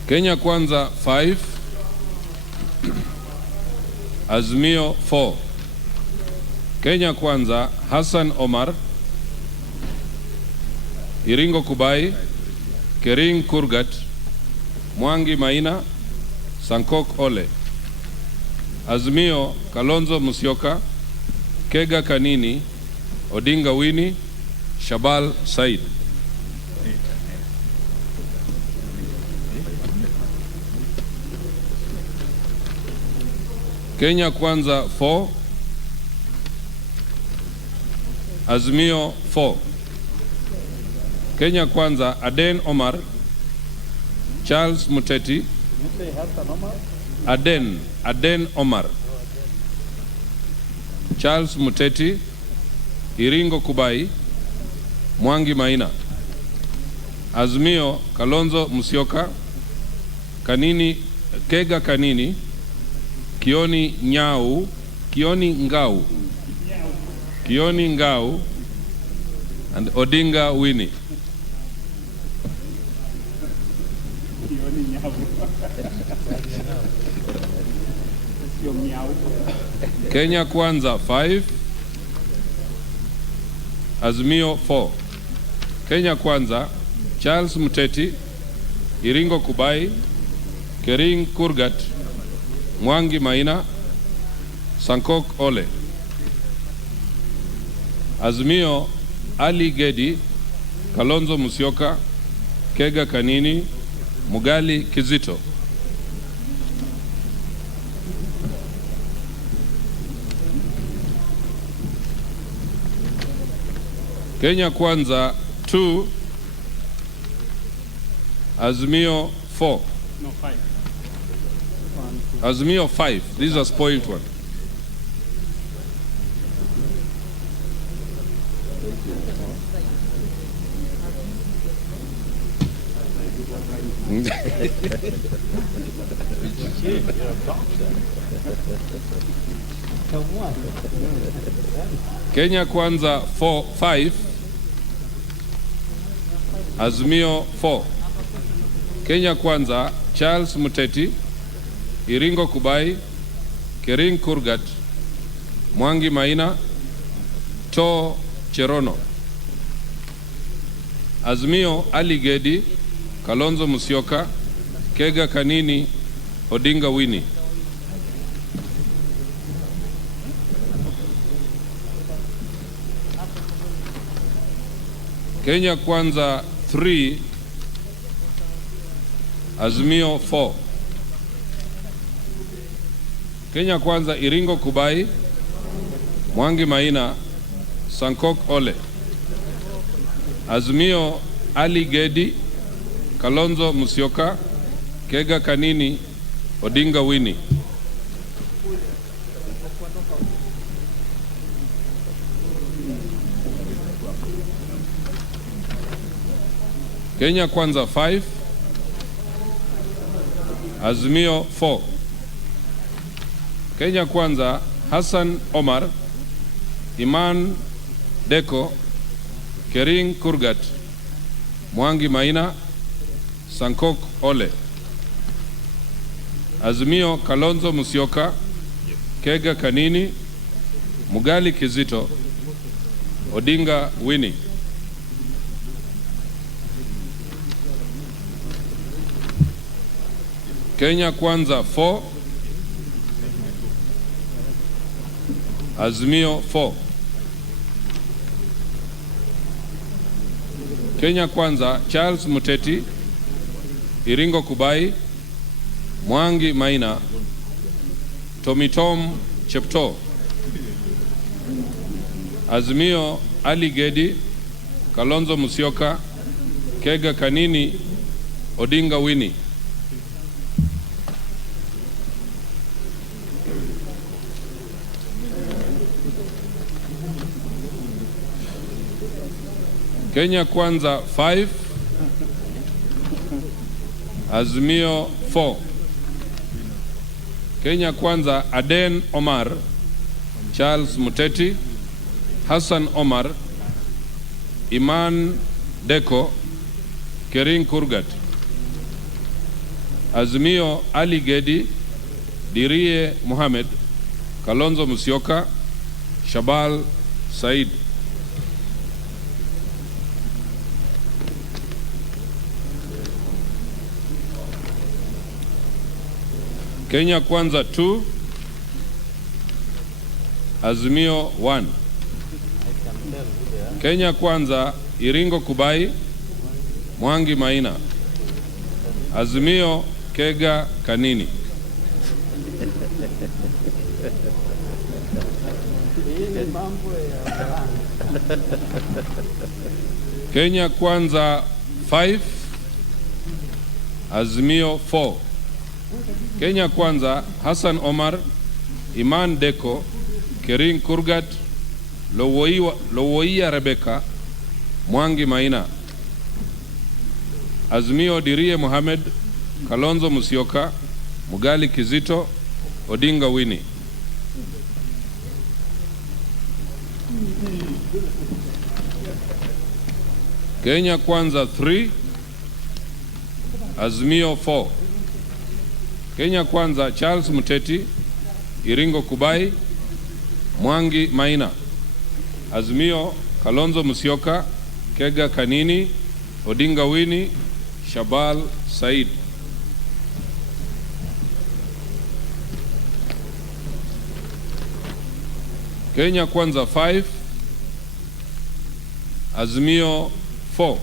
Kenya Kwanza 5, Azimio 4. Kenya Kwanza Hassan Omar, Iringo Kubai, Kering Kurgat, Mwangi Maina, Sankok Ole. Azimio Kalonzo Musyoka, Kega Kanini, Odinga Winnie, Shabal Said. Kenya Kwanza 4, Azimio 4. Kenya Kwanza Aden Omar, Charles Muteti, Aden Omar, Charles Muteti, Iringo Kubai, Mwangi Maina. Azimio Kalonzo Musyoka, Kega Kanini, Kioni Ngau, and Odinga Winnie. Kenya Kwanza 5, Azimio 4. Kenya Kwanza Charles Muteti, Iringo Kubai, Kering Kurgat, Mwangi Maina, Sankok Ole. Azimio Ali Gedi, Kalonzo Musyoka, Kega Kanini, Mugali Kizito. Kenya Kwanza 2, Azimio 4. No, 5. Azimio 5. This is a spoiled one. Kenya Kwanza 5, Azimio 4. Kenya Kwanza Charles Muteti, Iringo Kubai, Kering Kurgat, Mwangi Maina, To Cherono. Azimio Ali Gedi, Kalonzo Musyoka, Kega Kanini, Odinga Winnie. Kenya Kwanza 3, Azimio 4. Kenya Kwanza Iringo Kubai, Mwangi Maina, Sankok Ole. Azimio Ali Gedi, Kalonzo Musyoka, Kega Kanini, Odinga Winnie. Kenya Kwanza 5, Azimio 4. Kenya Kwanza Hassan Omar, Iman Deko, Kering Kurgat, Mwangi Maina, Sankok Ole. Azimio Kalonzo Musyoka, Kega Kanini, Mugali Kizito, Odinga Winnie. Kenya Kwanza 4, Azimio 4. Kenya Kwanza Charles Muteti, Iringo Kubai, Mwangi Maina, Tomitom Chepto. Azimio Ali Gedi, Kalonzo Musyoka, Kega Kanini, Odinga Winnie. Kenya Kwanza 5, Azimio 4. Kenya Kwanza Aden Omar, Charles Muteti, Hassan Omar, Iman Deko, Kering Kurgat. Azimio Ali Gedi, Dirie Mohamed, Kalonzo Musyoka, Shabal Said. Kenya Kwanza 2, Azimio 1. Kenya Kwanza Iringo Kubai, Mwangi Maina. Azimio Kega Kanini. Kenya Kwanza 5, Azimio 4. Kenya Kwanza Hassan Omar, Iman Deko, Kering Kurgat, Lowoia Rebecca, Mwangi Maina. Azimio Dirie Mohamed, Kalonzo Musyoka, Mugali Kizito, Odinga Winnie. Kenya Kwanza 3, Azimio 4. Kenya Kwanza Charles Muteti, Iringo Kubai, Mwangi Maina. Azimio Kalonzo Musyoka, Kega Kanini, Odinga Winnie, Shabal Said. Kenya Kwanza 5, Azimio 4.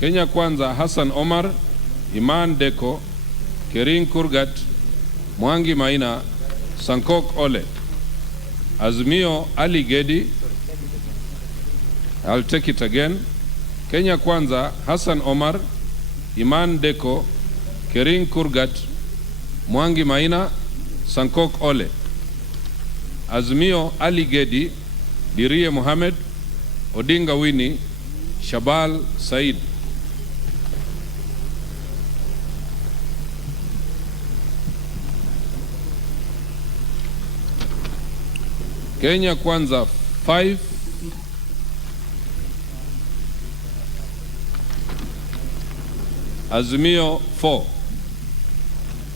Kenya Kwanza Hassan Omar, Iman Deko, Kering Kurgat, Mwangi Maina, Sankok Ole. Azimio Ali Gedi, I'll take it again. Kenya Kwanza Hassan Omar, Iman Deko, Kering Kurgat, Mwangi Maina, Sankok Ole. Azimio Ali Gedi, Dirie Mohamed, Odinga Winnie, Shabal Said. Kenya Kwanza 5, Azimio 4.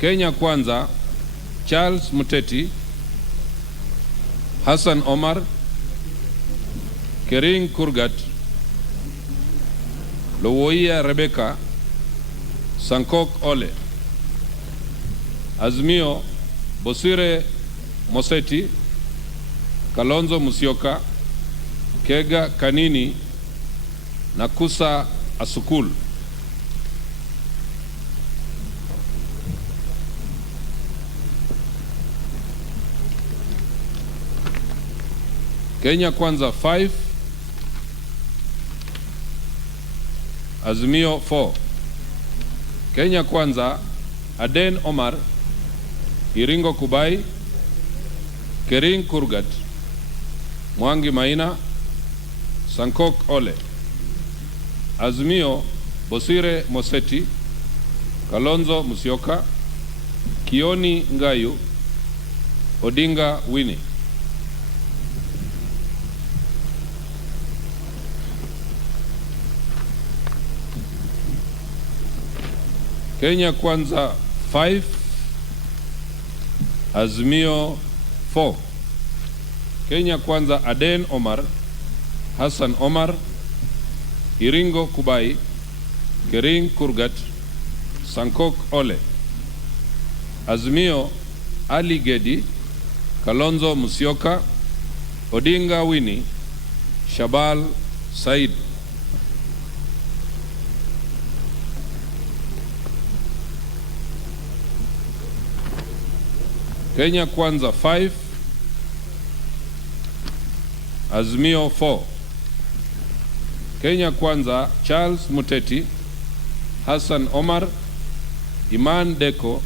Kenya Kwanza Charles Muteti, Hassan Omar, Kering Kurgat, Lowoia Rebecca, Sankok Ole. Azimio Bosire Moseti, Kalonzo Musyoka, Kega Kanini, Nakusa Asukul. Kenya Kwanza 5, Azimio 4. Kenya Kwanza Aden Omar, Iringo Kubai, Kering Kurgat, Mwangi Maina, Sankok Ole. Azimio Bosire Moseti, Kalonzo Musyoka, Kioni Ngayu, Odinga Winnie. Kenya Kwanza 5, Azimio 4. Kenya Kwanza Aden Omar, Hassan Omar, Iringo Kubai, Kering Kurgat, Sankok Ole. Azimio Ali Gedi, Kalonzo Musyoka, Odinga Winnie, Shabal Said. Kenya Kwanza 5, Azimio 4. Kenya Kwanza Charles Muteti, Hassan Omar, Iman Deko,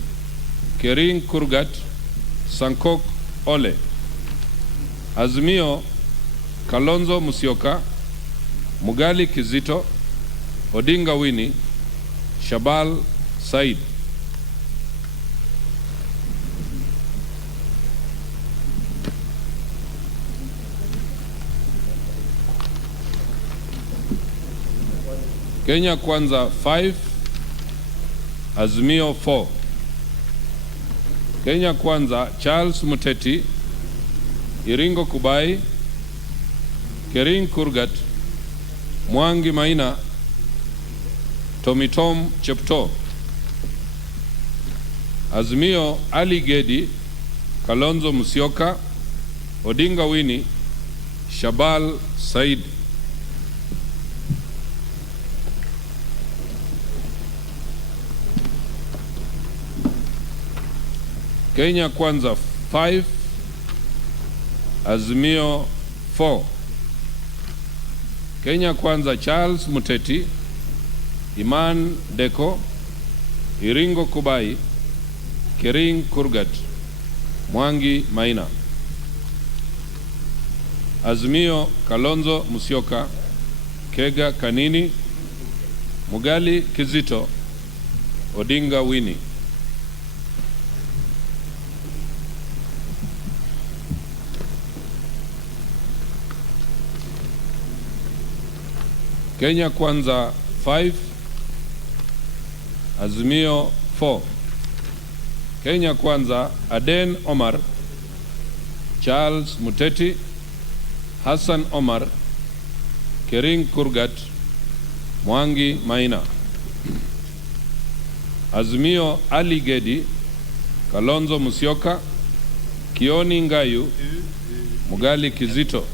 Kering Kurgat, Sankok Ole. Azimio Kalonzo Musyoka, Mugali Kizito, Odinga Winnie, Shabal Said. Kenya Kwanza 5, Azimio 4. Kenya Kwanza Charles Muteti, Iringo Kubai, Kering Kurgat, Mwangi Maina, Tomitom Chepto. Azimio Ali Gedi, Kalonzo Musyoka, Odinga Winnie, Shabal Said. Kenya Kwanza 5, Azimio 4. Kenya Kwanza Charles Muteti, Iman Deko, Iringo Kubai, Kering Kurgat, Mwangi Maina. Azimio Kalonzo Musyoka, Kega Kanini, Mugali Kizito, Odinga Winnie. Kenya Kwanza 5, Azimio 4. Kenya Kwanza Aden Omar, Charles Muteti, Hassan Omar, Kering Kurgat, Mwangi Maina. Azimio Ali Gedi, Kalonzo Musyoka, Kioni Ngayu, Mugali Kizito.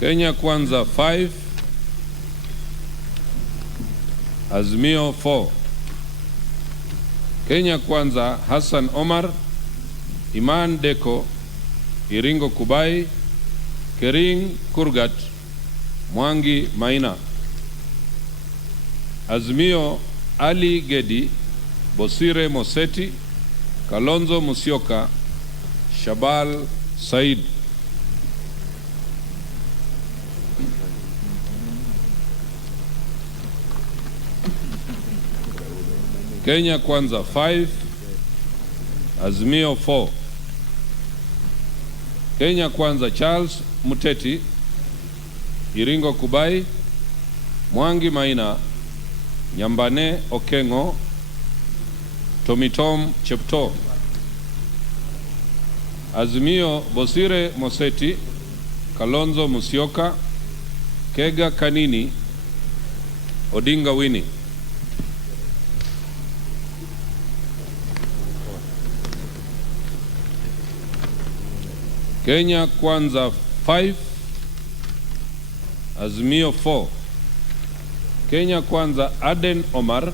Kenya Kwanza 5, Azimio 4. Kenya Kwanza Hassan Omar, Iman Deko, Iringo Kubai, Kering Kurgat, Mwangi Maina. Azimio Ali Gedi, Bosire Moseti, Kalonzo Musyoka, Shabal Said. Kenya Kwanza 5, Azimio 4. Kenya Kwanza Charles Muteti, Iringo Kubai, Mwangi Maina, Nyambane Okengo, Tomitom Chepto. Azimio Bosire Moseti, Kalonzo Musyoka, Kega Kanini, Odinga Winnie. Kenya Kwanza 5, Azimio 4. Kenya Kwanza Aden Omar,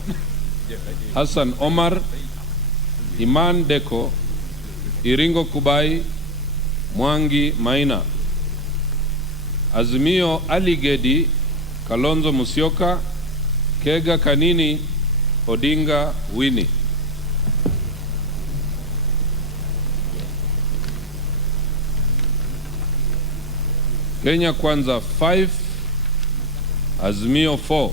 Hassan Omar, Iman Deko, Iringo Kubai, Mwangi Maina. Azimio Ali Gedi, Kalonzo Musyoka, Kega Kanini, Odinga Winnie. Kenya Kwanza 5, Azimio 4.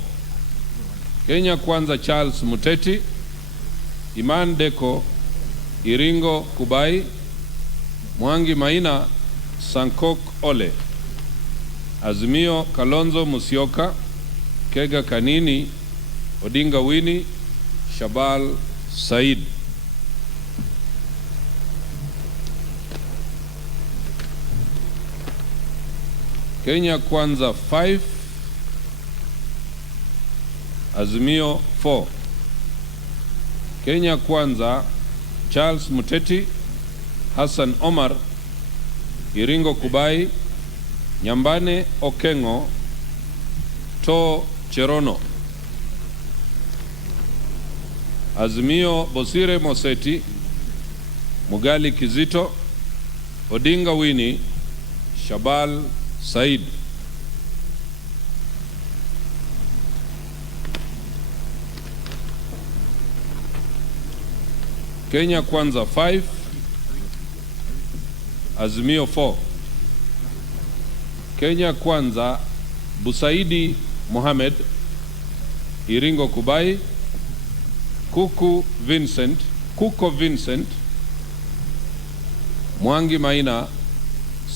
Kenya Kwanza Charles Muteti, Iman Deko, Iringo Kubai, Mwangi Maina, Sankok Ole. Azimio Kalonzo Musyoka, Kega Kanini, Odinga Winnie, Shabal Said. Kenya Kwanza 5, Azimio 4. Kenya Kwanza Charles Muteti, Hassan Omar, Iringo Kubai, Nyambane Okengo, To Cherono. Azimio Bosire Moseti, Mugali Kizito, Odinga Winnie, Shabal Said. Kenya Kwanza 5, Azimio 4. Kenya Kwanza Busaidi Mohamed, Iringo Kubai, Kuko Vincent, Mwangi Maina,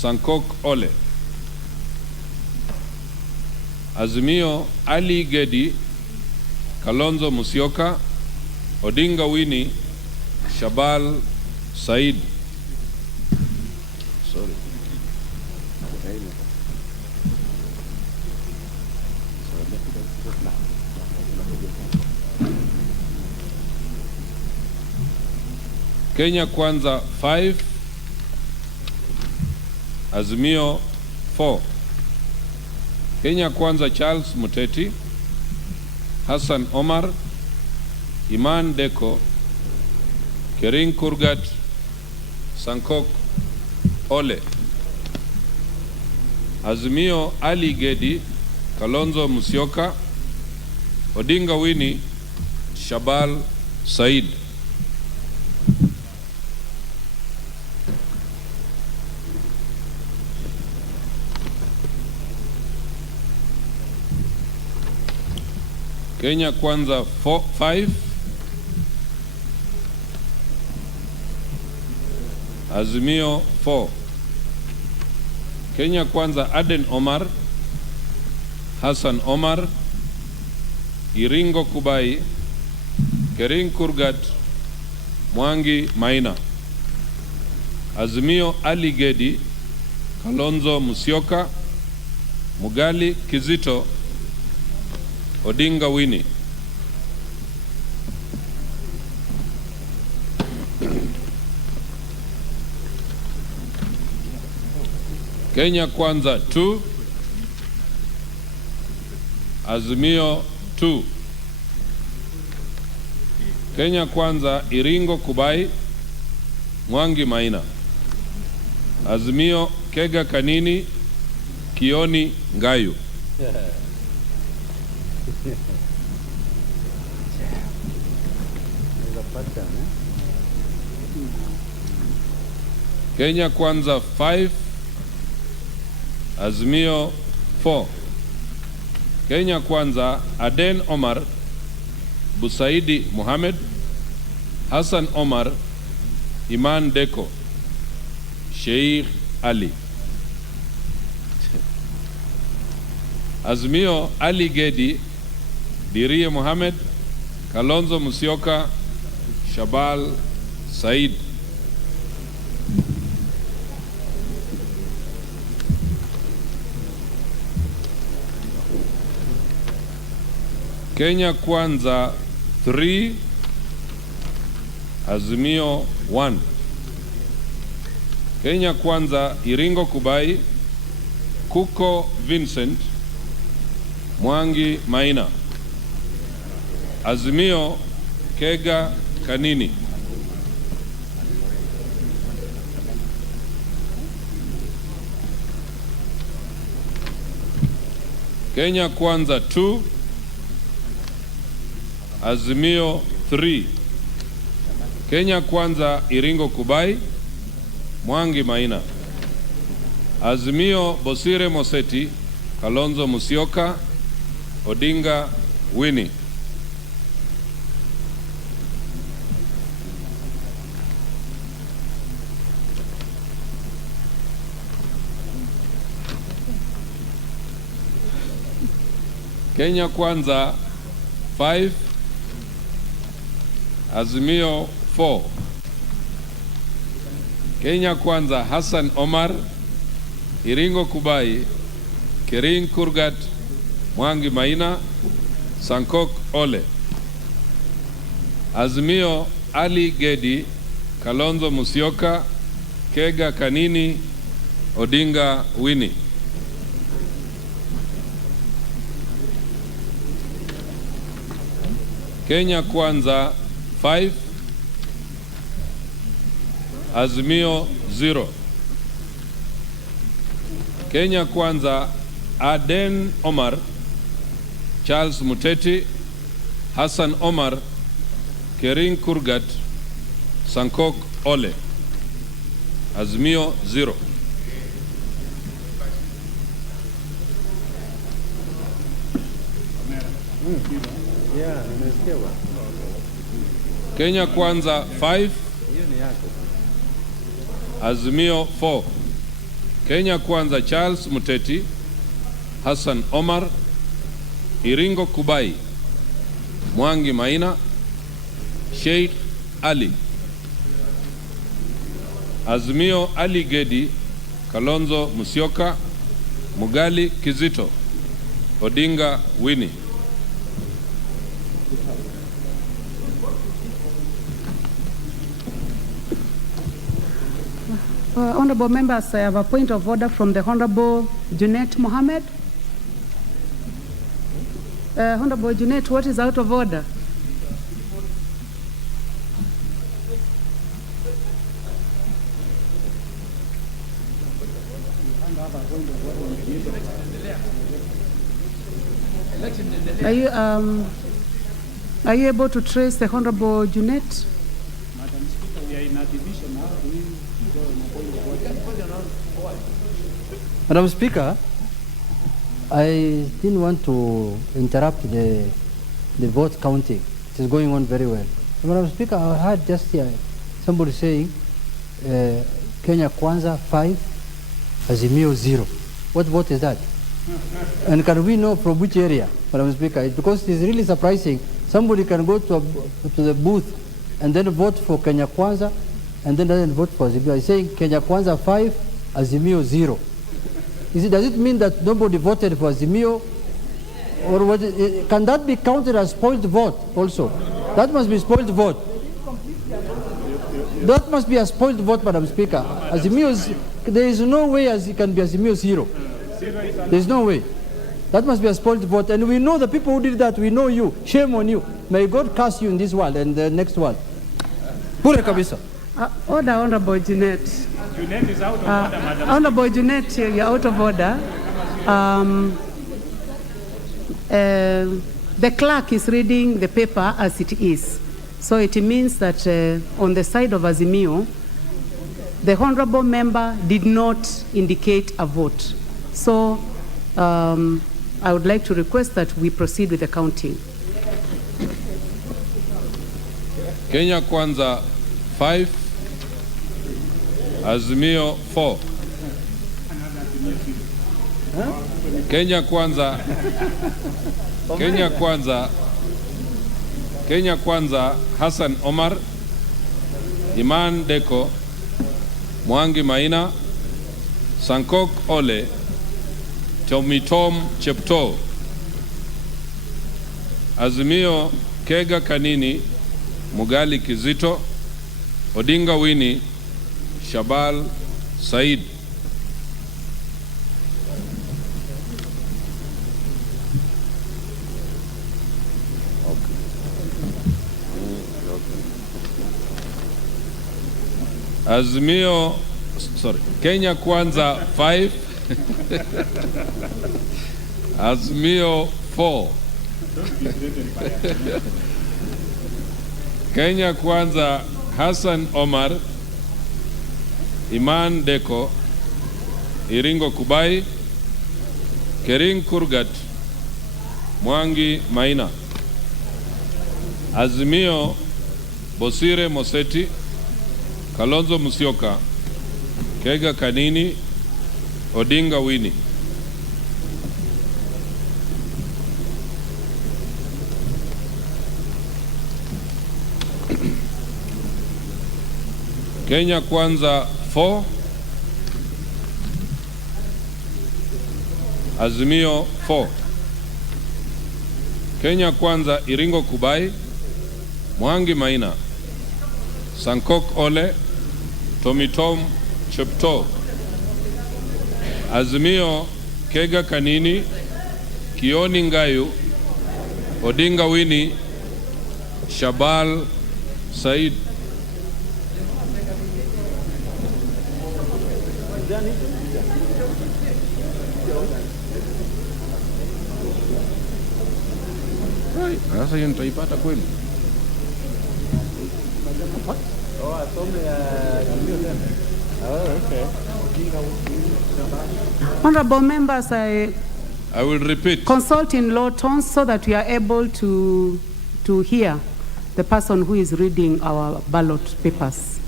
Sankok Ole. Azimio Ali Gedi, Kalonzo Musyoka, Odinga Winnie, Shabal Said. Sorry. Kenya Kwanza 5, Azimio 4. Kenya Kwanza Charles Muteti, Hassan Omar, Iman Deko, Kering Kurgat, Sankok Ole. Azimio Ali Gedi, Kalonzo Musyoka, Odinga Winnie, Shabal Said. Kenya Kwanza 5, Azimio 4. Kenya Kwanza Aden Omar, Hassan Omar, Iringo Kubai, Kering Kurgat, Mwangi Maina. Azimio Ali Gedi, Kalonzo Musyoka, Mugali Kizito, Odinga Winnie. Kenya Kwanza 2, Azimio 2. Kenya Kwanza Iringo Kubai, Mwangi Maina. Azimio Kega Kanini, Kioni Ngayu. Kenya Kwanza 5, Azimio 4. Kenya Kwanza Aden Omar, Busaidi Mohamed, Hassan Omar, Iman Deko, Sheikh Ali. Azimio Ali Gedi, Dirie Mohamed, Kalonzo Musyoka, Shabal Said. Kenya Kwanza 3, Azimio 1. Kenya Kwanza Iringo Kubai, Kuko Vincent, Mwangi Maina. Azimio Kega Kanini. Kenya Kwanza 2, Azimio 3. Kenya Kwanza Iringo Kubai, Mwangi Maina. Azimio Bosire Moseti, Kalonzo Musyoka, Odinga Winnie. Kenya Kwanza 5, Azimio 4. Kenya Kwanza Hassan Omar, Iringo Kubai, Kering Kurgat, Mwangi Maina, Sankok Ole. Azimio Ali Gedi, Kalonzo Musyoka, Kega Kanini, Odinga Winnie. Kenya Kwanza 5, Azimio 0. Kenya Kwanza Aden Omar, Charles Muteti, Hassan Omar, Kering Kurgat, Sankok Ole. Azimio 0. Yeah, nimesikia. Kenya Kwanza 5, Azimio 4. Kenya Kwanza Charles Muteti, Hassan Omar, Iringo Kubai, Mwangi Maina, Sheikh Ali. Azimio Ali Gedi, Kalonzo Musyoka, Mugali Kizito, Odinga Winnie. Honorable members, I have a point of order from the Honorable Junet Mohammed. Honorable Junet, what is out of order? Are you able to trace the Honorable Junet? Madam Speaker, we are in a division now. Madam Speaker, I didn't want to interrupt the vote counting. It is going on very well. Madam Speaker, I heard just here somebody saying Kenya Kwanza 5, Azimio 0. What vote is that? And can we know from which area, Madam Speaker? Because it is really surprising. Somebody can go to the booth and then vote for Kenya Kwanza and then doesn't vote for Azimio. He's saying Kenya Kwanza 5, Azimio 0. Does it mean that nobody voted for Azimio? Or what, can that be counted as spoiled vote also? That must be spoiled vote. That must be a spoiled vote, Madam Speaker. Azimio, there is no way as it can be Azimio 0. There is no way. That must be a spoiled vote. And we know the people who did that. We know you. Shame on you. May God curse you in this world and the next world. Pure kabisa. Order, Honorable Junet. Junet is out of order, Madam. Honorable Junet, you're out of order. The clerk is reading the paper as it is. So it means that on the side of Azimio, the honorable member did not indicate a vote. So I would like to request that we proceed with the counting. Kenya Kwanza 5, Azimio 4. Kenya Kwanza, Kenya Kwanza, Hassan Omar, Iman Deko, Mwangi Maina, Sankok Ole, Tomitom Chepto. Azimio Kega Kanini, Mugali Kizito, Odinga Winnie, Shabal Said. Azimio, sorry, Kenya Kwanza 5, Azimio 4. Kenya Kwanza Hassan Omar, Iman Deko, Iringo Kubai, Kering Kurgat, Mwangi Maina. Azimio Bosire Moseti, Kalonzo Musyoka, Kega Kanini, Odinga Winnie. Kenya Kwanza 4, Azimio 4. Kenya Kwanza Iringo Kubai, Mwangi Maina, Sankok Ole, Tomitom Chepto. Azimio Kega Kanini, Kioni Ngayu, Odinga Winnie, Shabal Said. Sasa hiyo nitaipata kweli? Honorable members, I will repeat. Consult in low tones so that we are able to hear. the person who is reading our ballot papers.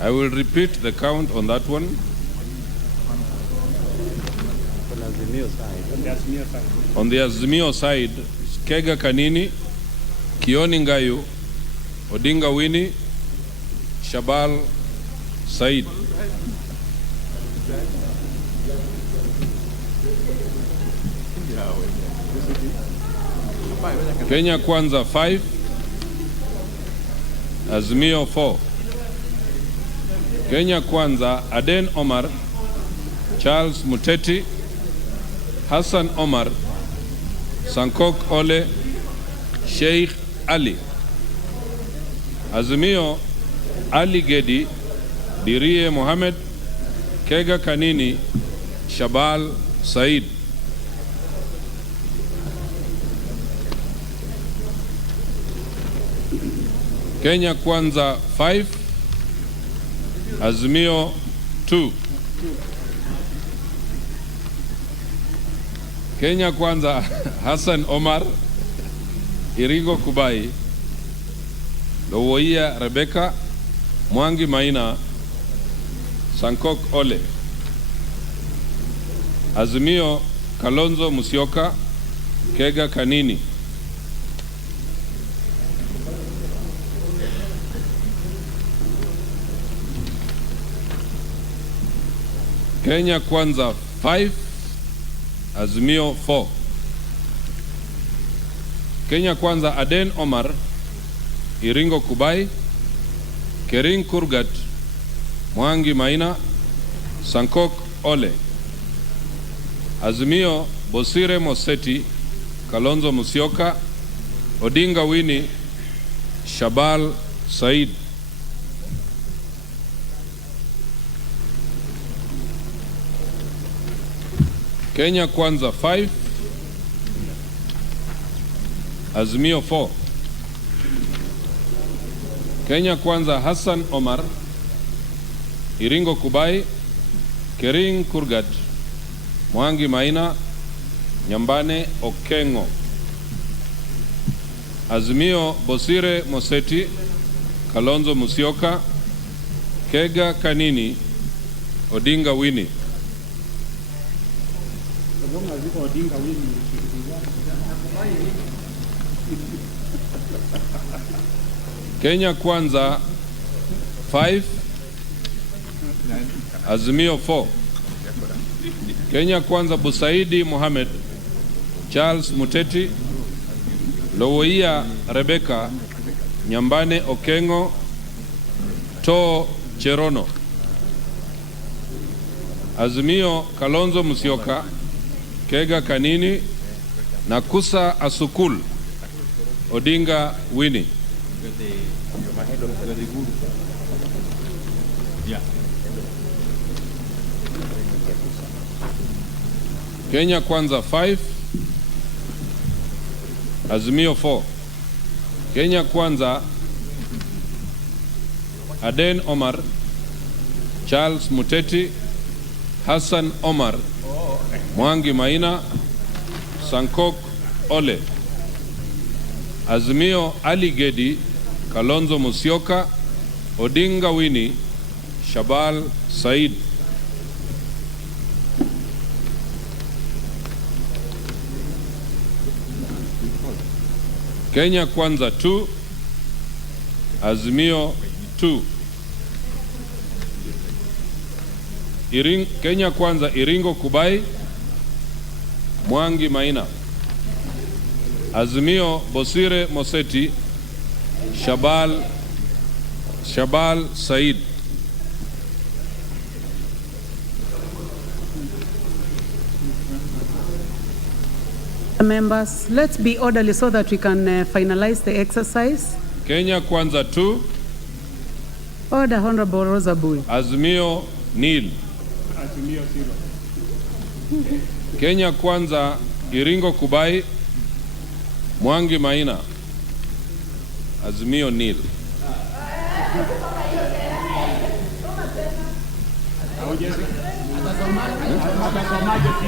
I will repeat the count on that one. On the Azimio side, Kega Kanini, Kioni Ngayu, Odinga Winnie, Shabal Said. Kenya Kwanza 5, Azimio 4. Kenya Kwanza Aden Omar, Charles Muteti, Hassan Omar, Sankok Ole, Sheikh Ali. Azimio Ali Gedi, Dirie Mohammed, Kega Kanini, Shabal Said. Kenya Kwanza 5, Azimio 2. Kenya Kwanza Hassan Omar, Irigo Kubai, Lowoia Rebecca, Mwangi Maina, Sankok Ole. Azimio Kalonzo Musyoka, Kega Kanini. Kenya Kwanza 5, Azimio 4. Kenya Kwanza Aden Omar, Iringo Kubai, Kering Kurgat, Mwangi Maina, Sankok Ole. Azimio Bosire Moseti, Kalonzo Musyoka, Odinga Winnie, Shabal Said. Kenya Kwanza 5, Azimio 4. Kenya Kwanza Hassan Omar, Iringo Kubai, Kering Kurgat, Mwangi Maina, Nyambane Okengo. Azimio Bosire Moseti, Kalonzo Musyoka, Kega Kanini, Odinga Winnie. Kenya Kwanza 5, Azimio 4. Kenya Kwanza Busaidi Mohamed, Charles Muteti, Lowoia Rebecca, Nyambane Okengo, To Cherono. Azimio Kalonzo Musyoka, Kega Kanini, Nakusa Asukul, Odinga Winnie. Kenya Kwanza 5, Azimio 4. Kenya Kwanza Aden Omar, Charles Muteti, Hassan Omar, Mwangi Maina, Sankok Ole. Azimio Ali Gedi, Kalonzo Musyoka, Odinga Winnie, Shabal Said. Kenya Kwanza 2, Azimio 2. Kenya Kwanza Iringo Kubai, Mwangi Maina. Azimio Bosire Moseti, Shabal Said. Members, let's be orderly so that we can finalize the exercise. Kenya Kwanza 2. Order, Honorable Rosa Bui. Azimio nil. Azimio 0. Kenya Kwanza Iringo Kubai, Mwangi Maina. Azimio nil.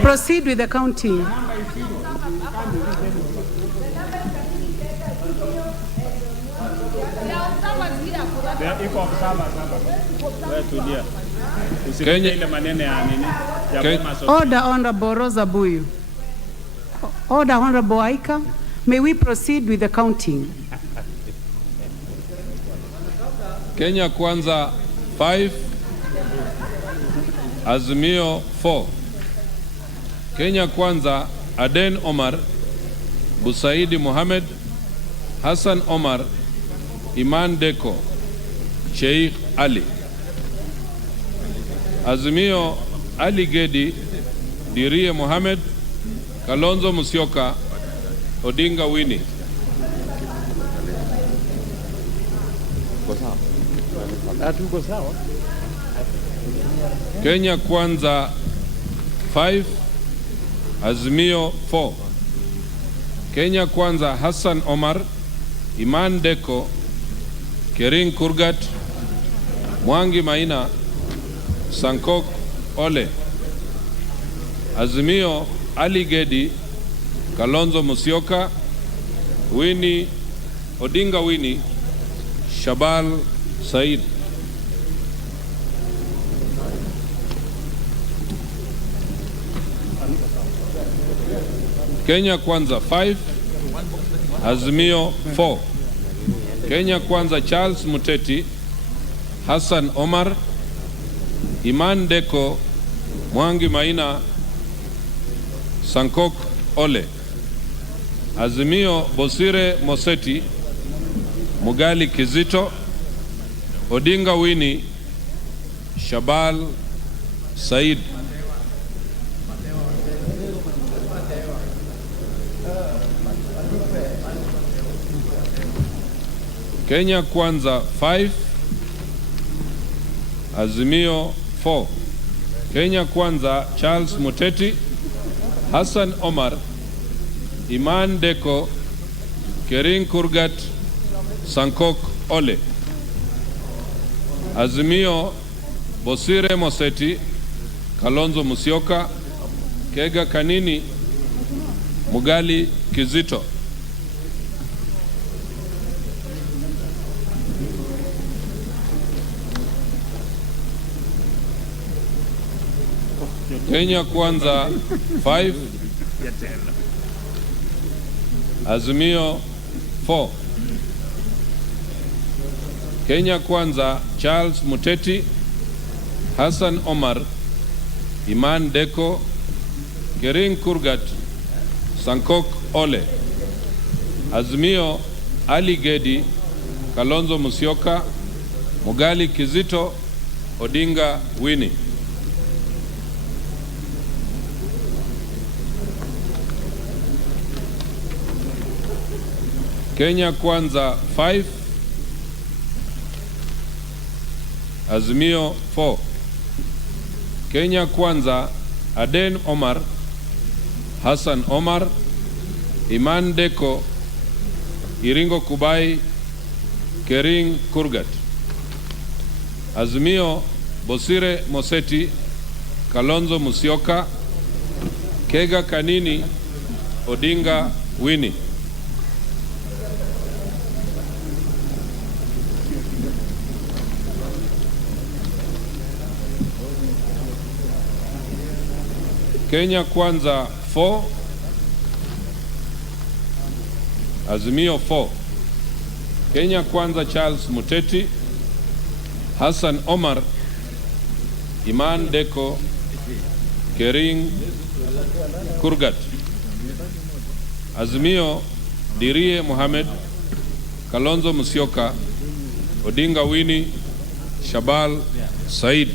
Proceed with the counting. Iko sawa. Wewe tulia. Usikie ile maneno ya nini? Ya Boma Sofia. Order, Honorable Rosa Buyu. Order, Honorable Aika. May we proceed with the counting? Kenya Kwanza 5, Azimio 4. Kenya Kwanza Aden Omar, Busaidi Mohamed, Hassan Omar, Iman Deko, Sheikh Ali. Azimio Ali Gedi, Dirie Mohamed, Kalonzo Musyoka, Odinga Winnie. Kenya Kwanza 5, Azimio 4. Kenya Kwanza Hassan Omar, Iman Deko, Kering Kurgat, Mwangi Maina, Sankok Ole. Azimio Ali Gedi, Kalonzo Musyoka, Winnie, Odinga Winnie, Shabal Said. Kenya Kwanza 5, Azimio 4. Kenya Kwanza Charles Muteti, Hassan Omar, Iman Deko, Mwangi Maina, Sankok Ole. Azimio Bosire Moseti, Mugali Kizito, Odinga Winnie, Shabal Said. Kenya Kwanza 5, Azimio 4. Kenya Kwanza Charles Muteti, Hassan Omar, Iman Deko, Kering Kurgat, Sankok Ole. Azimio Bosire Moseti, Kalonzo Musyoka, Kega Kanini, Mugali Kizito. Kenya Kwanza 5, Azimio 4. Kenya Kwanza Charles Muteti, Hassan Omar, Iman Deko, Kering Kurgat, Sankok Ole. Azimio Ali Gedi, Kalonzo Musyoka, Mugali Kizito, Odinga Winnie. Kenya Kwanza 5, Azimio 4. Kenya Kwanza Aden Omar, Hassan Omar, Iman Deko, Iringo Kubai, Kering Kurgat. Azimio Bosire Moseti, Kalonzo Musyoka, Kega Kanini, Odinga Winnie. Kenya Kwanza 4, Azimio 4. Kenya Kwanza Charles Muteti, Hassan Omar, Iman Deko, Kering Kurgat. Azimio Dirie Mohamed, Kalonzo Musyoka, Odinga Winnie, Shabal Said.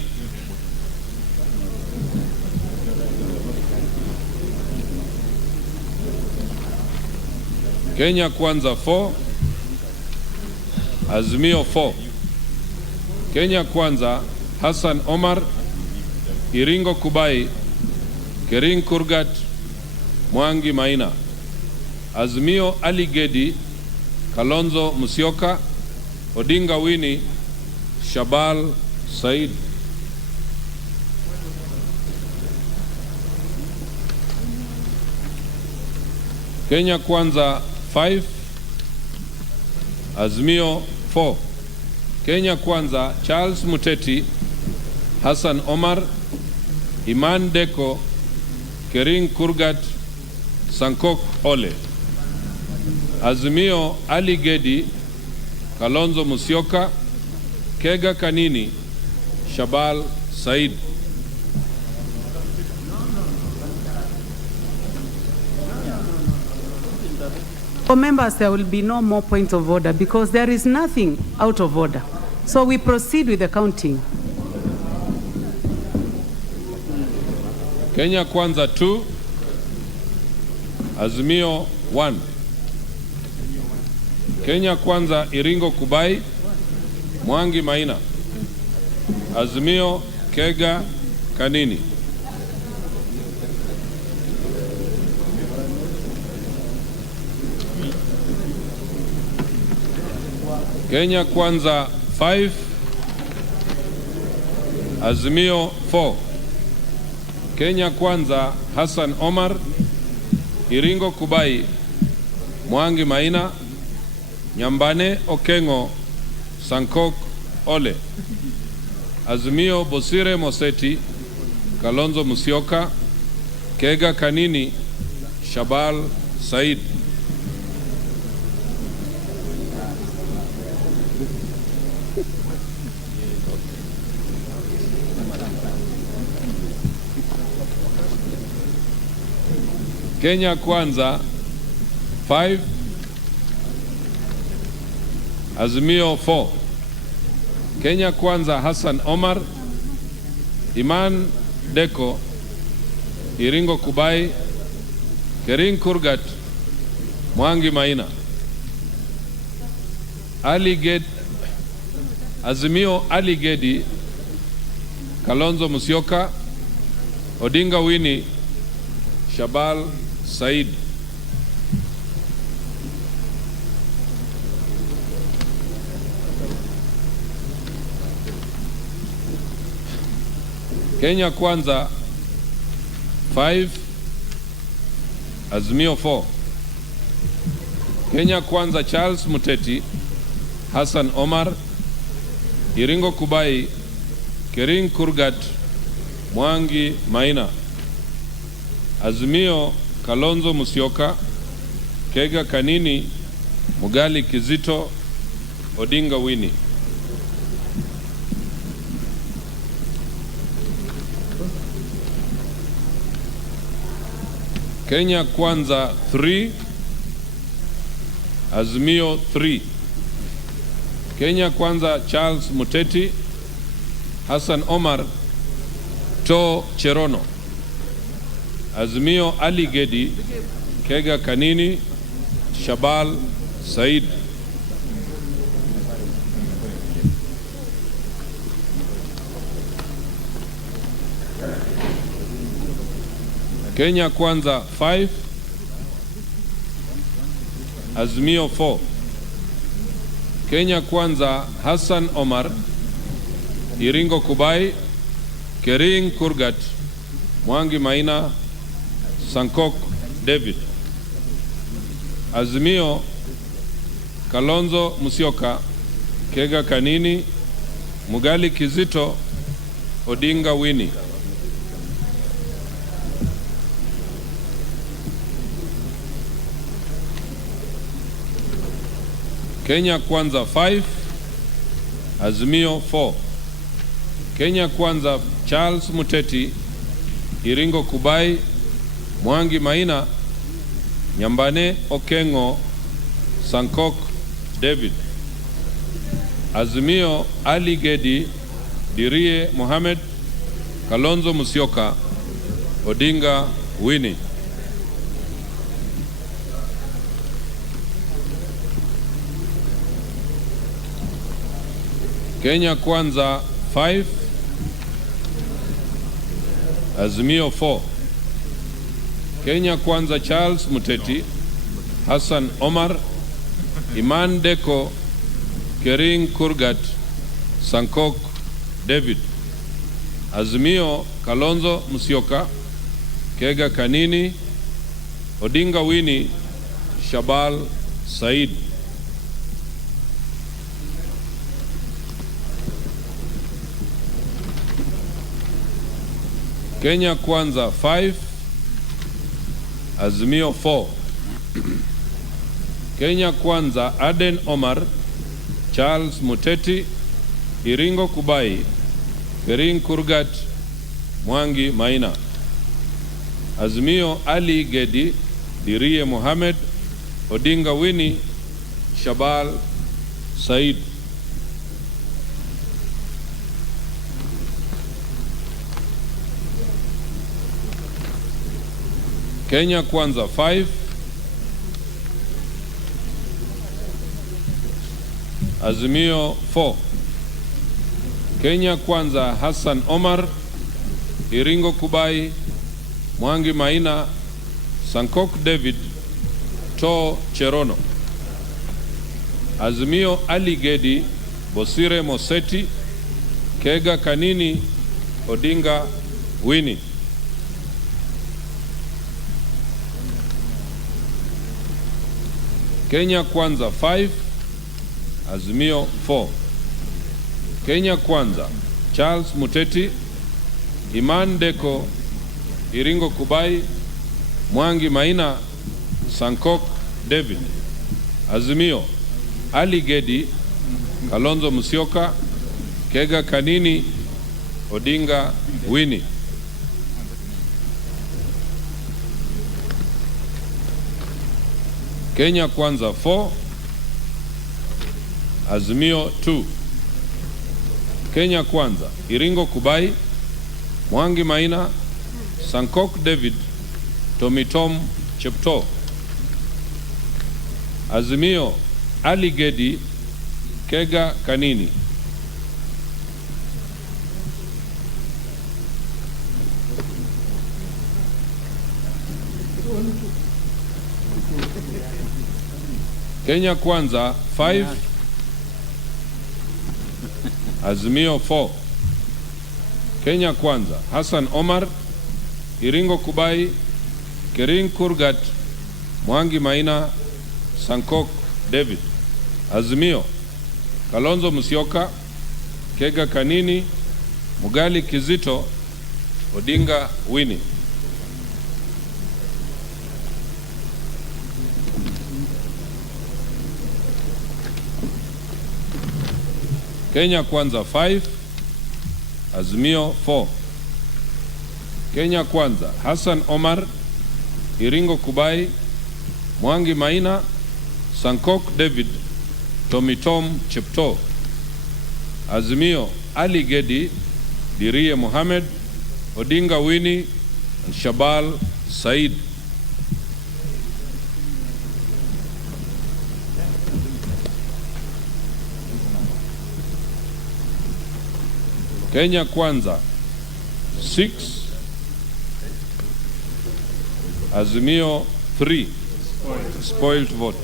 Kenya Kwanza 4, Azimio 4. Kenya Kwanza Hassan Omar, Iringo Kubai, Kering Kurgat, Mwangi Maina. Azimio Ali Gedi, Kalonzo Musyoka, Odinga Winnie, Shabal Said. Kenya Kwanza 5, Azimio 4. Kenya Kwanza, Charles Muteti, Hassan Omar, Iman Deko, Kering Kurgat, Sankok Ole. Azimio Ali Gedi, Kalonzo Musyoka, Kega Kanini, Shabal Said. For members, there will be no more points of order because there is nothing out of order. So we proceed with the counting. Kenya Kwanza 2, Azimio 1. Kenya Kwanza Iringo Kubai, Mwangi Maina. Azimio Kega Kanini. Kenya Kwanza 5, Azimio 4. Kenya Kwanza Hassan Omar, Iringo Kubai, Mwangi Maina, Nyambane Okengo, Sankok Ole. Azimio Bosire Moseti, Kalonzo Musyoka, Kega Kanini, Shabal Said. Kenya Kwanza 5, Azimio 4. Kenya Kwanza Hassan Omar, Iman Deko, Iringo Kubai, Kering Kurgat, Mwangi Maina. Azimio Ali Gedi, Kalonzo Musyoka, Odinga Winnie, Shabal Said. Kenya Kwanza 5, Azimio 4. Kenya Kwanza Charles Muteti, Hassan Omar, Iringo Kubai, Kering Kurgat, Mwangi Maina. Azimio Kalonzo Musyoka, Kega Kanini, Mugali Kizito, Odinga Winnie. Kenya Kwanza 3, Azimio 3. Kenya Kwanza Charles Muteti, Hassan Omar, To Cherono. Azimio Ali Gedi, Kega Kanini, Shabal Said. Kenya Kwanza 5, Azimio 4. Kenya Kwanza Hassan Omar, Iringo Kubai, Kering Kurgat, Mwangi Maina, Sankok David. Azimio Kalonzo Musyoka, Kega Kanini, Mugali Kizito, Odinga Winnie. Kenya Kwanza 5, Azimio 4. Kenya Kwanza Charles Muteti, Iringo Kubai, Mwangi Maina, Nyambane Okengo, Sankok David. Azimio Ali Gedi, Dirie Mohamed, Kalonzo Musyoka, Odinga Winnie. Kenya Kwanza 5, Azimio 4. Kenya Kwanza Charles Muteti, Hassan Omar, Iman Deko, Kering Kurgat, Sankok David. Azimio Kalonzo Musyoka, Kega Kanini, Odinga Winnie, Shabal Said. Kenya Kwanza 5, Azimio 4. Kenya Kwanza Aden Omar, Charles Muteti, Iringo Kubai, Kerin Kurgat, Mwangi Maina. Azimio Ali Gedi, Dirie Mohamed, Odinga Winnie, Shabal Said. Kenya Kwanza 5, Azimio 4. Kenya Kwanza Hassan Omar, Iringo Kubai, Mwangi Maina, Sankok David, To Cherono. Azimio Ali Gedi, Bosire Moseti, Kega Kanini, Odinga Winnie. Kenya Kwanza 5, Azimio 4. Kenya Kwanza Charles Muteti, Iman Deko, Iringo Kubai, Mwangi Maina, Sankok David. Azimio Ali Gedi, Kalonzo Musyoka, Kega Kanini, Odinga Winnie. Kenya Kwanza 4, Azimio 2. Kenya Kwanza Iringo Kubai, Mwangi Maina, Sankok David, Tomitom Chepto. Azimio Ali Gedi, Kega Kanini. Kenya Kwanza 5, Azimio 4. Kenya Kwanza Hassan Omar, Iringo Kubai, Kerin Kurgat, Mwangi Maina, Sankok David. Azimio Kalonzo Musyoka, Kega Kanini, Mugali Kizito, Odinga Winnie. Kenya Kwanza 5, Azimio 4. Kenya Kwanza Hassan Omar, Iringo Kubai, Mwangi Maina, Sankok David, Tomitom Chepto. Azimio Ali Gedi, Dirie Mohamed, Odinga Winnie, and Shabal Said. Kenya Kwanza 6, Azimio 3, spoiled vote.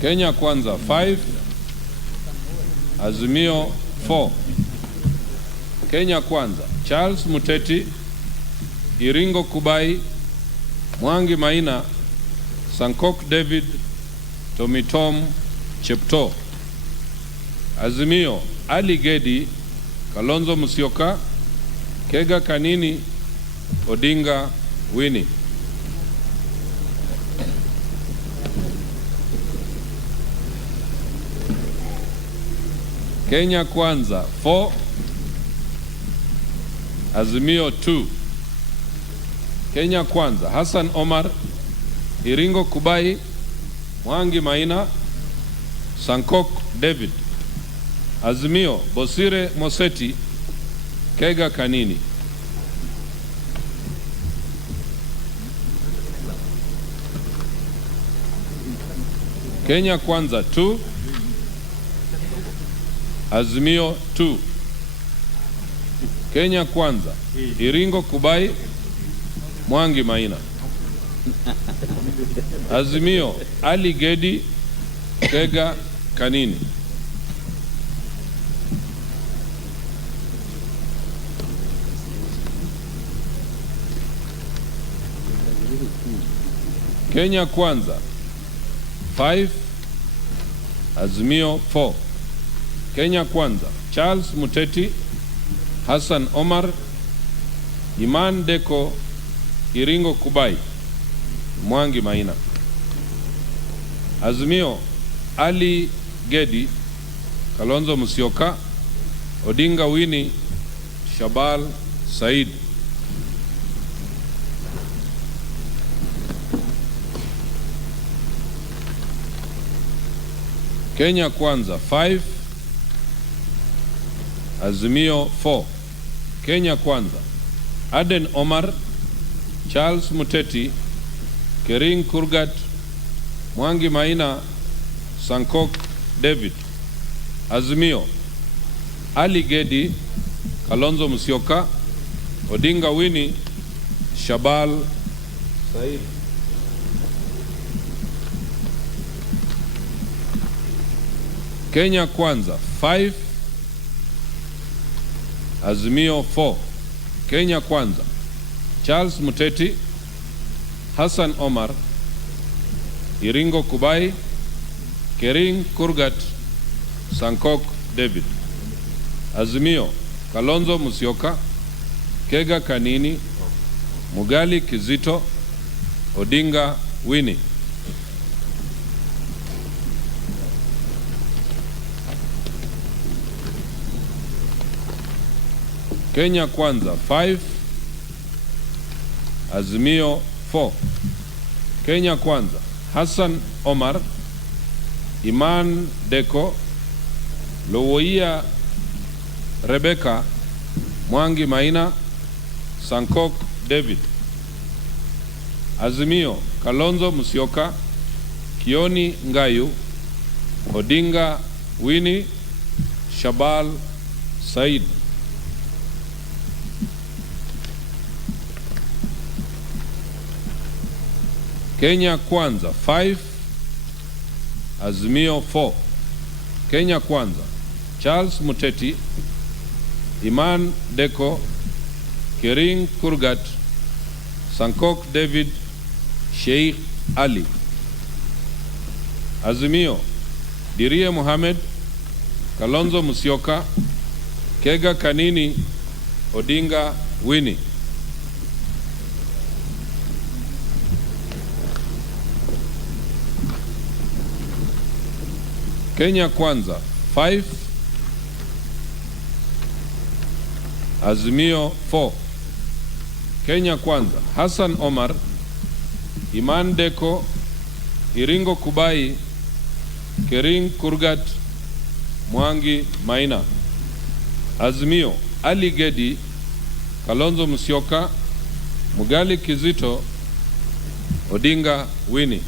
Kenya Kwanza 5, Azimio 4. Kenya Kwanza Charles Muteti, Iringo Kubai, Mwangi Maina, Sankok David, Tomitom Chepto. Azimio Ali Gedi, Kalonzo Musyoka, Kega Kanini, Odinga Winnie. Kenya Kwanza 4, Azimio 2. Kenya Kwanza Hassan Omar, Iringo Kubai, Mwangi Maina, Sankok David. Azimio Bosire Moseti, Kega Kanini. Kenya Kwanza 2, Azimio 2. Kenya Kwanza Iringo Kubai, Mwangi Maina. Azimio, Ali Gedi, Kega Kanini. Kenya Kwanza 5, Azimio 4. Kenya Kwanza, Charles Muteti, Hassan Omar, Iman Deko, Iringo Kubai, Mwangi Maina. Azimio, Ali Gedi, Kalonzo Musyoka, Odinga Winnie, Shabal Said. Kenya Kwanza 5, Azimio 4. Kenya Kwanza, Aden Omar, Charles Muteti, Kering Kurgat, Mwangi Maina, Sankok David. Azimio, Ali Gedi, Kalonzo Musyoka, Odinga Winnie, Shabal Said. Kenya Kwanza 5, Azimio 4. Kenya Kwanza, Charles Muteti, Hassan Omar, Iringo Kubai, Kering Kurgat, Sankok David. Azimio, Kalonzo Musyoka, Kega Kanini, Mugali Kizito, Odinga Winnie. Kenya Kwanza 5, Azimio 4. Kenya Kwanza, Hassan Omar, Iman Deko, Lowoia Rebecca, Mwangi Maina, Sankok David. Azimio, Kalonzo Musyoka, Kioni Ngayu, Odinga Winnie, Shabal Said. Kenya Kwanza 5, Azimio 4. Kenya Kwanza, Charles Muteti, Iman Deko, Kering Kurgat, Sankok David, Sheikh Ali. Azimio, Dirie Mohamed, Kalonzo Musyoka, Kega Kanini, Odinga Winnie. Kenya Kwanza 5, Azimio 4. Kenya Kwanza, Hassan Omar, Iman Deko, Iringo Kubai, Kering Kurgat, Mwangi Maina. Azimio, Ali Gedi, Kalonzo Musyoka, Mugali Kizito, Odinga Winnie.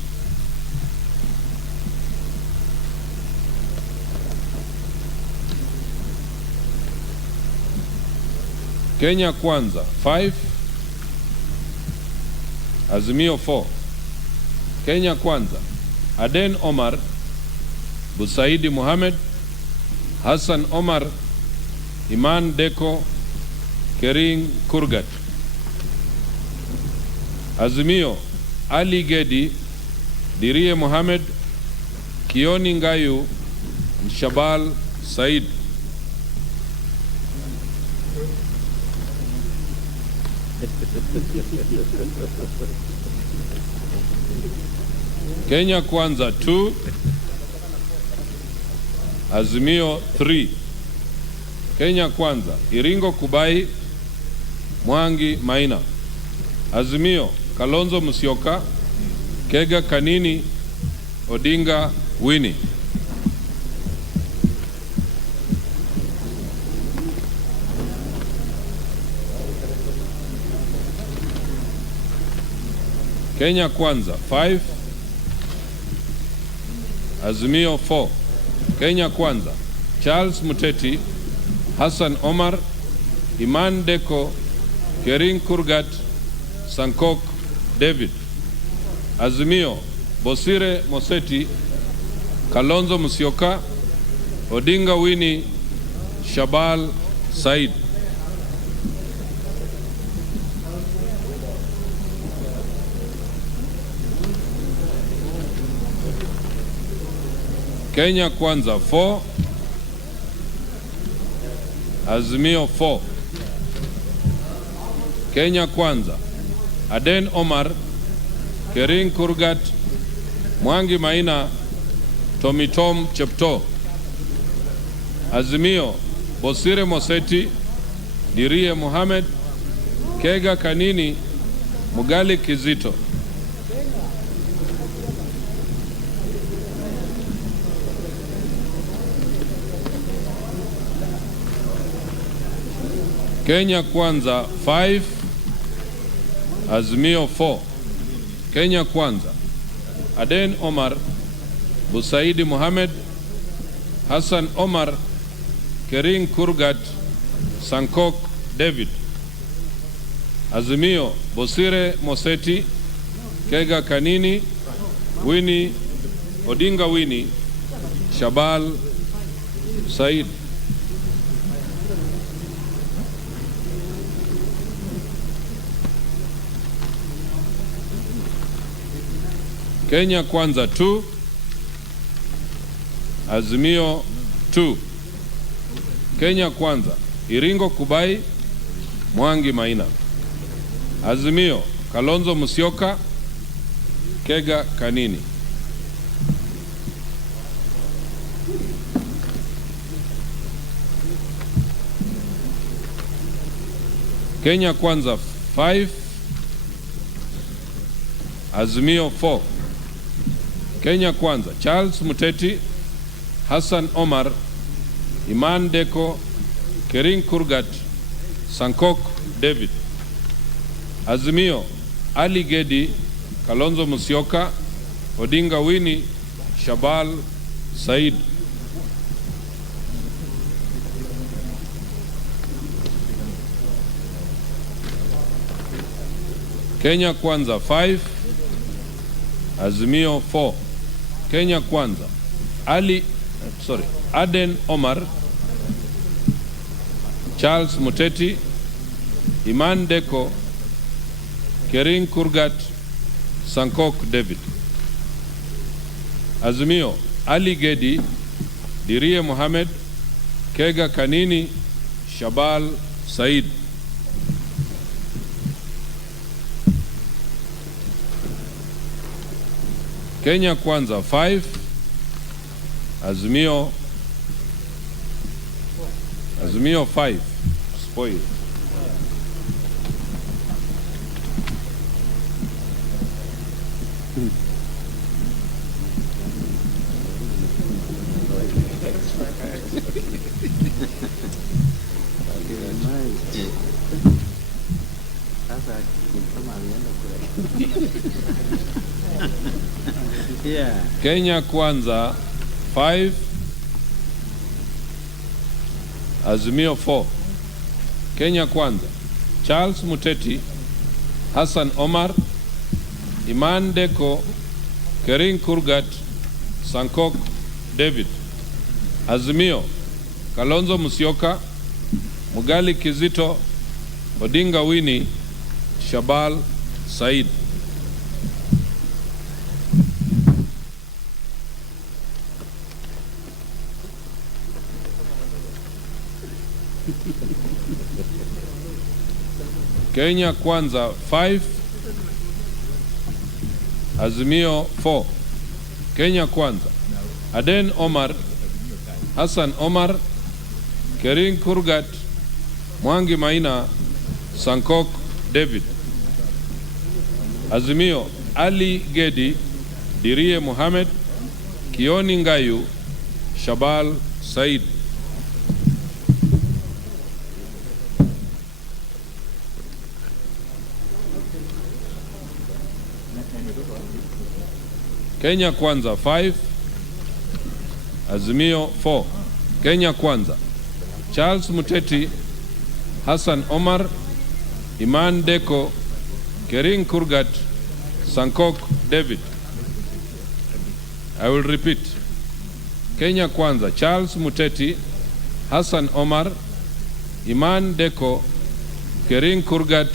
Kenya Kwanza 5, Azimio 4. Kenya Kwanza, Aden Omar, Busaidi Mohamed, Hassan Omar, Iman Deko, Kering Kurgat. Azimio, Ali Gedi, Dirie Mohamed, Kioni Ngayu, Shabal Said. Kenya Kwanza 2, Azimio 3. Kenya Kwanza, Iringo Kubai, Mwangi Maina. Azimio, Kalonzo Musyoka, Kega Kanini, Odinga Winnie. Kenya Kwanza 5, Azimio 4. Kenya Kwanza, Charles Muteti, Hassan Omar, Iman Deko, Kering Kurgat, Sankok David. Azimio, Bosire Moseti, Kalonzo Musyoka, Odinga Winnie, Shabal Said. Kenya Kwanza 4, Azimio 4. Kenya Kwanza, Aden Omar, Kering Kurgat, Mwangi Maina, Tomitom Chepto. Azimio, Bosire Moseti, Dirie Mohamed, Kega Kanini, Mugali Kizito. Kenya Kwanza 5, Azimio 4. Kenya Kwanza, Aden Omar, Busaidi Mohamed, Hassan Omar, Kering Kurgat, Sankok David. Azimio, Bosire Moseti, Kega Kanini, Winnie, Odinga Winnie, Shabal Said. Kenya Kwanza 2, Azimio 2. Kenya Kwanza, Iringo Kubai, Mwangi Maina. Azimio, Kalonzo Musyoka, Kega Kanini. Kenya Kwanza 5, Azimio 4. Kenya Kwanza, Charles Muteti, Hassan Omar, Iman Deko, Kering Kurgat, Sankok David. Azimio, Ali Gedi, Kalonzo Musyoka, Odinga Winnie, Shabal Said. Kenya Kwanza 5, Azimio 4. Kenya Kwanza, Aden Omar, Charles Muteti, Iman Deko, Kering Kurgat, Sankok David. Azimio, Ali Gedi, Dirie Mohamed, Kega Kanini, Shabal Said. Kenya Kwanza 5, Azimio 5, spoil. Yeah. Kenya Kwanza 5, Azimio 4. Kenya Kwanza, Charles Muteti, Hassan Omar, Iman Deko, Kering Kurgat, Sankok David. Azimio, Kalonzo Musyoka, Mugali Kizito, Odinga Winnie, Shabal Said. Kenya Kwanza 5, Azimio 4. Kenya Kwanza, Aden Omar, Hassan Omar, Kering Kurgat, Mwangi Maina, Sankok David. Azimio, Ali Gedi, Dirie Mohamed, Kioni Ngayu, Shabal Said. Kenya Kwanza 5, Azimio 4. Kenya Kwanza, Charles Muteti, Hassan Omar, Iman Deko, Kering Kurgat, Sankok David. I will repeat. Kenya Kwanza, Charles Muteti, Hassan Omar, Iman Deko, Kering Kurgat,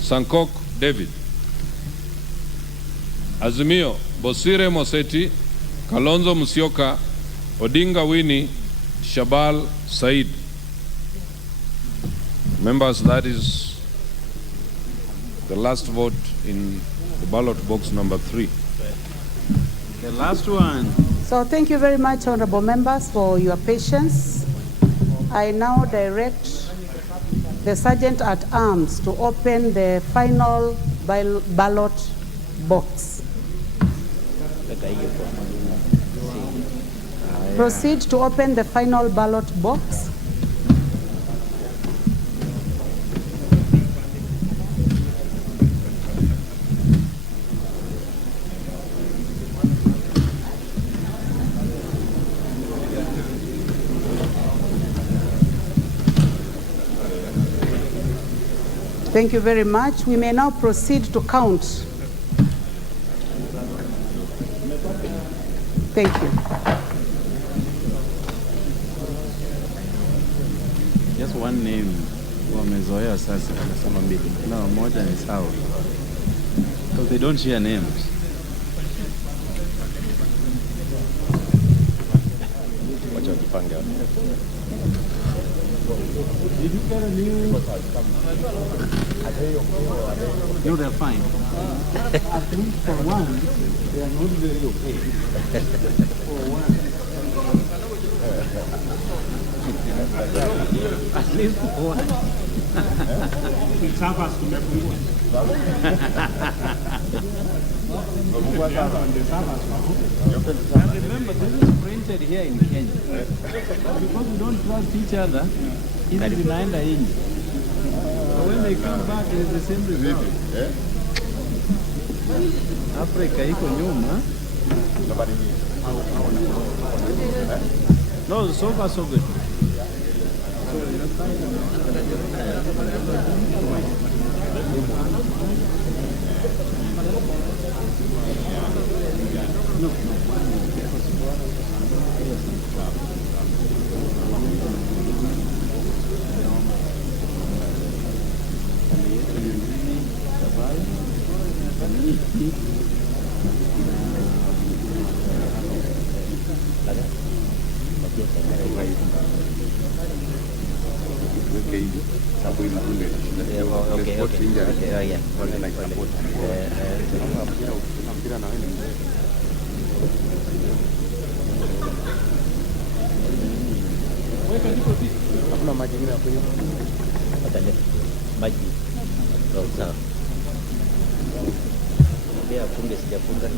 Sankok David. Azimio, Bosire Moseti, Kalonzo Musyoka, Odinga Winnie, Shabal Said. Members, that is the last vote in the ballot box number 3. The last one. So thank you very much, honorable members, for your patience. I now direct the Sergeant at Arms to open the final ballot box. Proceed to open the final ballot box. Thank you very much. We may now proceed to count. Thank you. Just one name. Wamezoea sasa anasema mbili. No, moja ni sawa. Because they don't share names. Wacha wajipange hapo. Did you get a new? No, they're fine. At least for one, they are not very okay. For one. At least for one. Servers tumepungua. And remember, this is printed here in Kenya. Because we don't trust each other, hizi zinaenda nje. So when they come back, it is the same result. Africa iko nyuma. No, so far so good. Hakuna maji mimi hapo hiyo. Maji. Sawa. Mbea afunge sijafunga.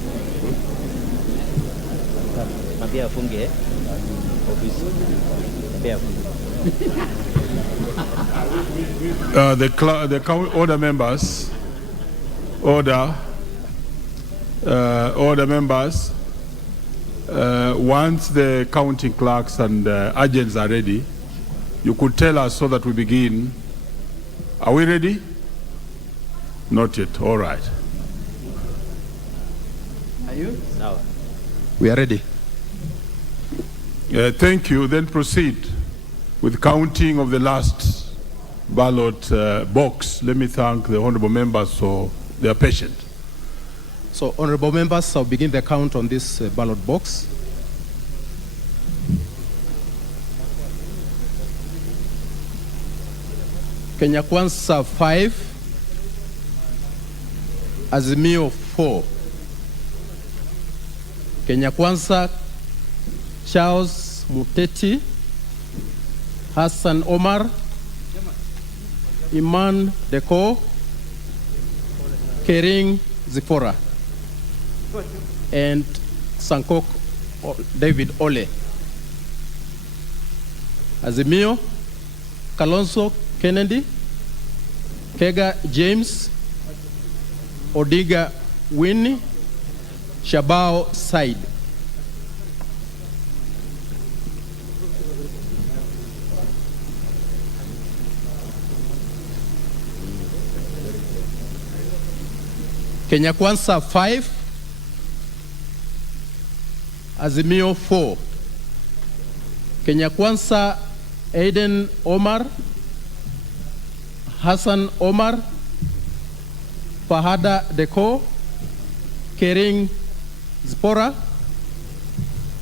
Mbea afunge ofisi. Mbea afunge. The order members, order members. Once the counting clerks and agents are ready, you could tell us so that we begin. Are we ready? Not yet. All right. Are you? No. We are ready. Thank you. Then proceed with counting of the last ballot box. Let me thank the honorable members for their patience. So, honorable members, I'll begin the count on this ballot box. Kenya Kwanza 5, Azimio 4. Kenya Kwanza, Charles Muteti, Hassan Omar, Iman Deko, Kering Zipora, and Sankok David Ole. Azimio, Kalonzo Kennedy, Kega James, Odiga Winnie, Shabao Said. Kenya Kwanza 5, Azimio 4. Kenya Kwanza Aiden Omar, Hassan Omar, Fahada Deko, Kering Zipora,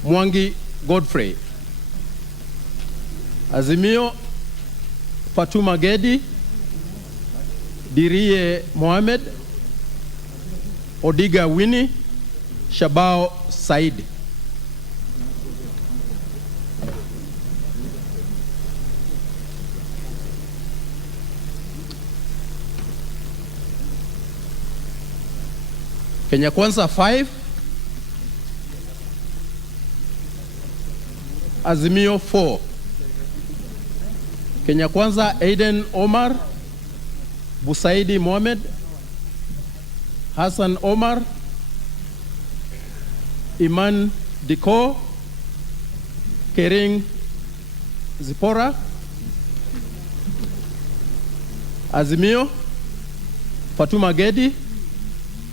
Mwangi Godfrey. Azimio Fatuma Gedi, Dirie Mohamed, Odiga Winnie, Shabao Said. Kenya Kwanza 5, Azimio 4. Kenya Kwanza Aiden Omar, Busaidi Mohamed, Hassan Omar, Iman Diko, Kering Zipora. Azimio Fatuma Gedi,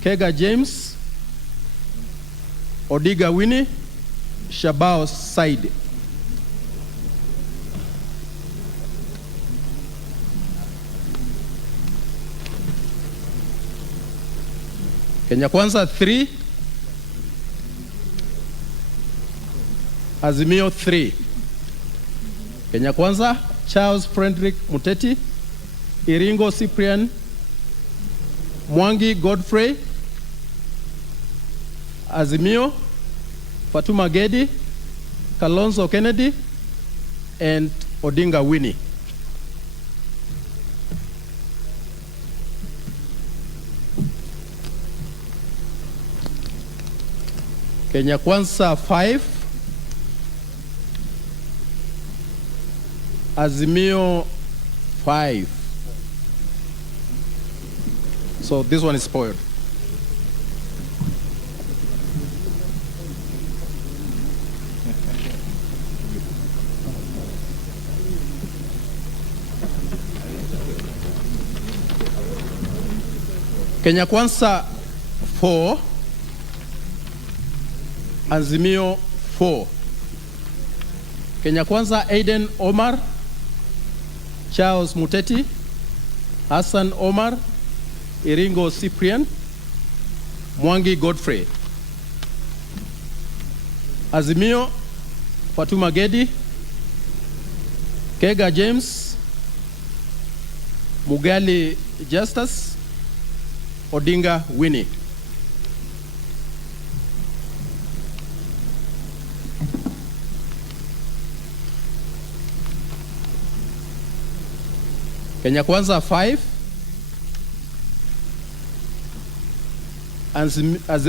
Kega James, Odiga Winnie, Shabao Said. Kenya Kwanza 3, Azimio 3. Kenya Kwanza Charles Frederick Muteti, Iringo Cyprian, Mwangi Godfrey. Azimio Fatuma Gedi, Kalonzo Kennedy, and Odinga Winnie. Kenya Kwanza 5, Azimio 5. So this one is spoiled. Kenya Kwanza 4, Azimio 4. Kenya Kwanza Aiden Omar, Charles Muteti, Hassan Omar, Iringo Cyprian, Mwangi Godfrey. Azimio Fatuma Gedi, Kega James, Mugali Justus, Odinga Winnie. Kenya Kwanza 5,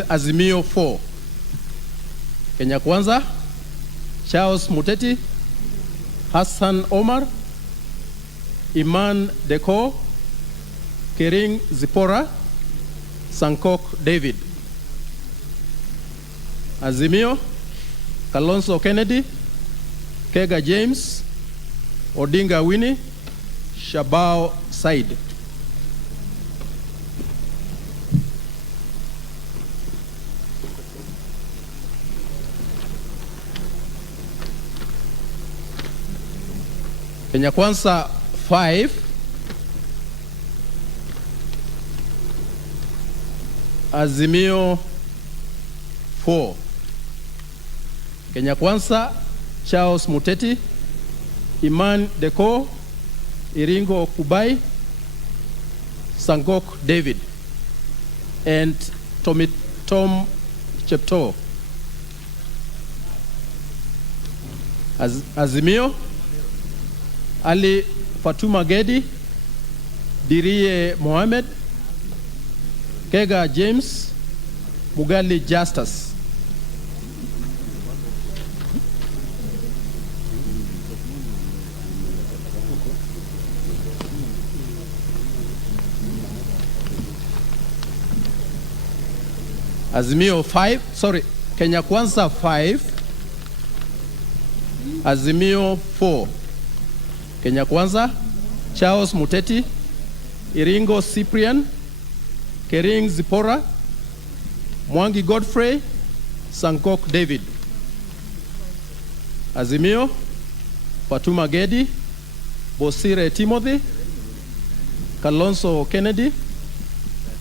Azimio 4. Kenya Kwanza Charles Muteti, Hassan Omar, Iman Deko, Kering Zipora, Sankok David. Azimio Kalonzo Kennedy, Kega James, Odinga Winnie, Shabao Said. Kenya Kwanza 5, Azimio 4. Kenya Kwanza Charles Muteti, Iman Deko, Iringo Kubai, Sangok David, and Tom Chepto. Azimio Ali Fatuma Gedi, Dirie Mohamed, Kega James, Mugali Justus. Azimio 5, sorry, Kenya Kwanza 5, Azimio 4. Kenya Kwanza Charles Muteti, Iringo Cyprian, Kering Zipora, Mwangi Godfrey, Sankok David. Azimio, Fatuma Gedi, Bosire Timothy, Kalonzo Kennedy,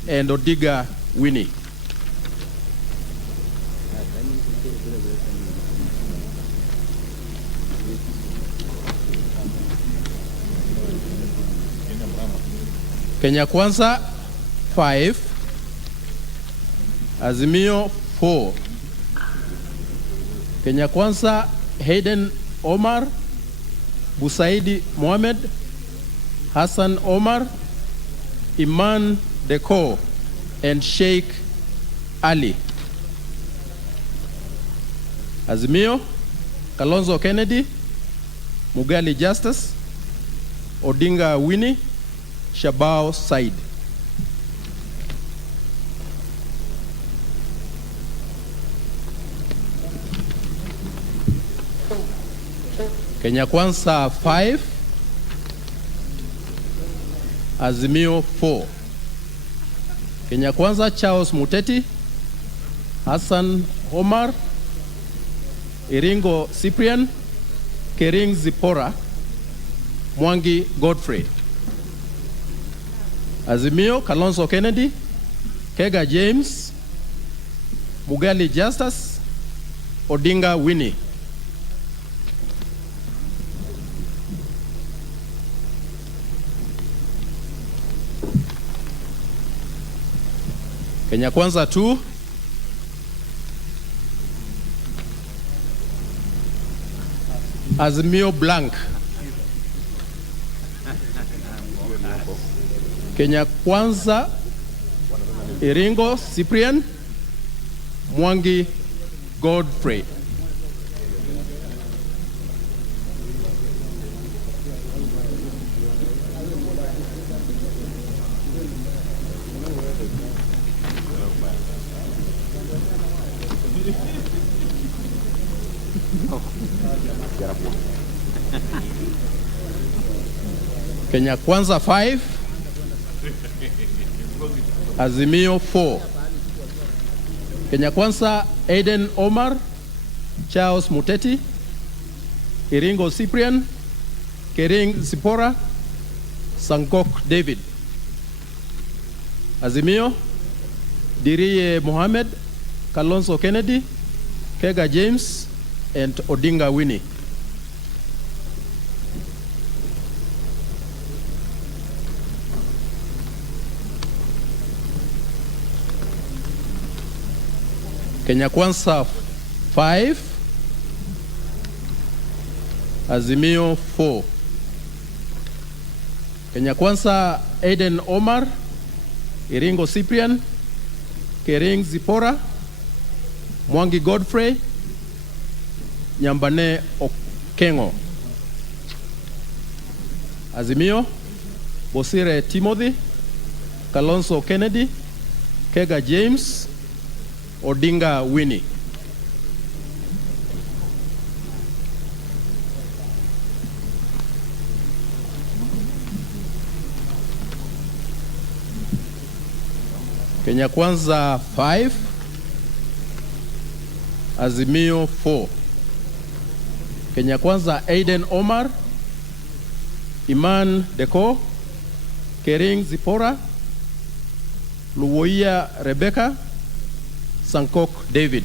and Odiga Winnie. Kenya Kwanza 5, Azimio 4. Kenya Kwanza Hayden Omar, Busaidi Mohamed, Hassan Omar, Iman Deko, and Sheikh Ali. Azimio, Kalonzo Kennedy, Mugali Justice, Odinga Winnie, Shabao Said. Kenya Kwanza 5, Azimio 4. Kenya Kwanza Charles Muteti, Hassan Omar, Iringo Cyprian, Kering Zipora, Mwangi Godfrey. Azimio Kalonzo Kennedy, Kega James, Mugali Justus, Odinga Winnie. Kenya Kwanza 2, Azimio blank. Kenya Kwanza Iringo Cyprian, Mwangi Godfrey. Kenya Kwanza 5, Azimio 4. Kenya Kwanza Aiden Omar, Charles Muteti, Iringo Cyprian, Kering Zipora, Sankok David. Azimio, Diriye Mohamed, Kalonzo Kennedy, Kega James, and Odinga Winnie. Kenya Kwanza 5, Azimio 4. Kenya Kwanza Aiden Omar, Iringo Cyprian, Kering Zipora, Mwangi Godfrey, Nyambane Okengo. Azimio, Bosire Timothy, Kalonzo Kennedy, Kega James, Odinga Winnie. Kenya Kwanza 5, Azimio 4. Kenya Kwanza Aiden Omar, Iman Deko, Kering Zipora, Luwoia Rebecca, Sankok David.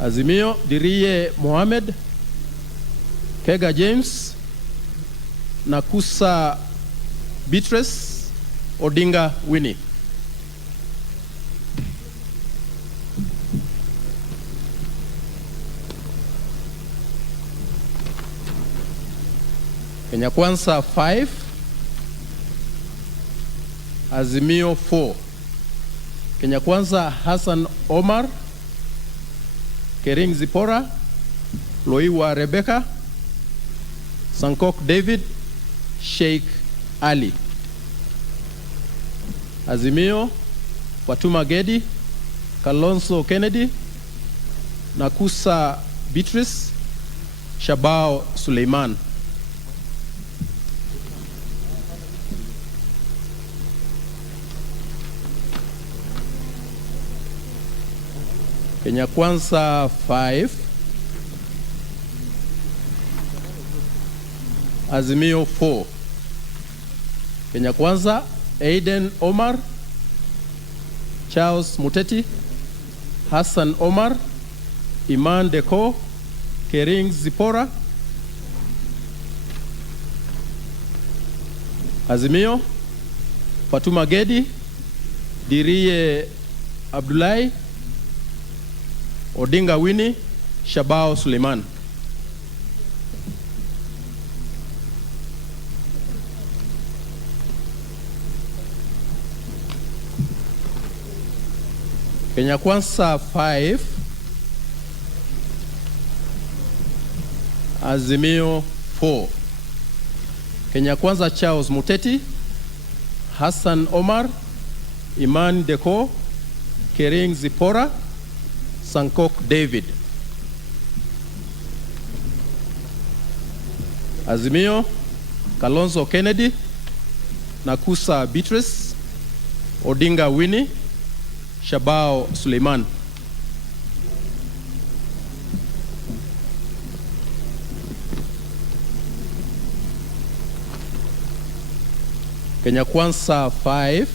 Azimio Diriye Mohamed, Kega James, Nakusa Beatrice, Odinga Winnie. Kenya Kwanza 5, Azimio 4. Kenya Kwanza Hassan Omar, Kering Zipora, Loiwa Rebecca, Sankok David, Sheikh Ali. Azimio Fatuma Gedi, Kalonzo Kennedy, Nakusa Beatrice, Shabao Suleiman. Kenya Kwanza 5, Azimio 4. Kenya Kwanza, Aiden Omar, Charles Muteti, Hassan Omar, Iman Deko, Kering Zipora. Azimio, Fatuma Gedi, Dirie Abdullahi, Odinga Winnie, Shabao Suleiman. Kenya Kwanza 5, Azimio 4. Kenya Kwanza Charles Muteti, Hassan Omar, Iman Deko, Kering Zipora, Sankok David. Azimio, Kalonzo Kennedy, Nakusa Beatrice, Odinga Winnie, Shabao Suleiman. Kenya Kwanza 5,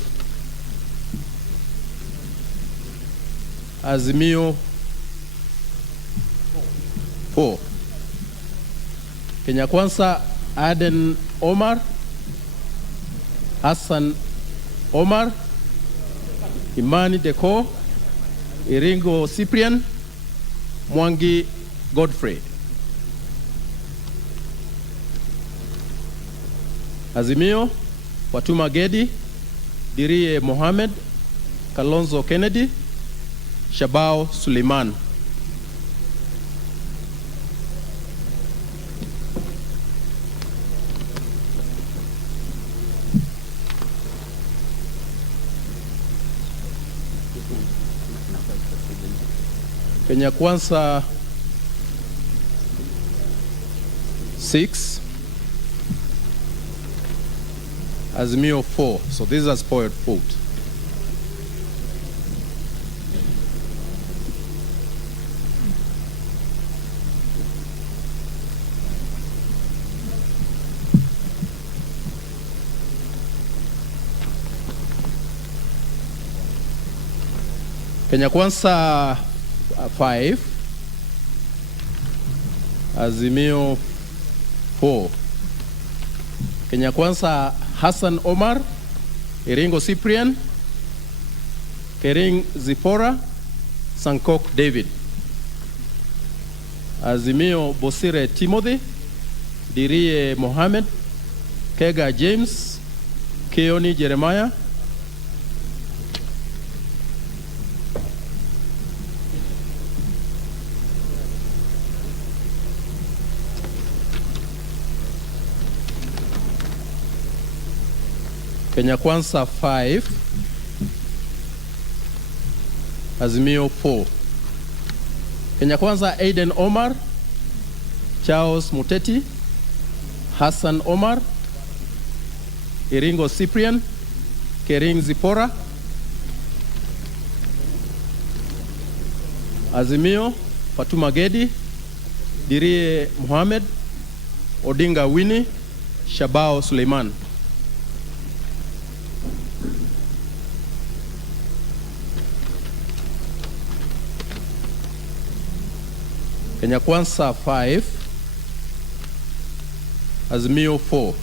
Azimio 4. Kenya Kwanza Aden Omar, Hassan Omar, Imani Deko, Iringo Cyprian, Mwangi Godfrey. Azimio, Fatuma Gedi, Dirie Mohammed, Kalonzo Kennedy, Shabao Suleiman. Kenya Kwanza 6, Azimio 4. So this is a spoiled vote. Kenya Kwanza 5, Azimio 4. Kenya Kwanza Hassan Omar, Iringo Cyprian, Kering Zipora, Sankok David. Azimio Bosire Timothy, Dirie Mohammed, Kega James, Keoni Jeremiah. Kenya Kwanza 5, Azimio 4. Kenya Kwanza Aiden Omar, Charles Muteti, Hassan Omar, Iringo Cyprian, Kering Zipora. Azimio, Fatuma Gedi, Dirie Mohammed, Odinga Winnie, Shabao Suleiman. Kenya Kwanza 5, Azimio 4.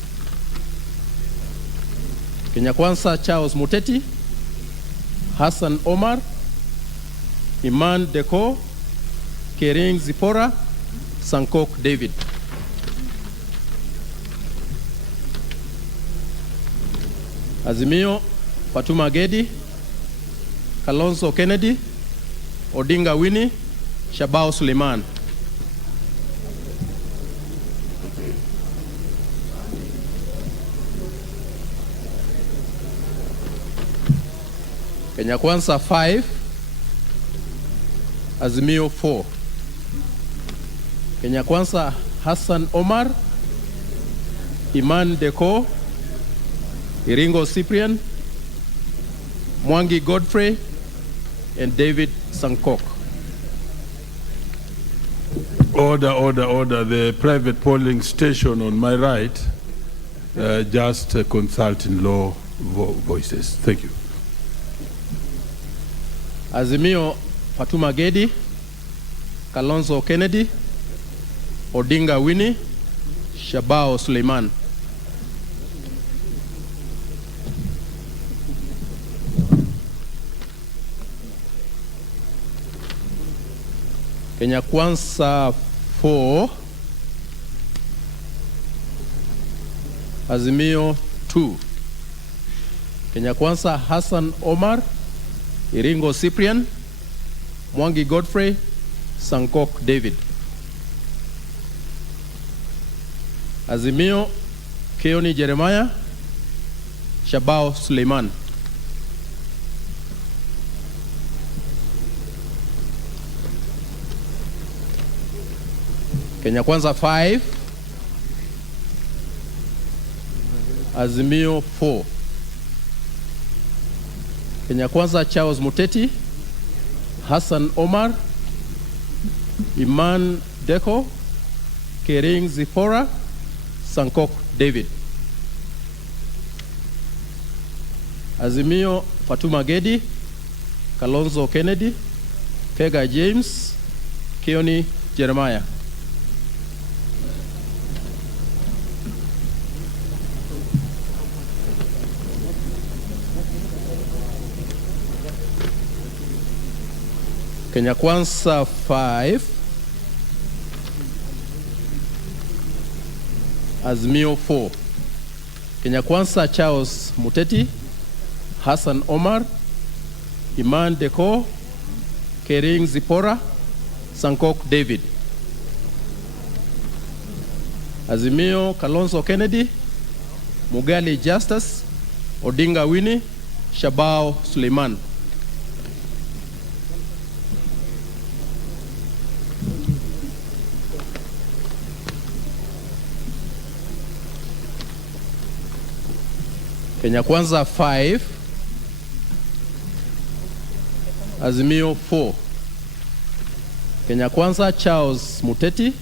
Kenya Kwanza Charles Muteti, Hassan Omar, Iman Deko, Kering Zipora, Sankok David. Azimio, Fatuma Gedi, Kalonzo Kennedy, Odinga Winnie, Shabao Suleiman. Kenya Kwanza 5, Azimio 4. Kenya Kwanza Hassan Omar, Iman Deko, Iringo Cyprian, Mwangi Godfrey, and David Sankok. Order, order, order. The private polling station on my right, just consult in low voices. Thank you. Azimio Fatuma Gedi, Kalonzo Kennedy, Odinga Winnie, Shabao Suleiman. Kenya Kwanza 4, Azimio 2. Kenya Kwanza Hassan Omar, Iringo Cyprian, Mwangi Godfrey, Sankok David. Azimio Keoni Jeremiah, Shabao Suleiman. Kenya Kwanza 5, Azimio 4. Kenya Kwanza Charles Muteti, Hassan Omar, Iman Deko, Kering Zipora, Sankok David. Azimio Fatuma Gedi, Kalonzo Kennedy, Kega James, Keoni Jeremiah. Kenya Kwanza 5, Azimio 4. Kenya Kwanza Charles Muteti, Hassan Omar, Iman Deko, Kering Zipora, Sankok David. Azimio Kalonzo Kennedy, Mugali Justus, Odinga Winnie, Shabao Suleiman. Kenya Kwanza 5, Azimio 4. Kenya Kwanza Charles Muteti,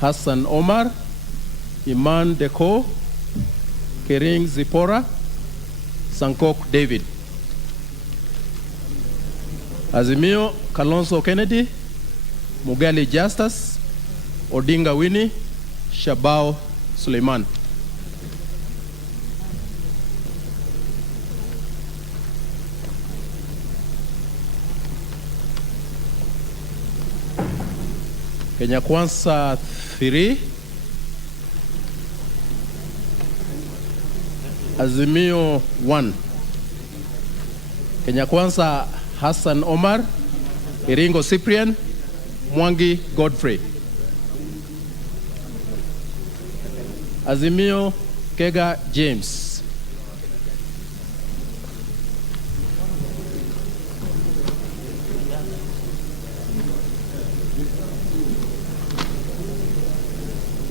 Hassan Omar, Iman Deko, Kering Zipora, Sankok David. Azimio Kalonzo Kennedy, Mugali Justus, Odinga Winnie, Shabao Suleiman. Kenya Kwanza 3, Azimio 1. Kenya Kwanza Hassan Omar, Iringo Cyprian, Mwangi Godfrey. Azimio Kega James.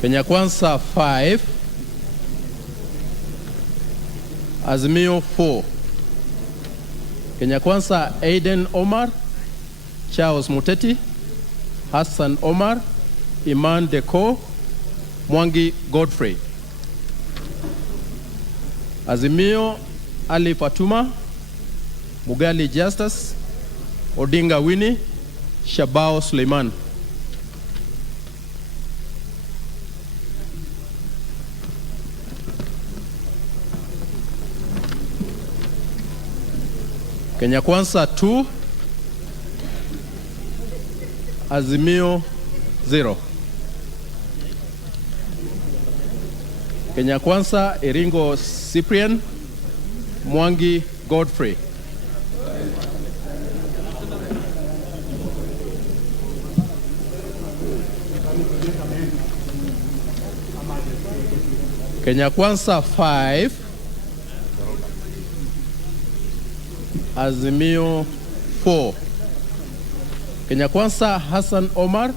Kenya Kwanza 5, Azimio 4. Kenya Kwanza Aiden Omar, Charles Muteti, Hassan Omar, Iman Deko, Mwangi Godfrey. Azimio Ali Fatuma, Mugali Justus, Odinga Winnie, Shabao Suleiman. Kenya Kwanza 2, Azimio 0. Kenya Kwanza Iringo Cyprian, Mwangi Godfrey. Kenya Kwanza 5, Azimio 4. Kenya Kwanza Hassan Omar,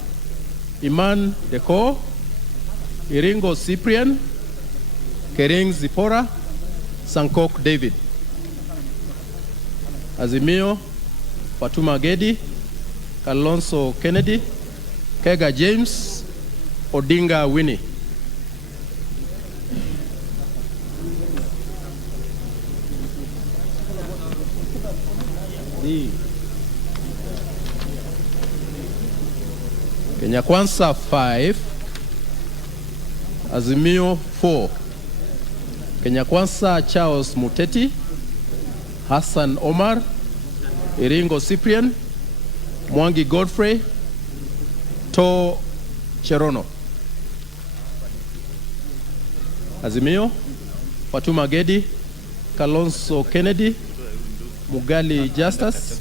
Iman Deko, Iringo Cyprian, Kering Zipora, Sankok David. Azimio Fatuma Gedi, Kalonzo Kennedy, Kega James, Odinga Winnie. Kenya Kwanza 5, Azimio 4. Kenya Kwanza Charles Muteti, Hassan Omar, Iringo Cyprian, Mwangi Godfrey, To Cherono. Azimio, Fatuma Gedi, Kalonzo Kennedy, Mugali Justus,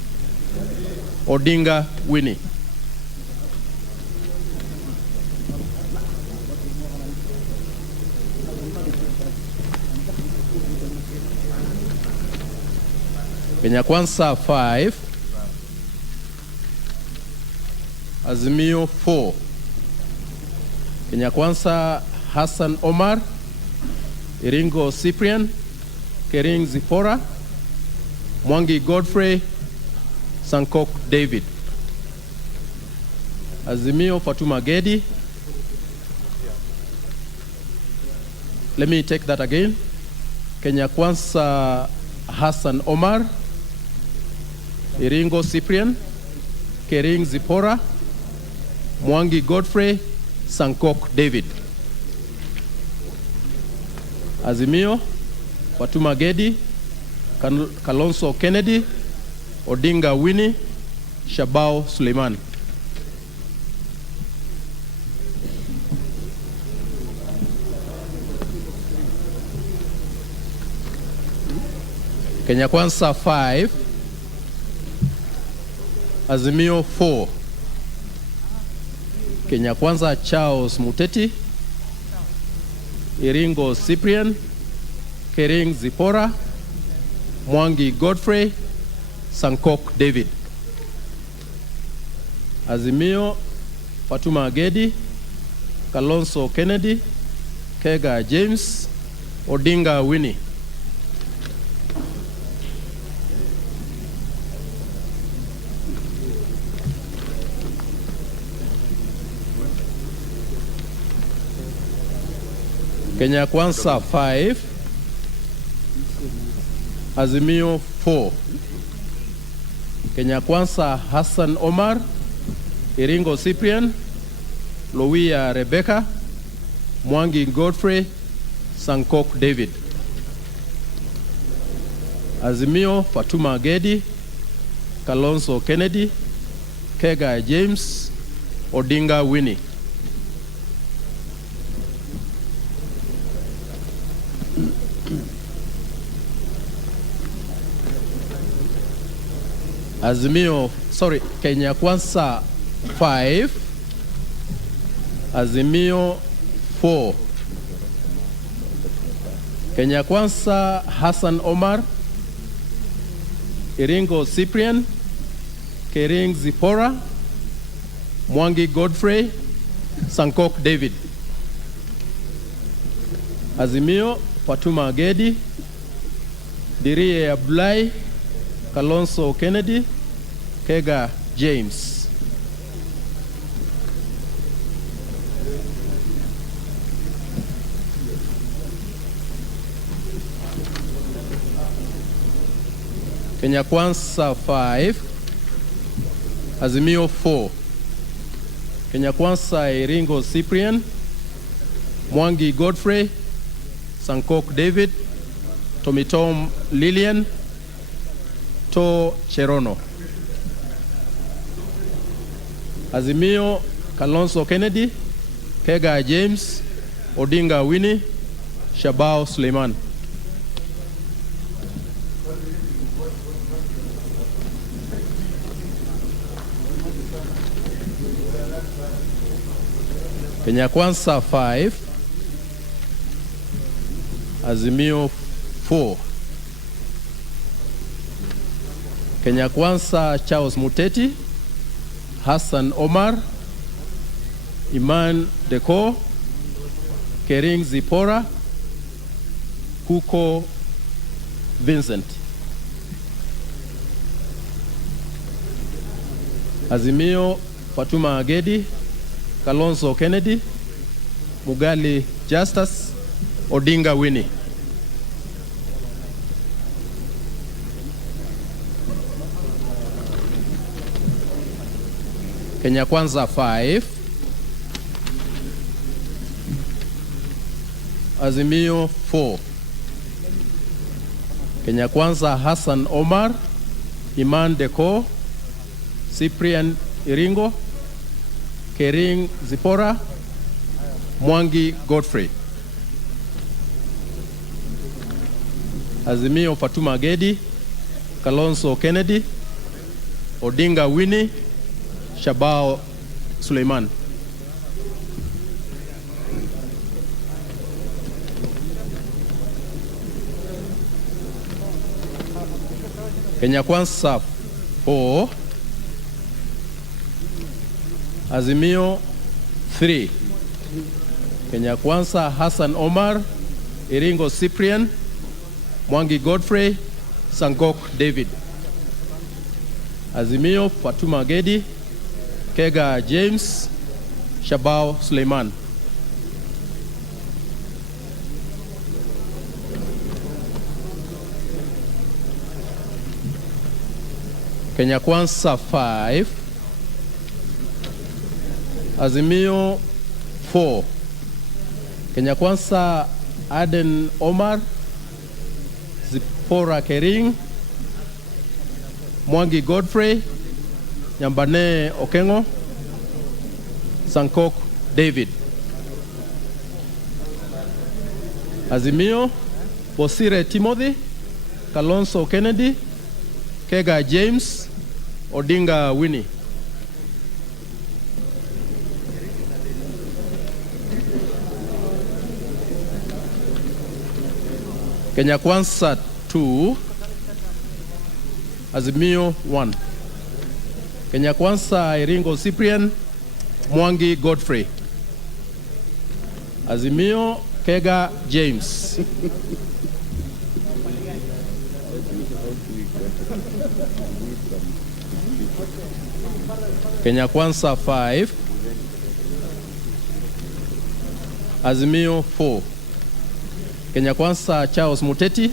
Odinga Winnie. Kenya Kwanza 5, Azimio 4. Kenya Kwanza Hassan Omar, Iringo Cyprian, Kering Zipora, Mwangi Godfrey, Sankok David. Azimio Fatuma Gedi. Let me take that again. Kenya Kwanza Hassan Omar, Iringo Cyprian, Kering Zipora, Mwangi Godfrey, Sankok David. Azimio, Fatuma Gedi, Kalonzo Kennedy, Odinga Winnie, Shabao Suleiman. Kenya Kwanza 5, Azimio 4. Kenya Kwanza Charles Muteti, Iringo Cyprian, Kering Zipora, Mwangi Godfrey, Sankok David. Azimio Fatuma Gedi, Kalonzo Kennedy, Kega James, Odinga Winnie. Kenya Kwanza 5, Azimio 4. Kenya Kwanza Hassan Omar, Iringo Cyprian, Lowia Rebecca, Mwangi Godfrey, Sankok David. Azimio Fatuma Gedi, Kalonzo Kennedy, Kega James, Odinga Winnie. Azimio, Kenya Kwanza 5, Azimio 4. Kenya Kwanza Hassan Omar, Iringo Cyprian, Kering Zipora, Mwangi Godfrey, Sankok David. Azimio Fatuma Gedi, Dirie Abdullahi, Kalonzo Kennedy, Kega James. Kenya Kwanza 5, Azimio 4. Kenya Kwanza Iringo Cyprian, Mwangi Godfrey, Sankok David, Tomitom Lillian, To Cherono. Azimio Kalonzo Kennedy, Kega James, Odinga Winnie, Shabao Suleiman. Kenya Kwanza 5, Azimio 4. Kenya Kwanza Charles Muteti, Hassan Omar, Iman Deko, Kering Zipora, Kuko Vincent. Azimio Fatuma Agedi, Kalonzo Kennedy, Mugali Justus, Odinga Winnie. Kenya Kwanza 5, Azimio 4. Kenya Kwanza Hassan Omar, Iman Deko, Cyprian Iringo, Kering Zipora, Mwangi Godfrey. Azimio Fatuma Gedi, Kalonzo Kennedy, Odinga Winnie, Shabao Suleiman. Kenya Kwanza 4, Azimio 3. Kenya Kwanza Hassan Omar, Iringo Cyprian, Mwangi Godfrey, Sangok David. Azimio Fatuma Gedi, Kega James, Shabao Suleiman. Kenya Kwanza 5, Azimio 4. Kenya Kwanza Aden Omar, Zipora Kering, Mwangi Godfrey, Nyambane Okengo, Sankok David. Azimio Bosire Timothy, Kalonzo Kennedy, Kega James, Odinga Winnie. Kenya Kwanza 2, Azimio 1. Kenya Kwanza Iringo Cyprian, Mwangi Godfrey. Azimio Kega James. Kenya Kwanza 5, Azimio 4. Kenya Kwanza Charles Muteti,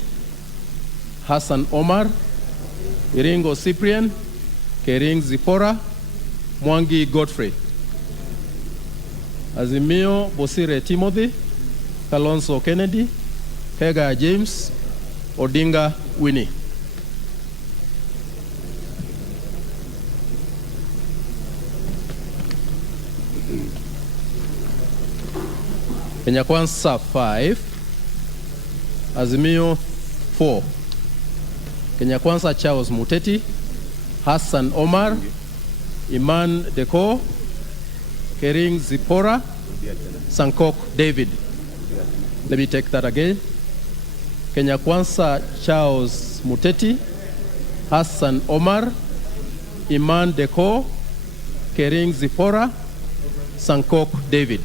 Hassan Omar, Iringo Cyprian, Kering Zipora, Mwangi Godfrey. Azimio Bosire Timothy, Kalonzo Kennedy, Kega James, Odinga Winnie. Kenya Kwanza 5, Azimio 4. Kenya Kwanza Charles Muteti, Hassan Omar, Iman Deko, Kering Zipora, Sankok David. Let me take that again. Kenya Kwanza Charles Muteti, Hassan Omar, Iman Deko, Kering Zipora, Sankok David.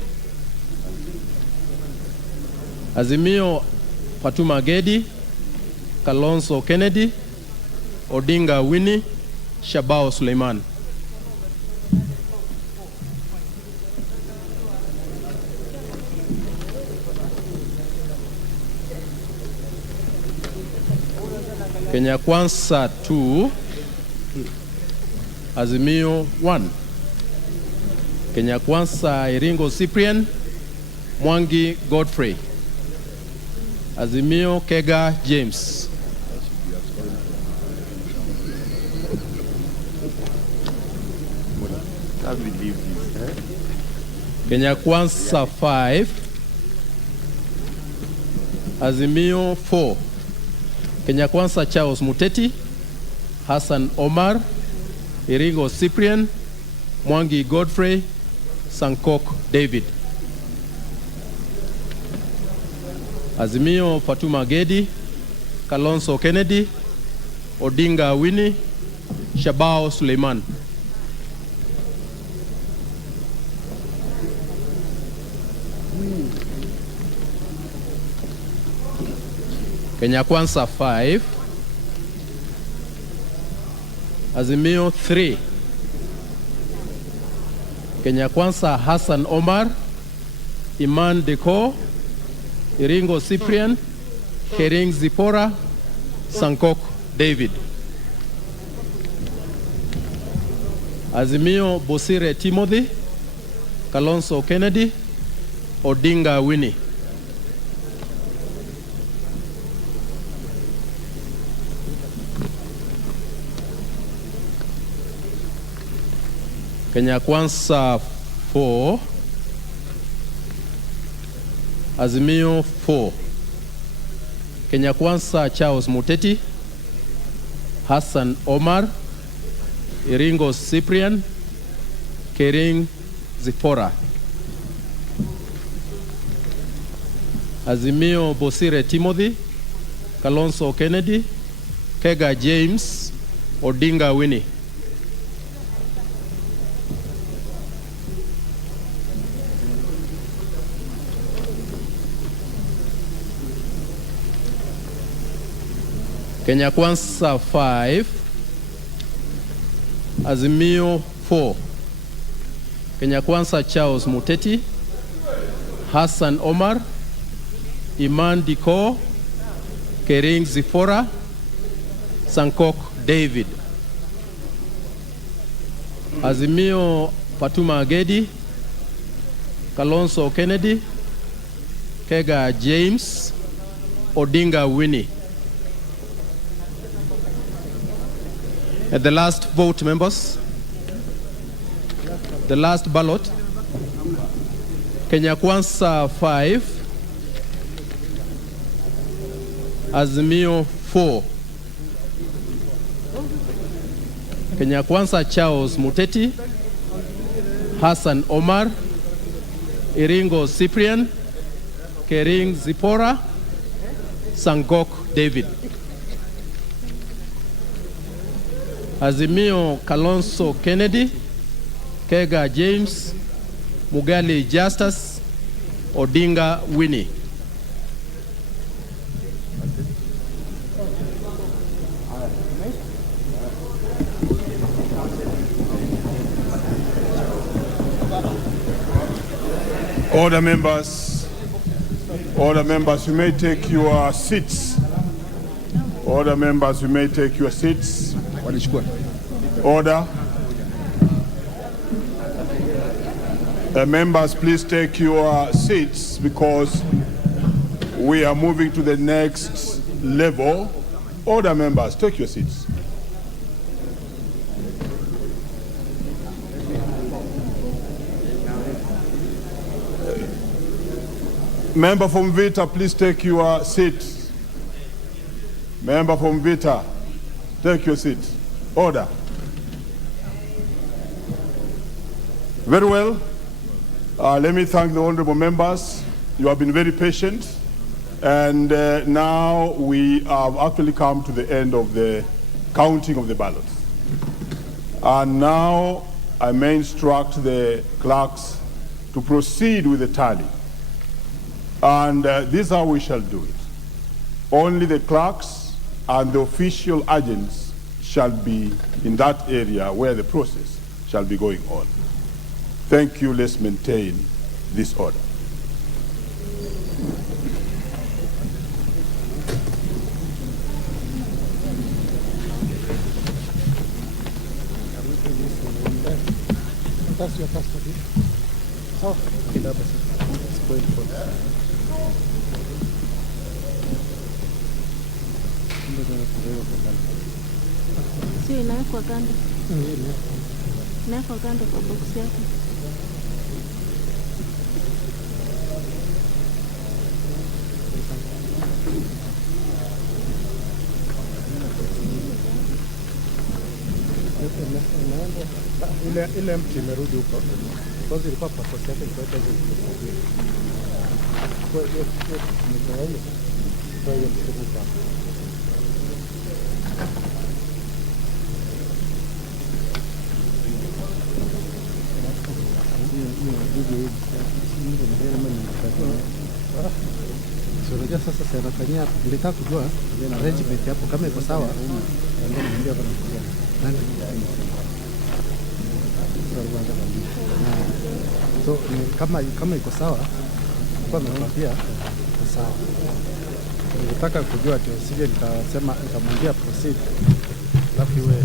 Azimio Fatuma Gedi, Kalonzo Kennedy, Odinga Winnie, Shabao Suleiman. Kenya Kwanza 2, Azimio 1. Kenya Kwanza Iringo Cyprian, Mwangi Godfrey. Azimio Kega James. Kenya Kwanza 5, Azimio 4. Kenya Kwanza Charles Muteti, Hassan Omar, Iringo Cyprian, Mwangi Godfrey, Sankok David. Azimio Fatuma Gedi, Kalonzo Kennedy, Odinga Winnie, Shabao Suleiman. Kenya Kwanza 5, Azimio 3. Kenya Kwanza Hassan Omar, Iman Deko, Iringo Cyprian, Kering Zipora, Sankok David. Azimio Bosire Timothy, Kalonzo Kennedy, Odinga Winnie. Kenya Kwanza 4, Azimio 4. Kenya Kwanza Charles Muteti, Hassan Omar, Iringo Cyprian, Kering Zipora. Azimio Bosire Timothy, Kalonzo Kennedy, Kega James, Odinga Winnie. Kenya Kwanza 5, Azimio 4. Kenya Kwanza Charles Muteti, Hassan Omar, Iman Diko, Kering Zipora, Sankok David. Azimio Fatuma Agedi, Kalonzo Kennedy, Kega James, Odinga Winnie. At the last vote, members, the last ballot, Kenya Kwanza 5, Azimio 4. Kenya Kwanza Charles Muteti, Hassan Omar, Iringo Cyprian, Kering Zipora, Sankok David. Azimio Kalonzo Kennedy, Kega James, Mugali Justus, Odinga Winnie. Order members, you may take your seats. Order members, you may take your seats. Order. Members, please take your seats because we are moving to the next level. Order members, take your seats. Member from Vita, please take your seat. Member from Vita, take your seat. Order. Very well. Let me thank the honorable members. You have been very patient. And now we have actually come to the end of the counting of the ballots. And now I may instruct the clerks to proceed with the tally. And this is how we shall do it. Only the clerks and the official agents shall be in that area where the process shall be going on. Thank you. Let's maintain this order. That's your custody. So, it's going for sio inawekwa kando. Inawekwa kando kwa box yake. Ile empty imerudi huko. Because ilikuwa purpose yake ilikuwa hizo zilizokuwa. Kwa hiyo kwa hiyo kwa Unajua sasa serikali hapo nilitaka kujua arrangement hapo kama iko sawa ndio niambia bwana. Nani? So kama iko sawa, kwa nakwambia sawa. Nilitaka kujua ndio sije nitasema nitamwambia proceed. Alafu iwe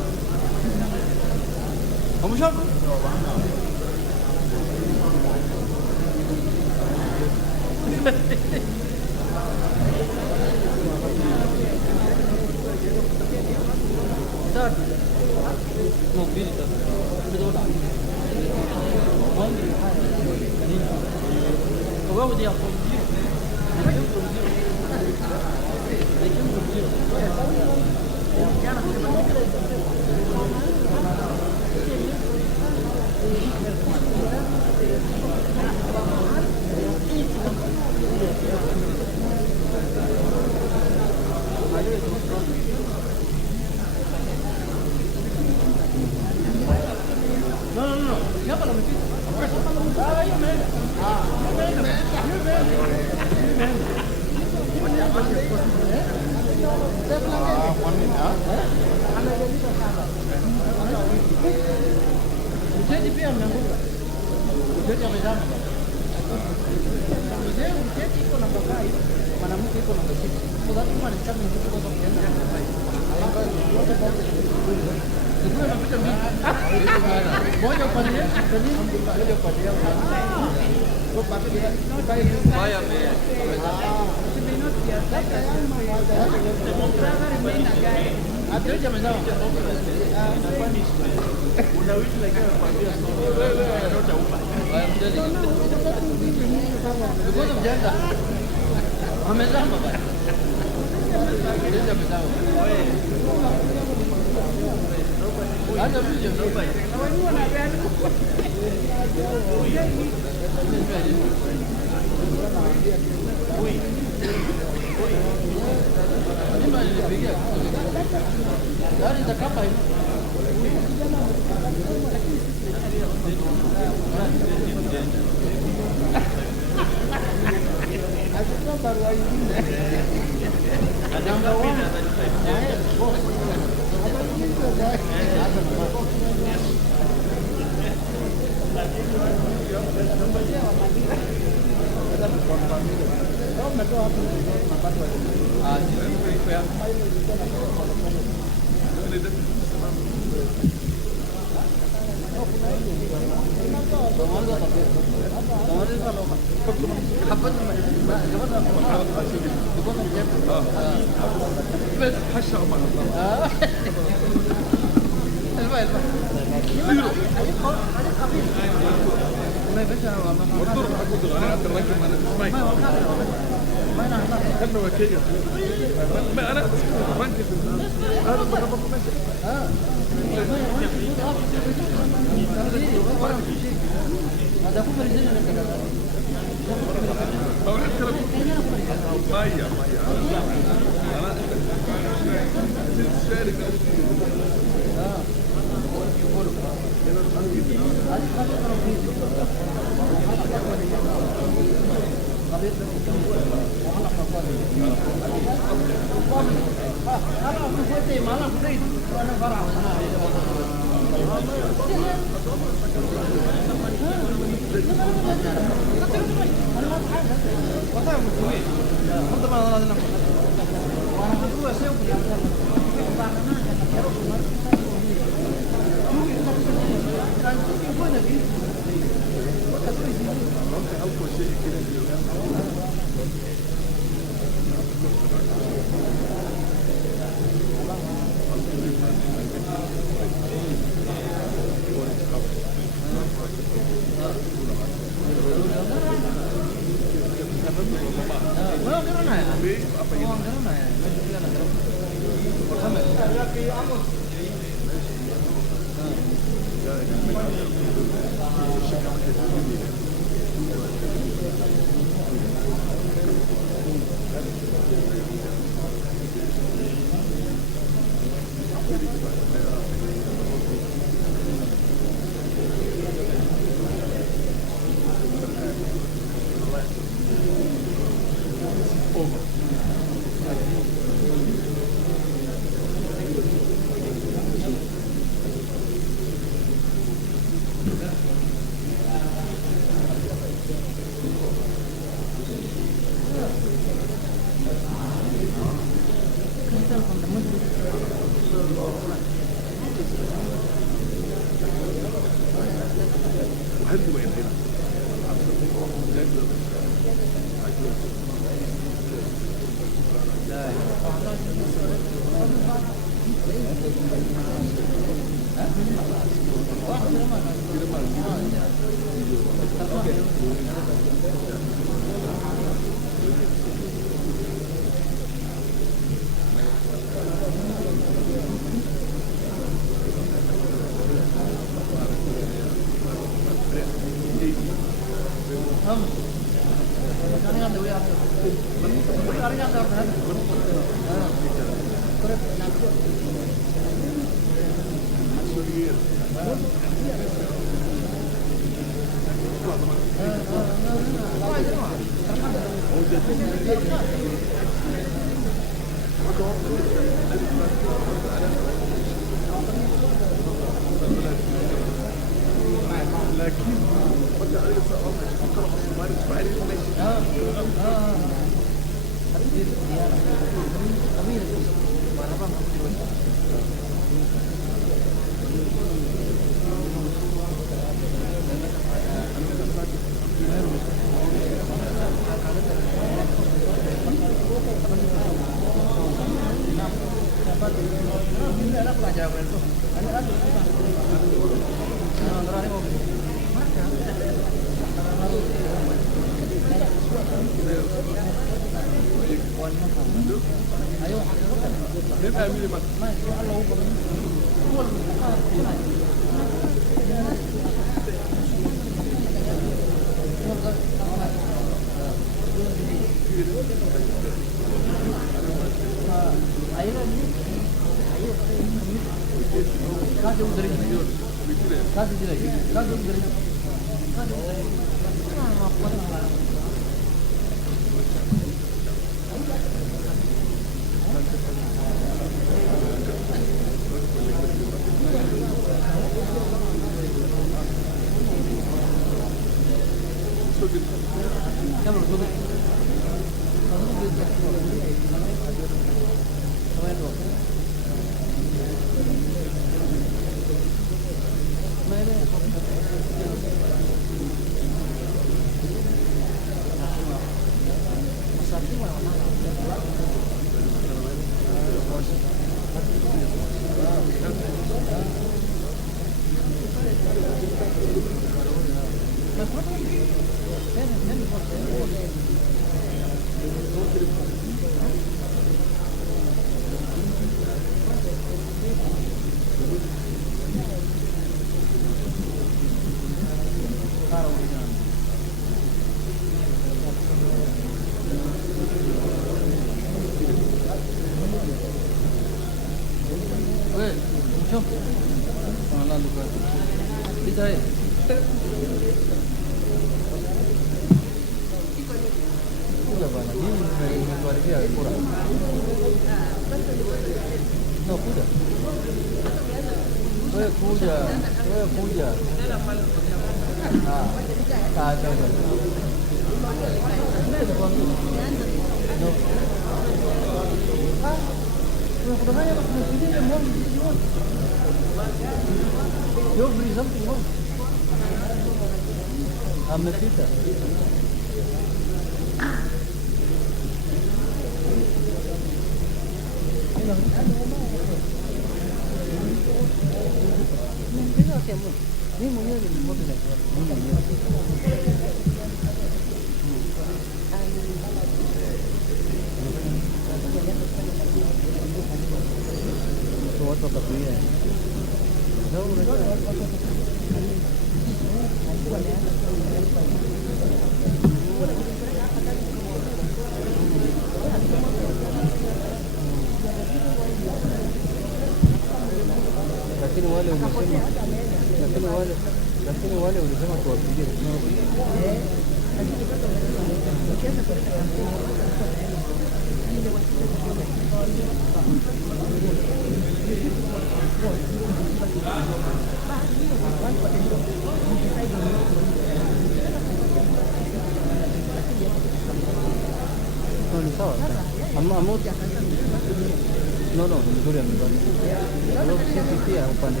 Upande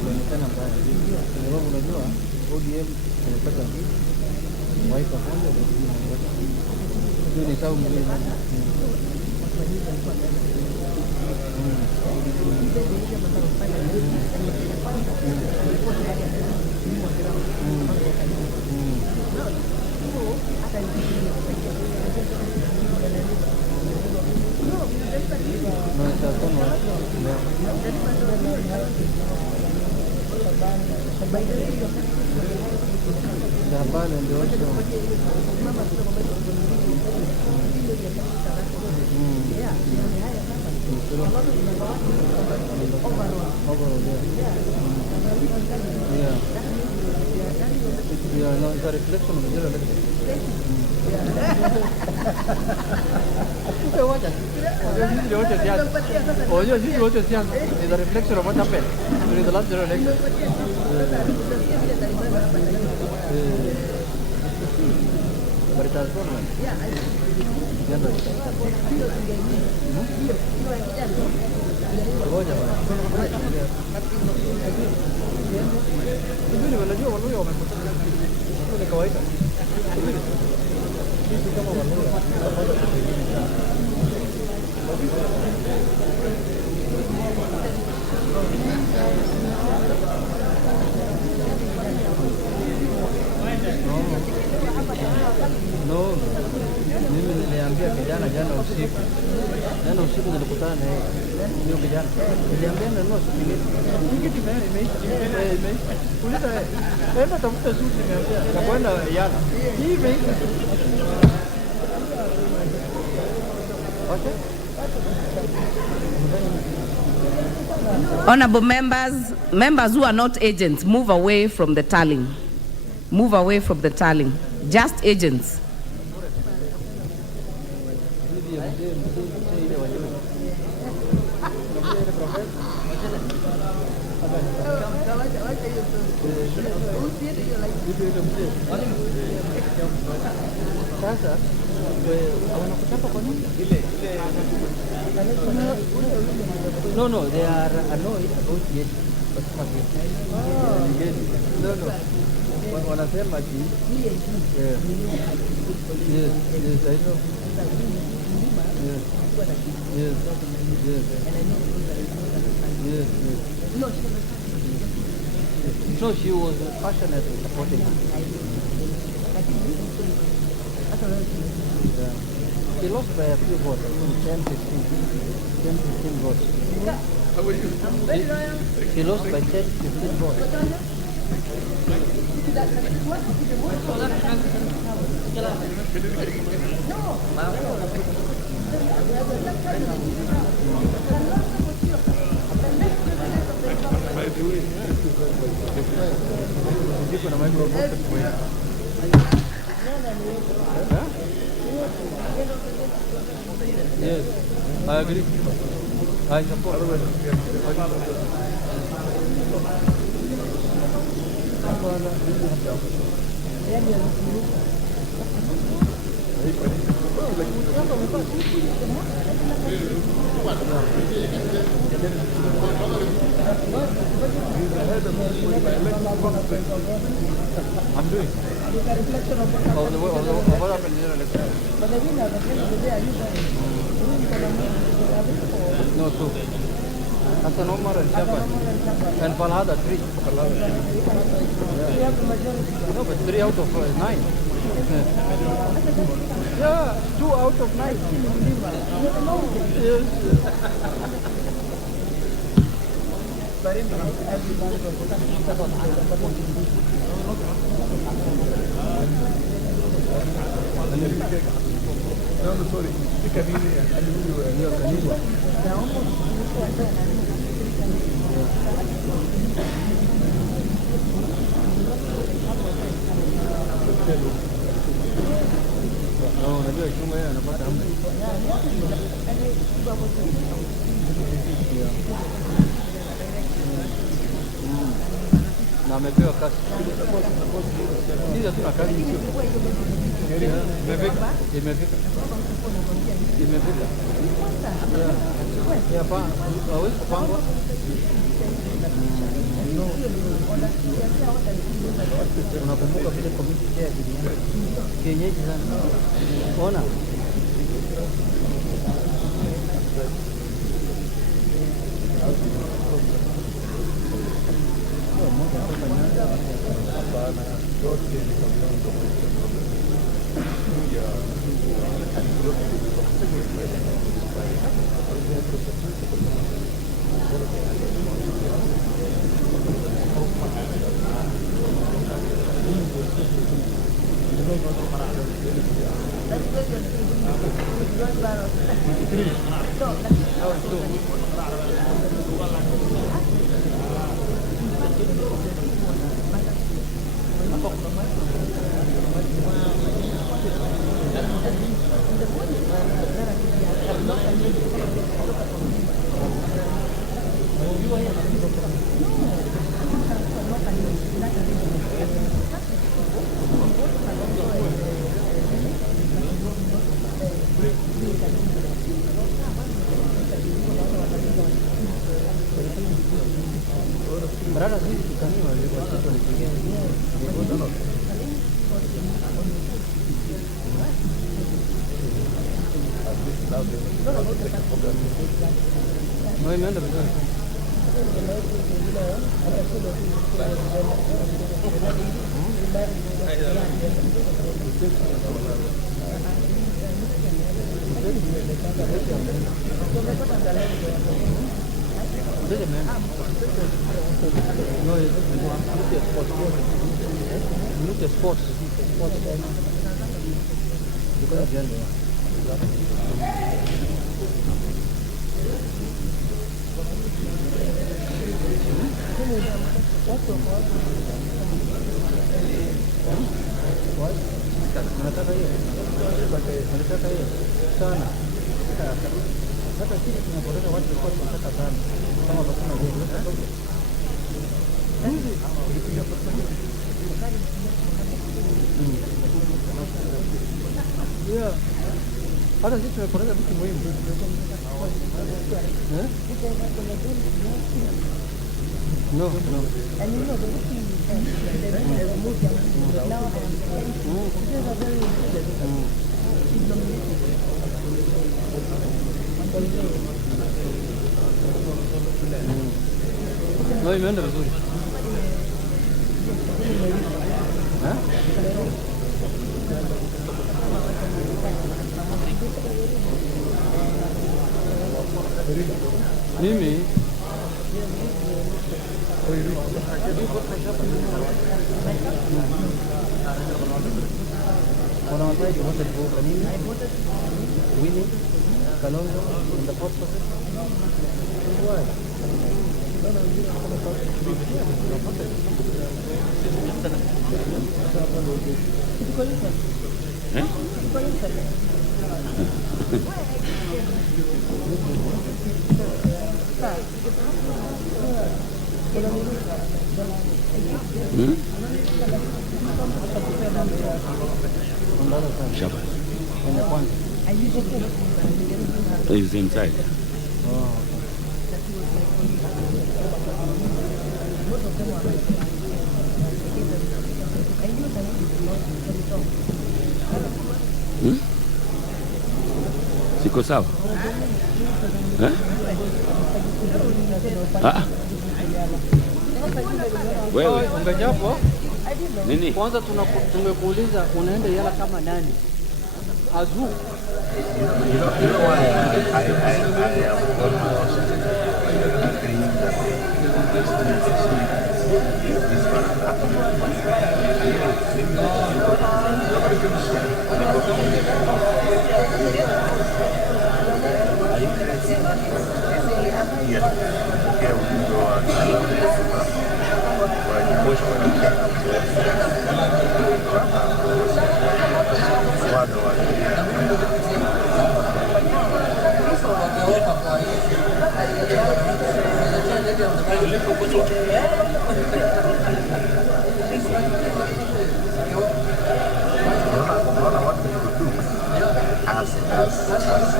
unaonekana mbaya, kwa sababu unajua ODM tumepata Wiper kwanza hiyo ni sawa mzuri sana. Yeah, no, it's a reflection of the general election. It's a reflection of what happened during the last general election. But it has gone well. Generally. No, mimi niliambia kijana jana usiku nilikutana na yeye. Ndio kijana. Niliambia ndio tikiti imeisha. Uliza enda tafuta suti niambia. Na kwenda yana. Hii imeisha. Okay. Honorable members who are not agents, move away from the tallying. Move away from the tallying. Just agents. No, they are annoyed about it. No. Wanasema ati yes, I know. Yes. So she was passionately supporting her. Yeah. She lost by a few votes, 10, 15 votes. How were you? She lost by 10, 15 votes. Yes, I agree. I support. I'm doing. What happened here? No, 2. Hassan Omar and Shaban. And Falhada, 3. Yeah. No, but 3 out of 9. Yeah, 2 out of 9. Yes. No, sorry. No, najua chunga yeye anapata hamna. Na amepewa kazi. Sisi hatuna kazi hiyo. Imefika. Ya pa, hawezi kupangwa. Unakumbuka vile committee chair zilienda kienyeji sana. Ona. No, imeenda vizuri. Hata sisi tumepoteza vitu muhimu. No, no. No, imeenda vizuri. Mimi kuna wazaji wote kwa nini Winnie Kalonzo in the post office why He's inside. Siko sawa? Wewe ungejapo nini? Kwanza tumekuuliza unaenda yala kama nani? Azu. You know why I have almost agreeing that this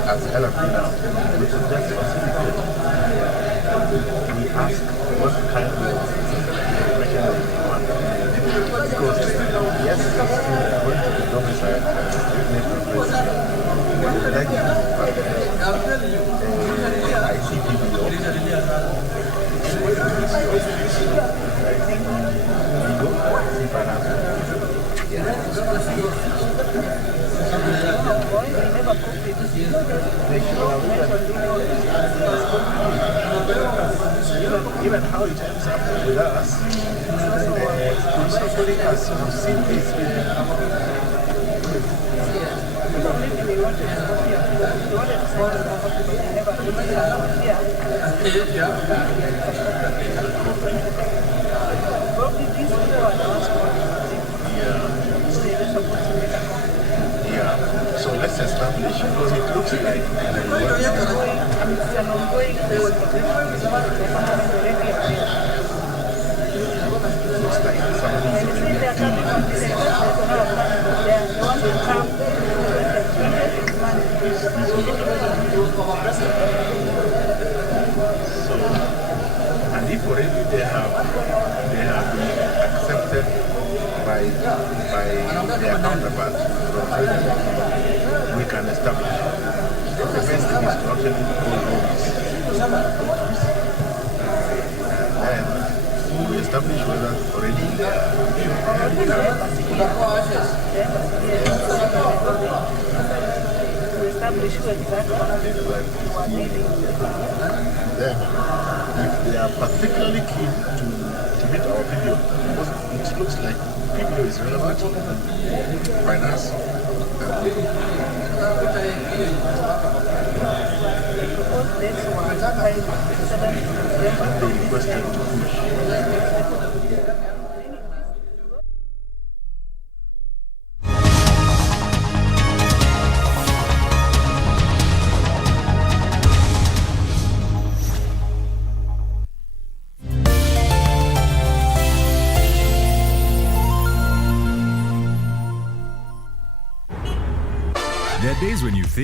as LRP now, we should just facilitate. We ask what kind of information Given how it ends up with us, also putting us on yeah. So let's establish, because it looks like and if already they have been accepted by their counterparts from Sweden, we can establish. The best thing is to actually hold office. And then we establish whether already they then, if they are particularly keen to meet our PBO, because it looks like PBO is relevant in finance. They requested to push. There are days when you think